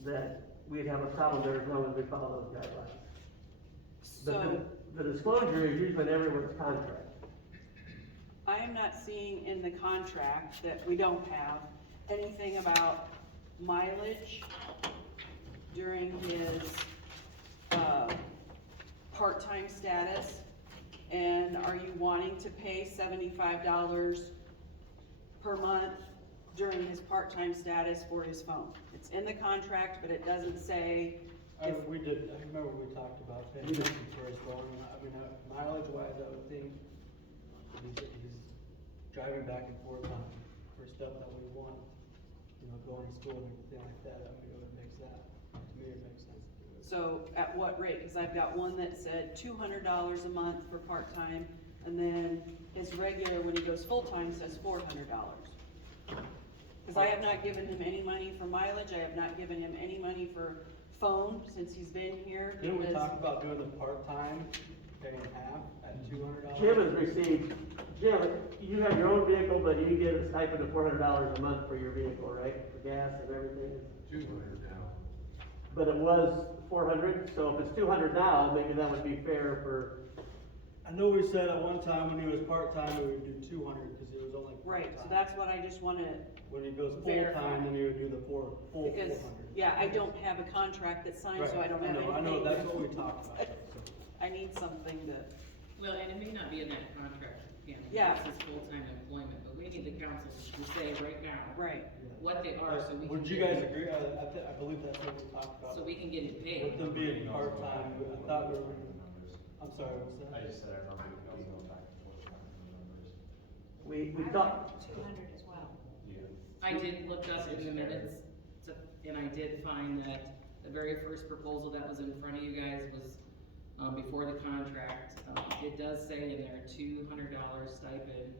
that we'd have a problem there as long as we follow those guidelines. So, the disclosure is usually in everyone's contract. I am not seeing in the contract that we don't have anything about mileage during his, part-time status. And are you wanting to pay $75 per month during his part-time status for his phone? It's in the contract, but it doesn't say if, We did, I remember we talked about paying for his phone, I mean, mileage wise, I would think he's driving back and forth on, for stuff that we want, you know, going to school and everything like that, I mean, it makes that, to me, it makes sense to do it. so at what rate? Cause I've got one that said $200 a month for part-time, and then his regular, when he goes full-time, says $400. Cause I have not given him any money for mileage, I have not given him any money for phone since he's been here. Didn't we because- talk about doing the part-time, paying half at $200? Jim has received, Jim, you have your own vehicle, but you get a stipend of $400 a month for your vehicle, right? For gas and everything. 200 now. But it was 400, so if it's 200 now, maybe that would be fair for, I know we said at one time when he was part-time, we would do 200, cause he was only part-time. Right, so that's what I just wanna, When he goes verify. full-time, then he would do the full because, 400. yeah, I don't have a contract that's signed, so I don't have anything. I know, that's what we talked about. I need something to, Well, and it may not be in that contract, again, Yeah. this is full-time employment, but we need the council to say right now right. what they are, so we can. Would you get guys it- agree, I believe that's what we talked about. So we can get it paid. With them being part-time, I thought we were, I'm sorry, what's that? I just said I remember we can go back and forth on the numbers. we talked, 200 as well. Yeah. I did look up in the minutes, and I did find that the very first proposal that was in front of you guys was, before the contract. It does say in there $200 stipend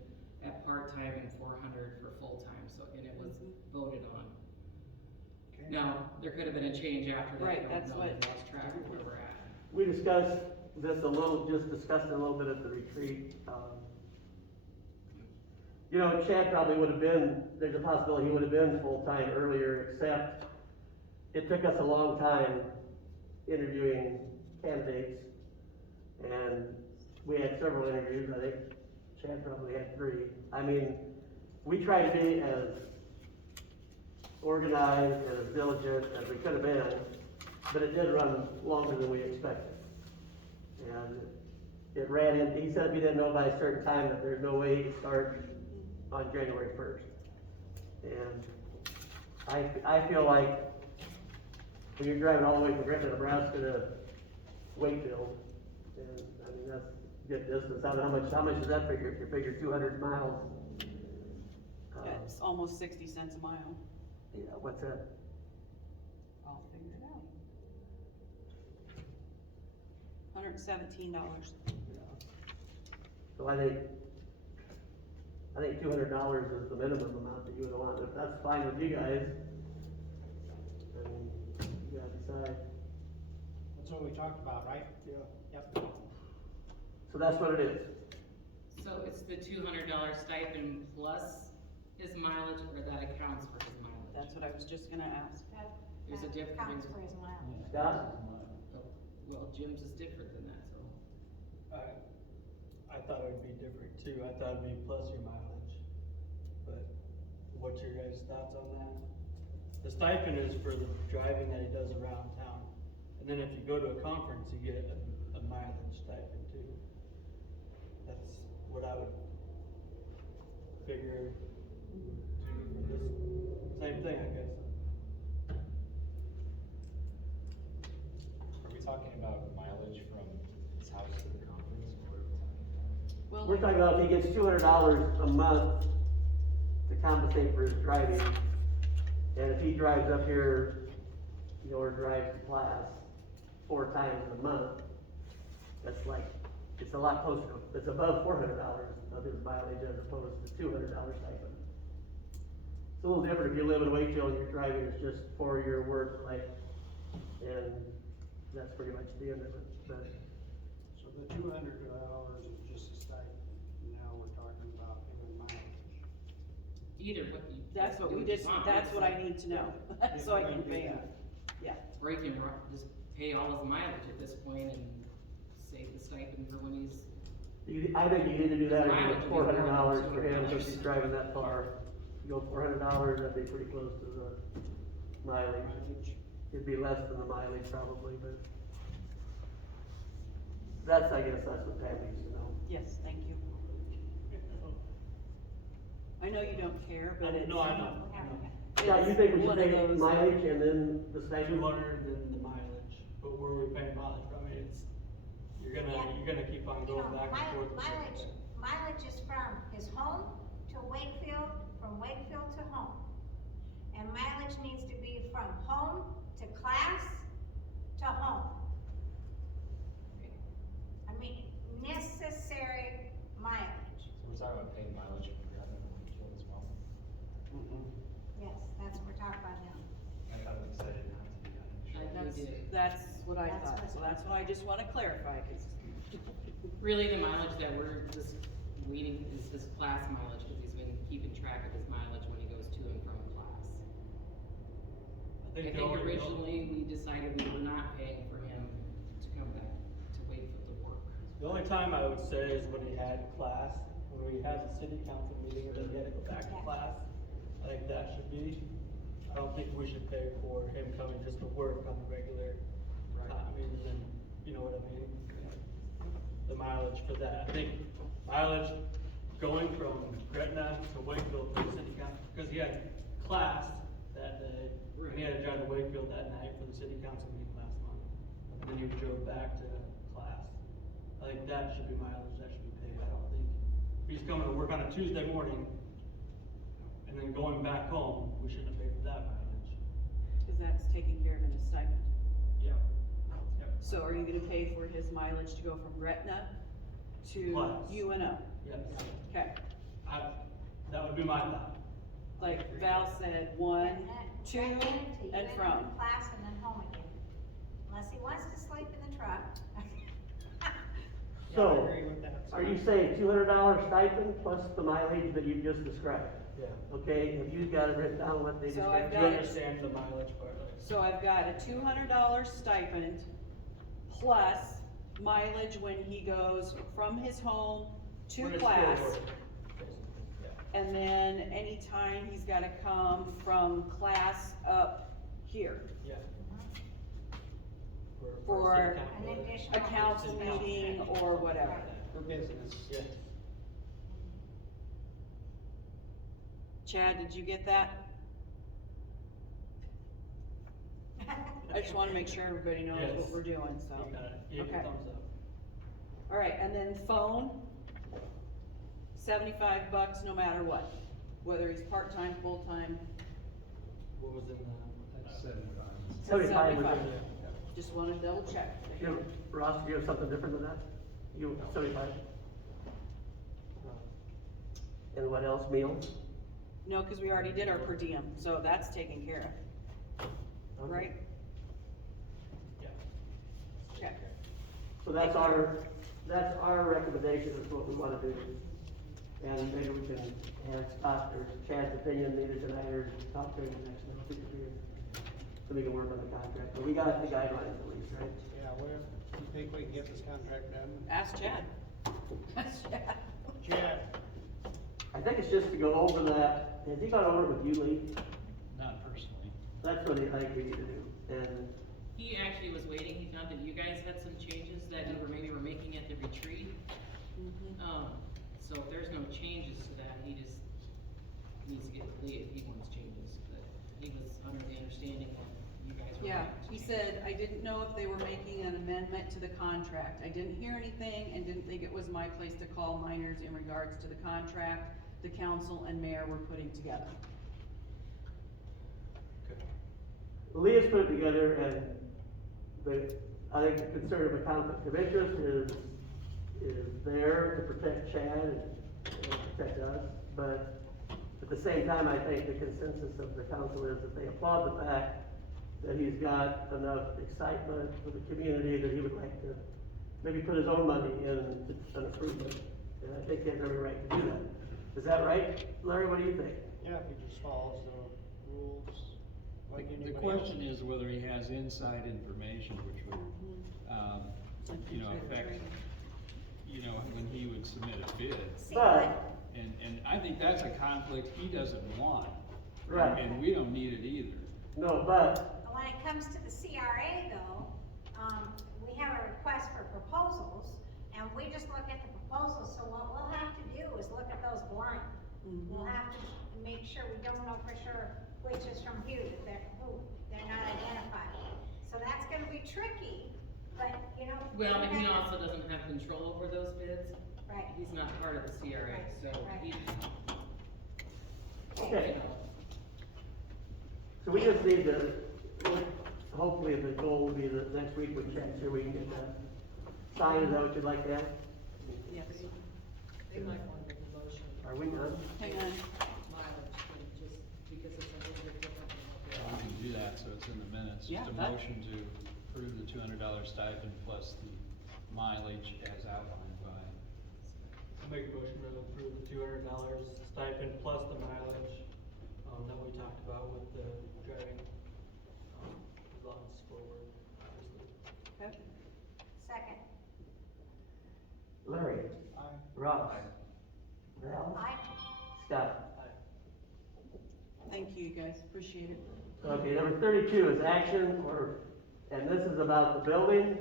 at part-time and $400 for full-time, so, and it was voted on. Now, there could have been a change after that, I Right, don't that's know, what- I lost track of where we're at. we discussed this a little, just discussed it a little bit at the retreat. You know, Chad probably would have been, there's a possibility he would have been full-time earlier, except it took us a long time interviewing candidates. And we had several interviews, I think Chad probably had 3. I mean, we tried to be as organized and as diligent as we could have been, but it did run longer than we expected. And it ran in, he said if he didn't know by a certain time that there's no way he could start on January 1st. And I feel like when you're driving all the way from Griffin, Nebraska to Wakefield, and I mean, that's a good distance. I don't know how much does that figure? If you figure 200 miles, It's almost 60 cents a mile. yeah, what's that? I'll figure it out. $117. So I think $200 is the minimum amount that you would want. If that's fine with you guys, then you gotta decide. That's what we talked about, right? Yeah. Yep. So that's what it is. So it's the $200 stipend plus his mileage, or that accounts for his mileage? That's what I was just gonna ask. There's a difference. Counts for his mileage. Scott? Well, Jim's is different than that, so. I thought it would be different too, I thought it'd be plus your mileage, but what's your guys' thoughts on that? The stipend is for the driving that he does around town, and then if you go to a conference, you get a mileage stipend too. That's what I would figure do for this, same thing, I guess. Are we talking about mileage from his house to the conference, or what are we talking about? Well, We're talking about if he gets $200 a month to compensate for his driving, and if he drives up here, you know, or drives to class 4 times a month, that's like, it's a lot closer, it's above $400 of his mileage as opposed to $200 stipend. It's a little different if you live in Wakefield and your driving is just for your work, like, and that's pretty much the end of it, but. So the $200 is just a stipend, now we're talking about giving mileage. Either what you. that's what we do just, want. that's what I need to know, so I can pay him. Yeah, Or you can just pay all his mileage at this point and save the stipend for when he's, I think you need to do that, if Mileage it's would be $400 more for than him, because $200. he's driving that far. You go $400, that'd be pretty close to the mileage. It'd be less than the mileage probably, but that's, I guess, that's what Pam needs to know. Yes, thank you. I know you don't care, but it's. No, I know. Yeah, you think we should one of pay those- mileage and then the stipend? 200 and the mileage, but where we're paying mileage from, it's, you're gonna keep on You know, going back and forth. with mileage, it. mileage is from his home to Wakefield, from Wakefield to home. And mileage needs to be from home to class to home. I mean, necessary mileage. So we're talking about paying mileage from Gretna to Wakefield as well. Yes, that's what we're talking about now. I thought we decided not to do that. That's what I That's thought, what- so that's why I just wanna clarify, cause. really the mileage that we're just waiting is his class mileage, cause he's been keeping track of his mileage when he goes to and from class. I think originally we decided we were not paying for him to come back to Wakefield to work. The only time I would say is when he had class, when he has a city council meeting and then he had to go back to class. I think that should be, I don't think we should pay for him coming just to work on the regular. I mean, and then, you know what I mean? The mileage for that, I think mileage going from Gretna to Wakefield for the city council, because he had class that day. And he had to drive to Wakefield that night for the city council meeting last month, and then he drove back to class. I think that should be mileage, that should be paid, I don't think, if he's coming to work on a Tuesday morning, and then going back home, we shouldn't have paid for that mileage. Cause that's taken care of in the stipend. Yeah. Yep. So are you gonna pay for his mileage to go from Gretna to Class. UNO? Yes. Okay, That would be my thought. like Val said, one, And then- to, and and then from. class and then home again. Unless he wants to sleep in the truck. So, are you saying $200 stipend plus the mileage that you just described? Yeah. Okay, have you got it written down what they So described? I've Do you got it. understand the mileage part, like? So I've got a $200 stipend plus mileage when he goes from his home to When it's class. still work, basically, yeah. And then anytime he's gotta come from class up here Yeah. for city council. An additional. a council meeting or whatever. For business. Yeah. Chad, did you get that? I just wanna make sure everybody knows what Yes. we're doing, so. You got it, give me a Okay. thumbs up. Alright, and then phone, $75 no matter what, whether he's part-time, full-time, What was in the? That's 75. 75 was 75. in. Just wanna double check. Ross, do you have something different than that? You, 75? And what else, meals? No, cause we already did our per diem, so that's taken care of, right? Yeah. Okay. So that's our recommendation, is what we wanna do. And maybe we can have Scott or Chad's opinion either tonight or talk to him next week, so we can work on the contract, but we got the guidelines at least, right? Yeah, where, you think we can get this contract done? Ask Chad. Ask Chad. Chad, I think it's just to go over that, has he gone over it with you, Lee? Not personally. That's what I think we need to do, and He actually was waiting, he found that you guys had some changes that you were maybe were making at the retreat. So if there's no changes to that, he just needs to get with Lee if he wants changes, but he was under the understanding that you guys were. Yeah, making he changes. said, I didn't know if they were making an amendment to the contract. I didn't hear anything and didn't think it was my place to call minors in regards to the contract the council and mayor were putting together. Lee has put it together, and I think the concern of a conflict of interest is there to protect Chad and protect us, but at the same time, I think the consensus of the council is that they applaud the fact that he's got enough excitement for the community that he would like to maybe put his own money in an improvement, and I think he has every right to do that. Is that right, Larry, what do you think? yeah, if he just follows the rules like The anybody else. question is whether he has inside information, which would, affect, when he would submit a bid. But, And I think that's a conflict he doesn't want. Right. And we don't need it either. no, but, When it comes to the CRA though, we have a request for proposals, and we just look at the proposals, so what we'll have to do is look at those blind. We'll have to make sure, we don't know for sure which is from who, they're not identified. So that's gonna be tricky, but, Well, and he we have- also doesn't have control over those bids. Right. He's not part of the CRA, so Right. he, okay. you know. So we just need to, hopefully the goal will be that next week we check, sure we can get that signed, is that what you'd like to have? Yes. They might want to make a motion. Are we done? Hang on. Mileage, and just because it's a little bit different. We can do that, so it's in the minutes. Yeah, Just a that- motion to approve the $200 stipend plus the mileage as outlined by. Make a motion to approve the $200 stipend plus the mileage, that we talked about with the driving, as long as forward, obviously. Okay. Second. Larry? Aye. Ross? Val? Aye. Scott? Thank you, you guys, appreciate it. Okay, number 32 is action order, and this is about the building.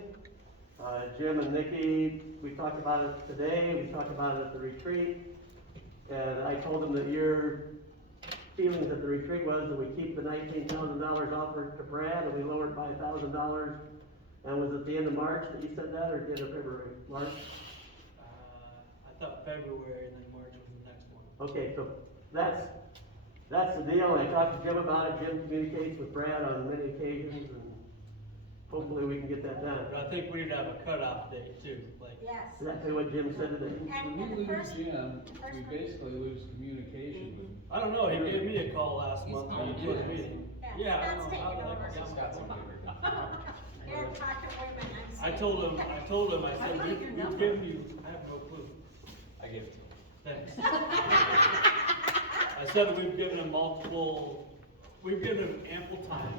Jim and Nikki, we talked about it today, we talked about it at the retreat, and I told them that your feelings at the retreat was that we keep the $19,000 offered to Brad, and we lowered by $1,000, and was it the end of March that you said that, or the end of February? March? I thought February and then March was the next one. Okay, so that's the deal. I talked to Jim about it. Jim communicates with Brad on many occasions, and hopefully we can get that done. But I think we need to have a cutoff date too, like. Yes. Exactly what Jim said today. And When the we lose first- Jim, first we one- basically lose communication with. I don't know, he gave me a call last He's month. on when we the put a news. meeting. Yeah, Yeah, I Scott's don't know how taking the heck over. I got Scott's that. on everything. Here, talk to women, I'm I saying. told him, I How said, do you get your we've number?" given you, I have no clue. I give it to him. Thanks. I said we've given him we've given him ample time.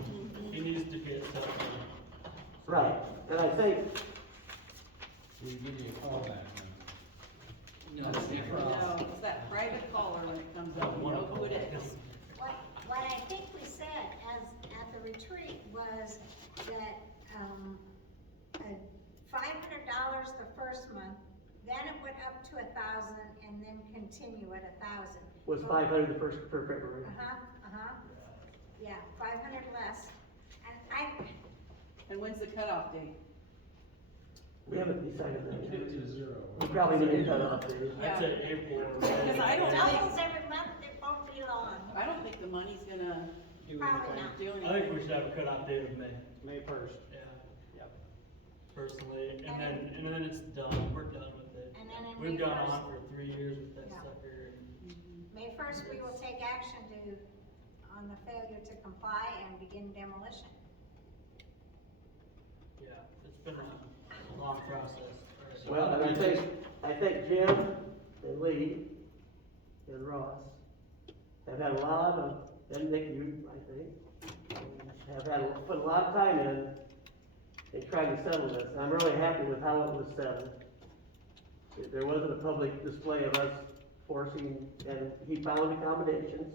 He needs to get stuff done. Right, and I think, We give you a call back then. No, it's never. No, it's that private caller when it comes up, you know who it is. What I think we said at the retreat was that, $500 the first month, then it went up to 1,000 and then continue at 1,000. was 500 the first for February. Yeah, 500 less, and And when's the cutoff date? We haven't decided that Get yet. to zero. We probably need to cut off the. I'd say April. or May. Because I don't doubles think, every month, it won't be long. I don't think the money's gonna Probably not. do anything. I think we should have a cutoff date of May. May 1st. Yeah. Yep. Personally, and then it's done, we're done with it. And then in We've May gone 1st on for 3 years with that Yeah. sucker. May 1st, we will take action on the failure to comply and begin demolition. Yeah, it's been a long process. Well, and I think Jim and Lee and Ross have had a lot of, and Nick, you, I think, put a lot of time in trying to settle this. I'm really happy with how it was settled. There wasn't a public display of us forcing, and he found accommodations.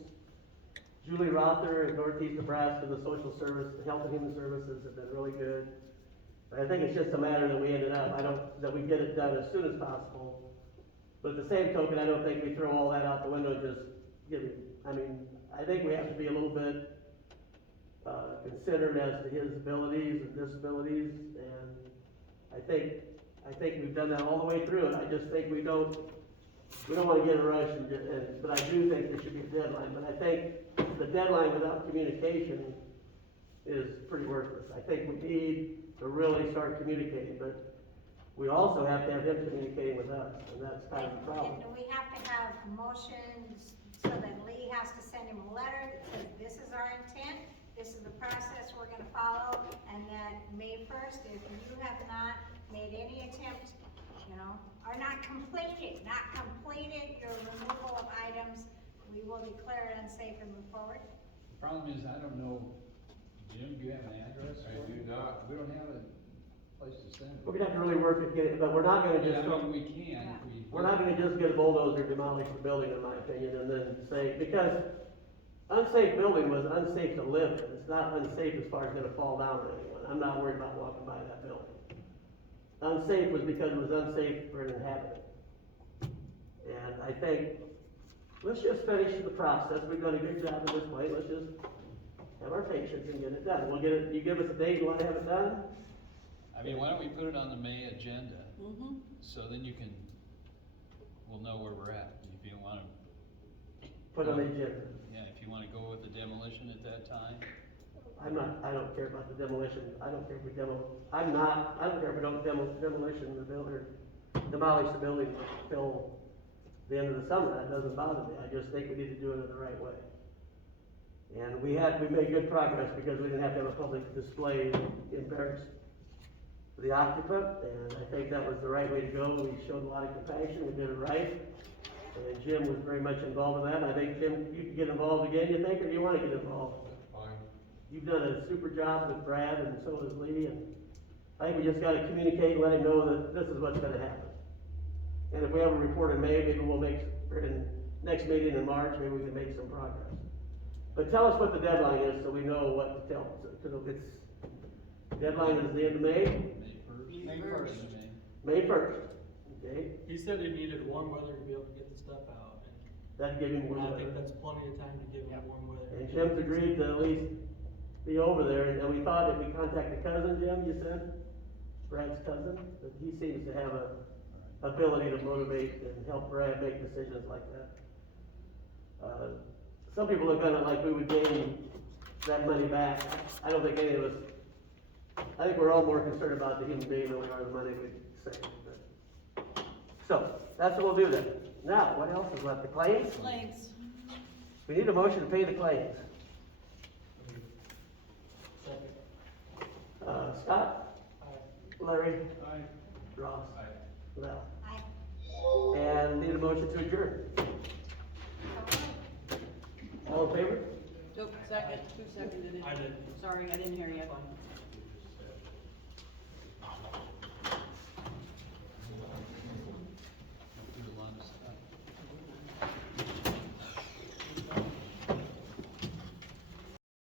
Julie Rother in Northeast Nebraska, the social service, the health and human services have been really good. But I think it's just a matter that we ended up, that we get it done as soon as possible. But at the same token, I don't think we throw all that out the window just giving, I think we have to be a little bit, considered as to his abilities and disabilities, and I think we've done that all the way through it. I just think we don't wanna get a rush but I do think there should be a deadline, but I think the deadline without communication is pretty worthless. I think we need to really start communicating, but we also have to have him communicating with us, and that's kind of the problem. And we have to have motions so that Lee has to send him a letter that says, this is our intent, this is the process we're gonna follow, and that May 1st, if you have not made any attempt, or not completed your removal of items, we will declare it unsafe and move forward. The problem is, I don't know, Jim, do you have an address? I do not. We don't have a place to send We're it. gonna have to really work at getting, but we're not gonna Yeah, just, I mean, we can, if we. we're not gonna just get a bulldozer, demolish the building, in my opinion, and then say, because unsafe building was unsafe to live in. It's not unsafe as far as gonna fall down on anyone. I'm not worried about walking by that building. Unsafe was because it was unsafe for an inhabitant. And I think, let's just finish the process. We've done a good job at this point. Let's just have our patience and get it done. We'll get it, you give us a date, you wanna have it done? I mean, why don't we put it on the May agenda, Mm-hmm. so then you can, we'll know where we're at, if you wanna. Put on the agenda. Yeah, if you wanna go with the demolition at that time. I don't care about the demolition. I don't care if we I don't care if we don't demolition the building, demolish the building till the end of the summer. That doesn't bother me. I just think we need to do it in the right way. And we made good progress because we didn't have to have a public display embarrass the occupant, and I think that was the right way to go. We showed a lot of compassion, we did it right. And Jim was very much involved in that, and I think, Jim, you can get involved again, you think, or do you wanna get involved? Fine. You've done a super job with Brad, and so has Lee, and I think we just gotta communicate and let him know that this is what's gonna happen. And if we have a report in May, maybe we'll make, or in next meeting in March, maybe we can make some progress. But tell us what the deadline is, so we know what to tell, because it's, deadline is the end of May, May first. May 1st, okay? He said he needed warm weather to be able to get the stuff out, That'd give him and more I weather. think that's plenty of time to give him warm weather. And Jim's agreed to at least be over there, and we thought if we contact the cousin, Jim, you said? Brad's cousin, that he seems to have a ability to motivate and help Brad make decisions like that. Some people look at it like we would gain that money back. I don't think any of us, I think we're all more concerned about the human being than we are the money we save. So, that's what we'll do then. Now, what else is left? The claims? Claims. We need a motion to pay the claims. Scott? Larry? Ross? Val? And need a motion to adjourn. All in favor? Nope, second, who seconded it? I did. Sorry, I didn't hear you.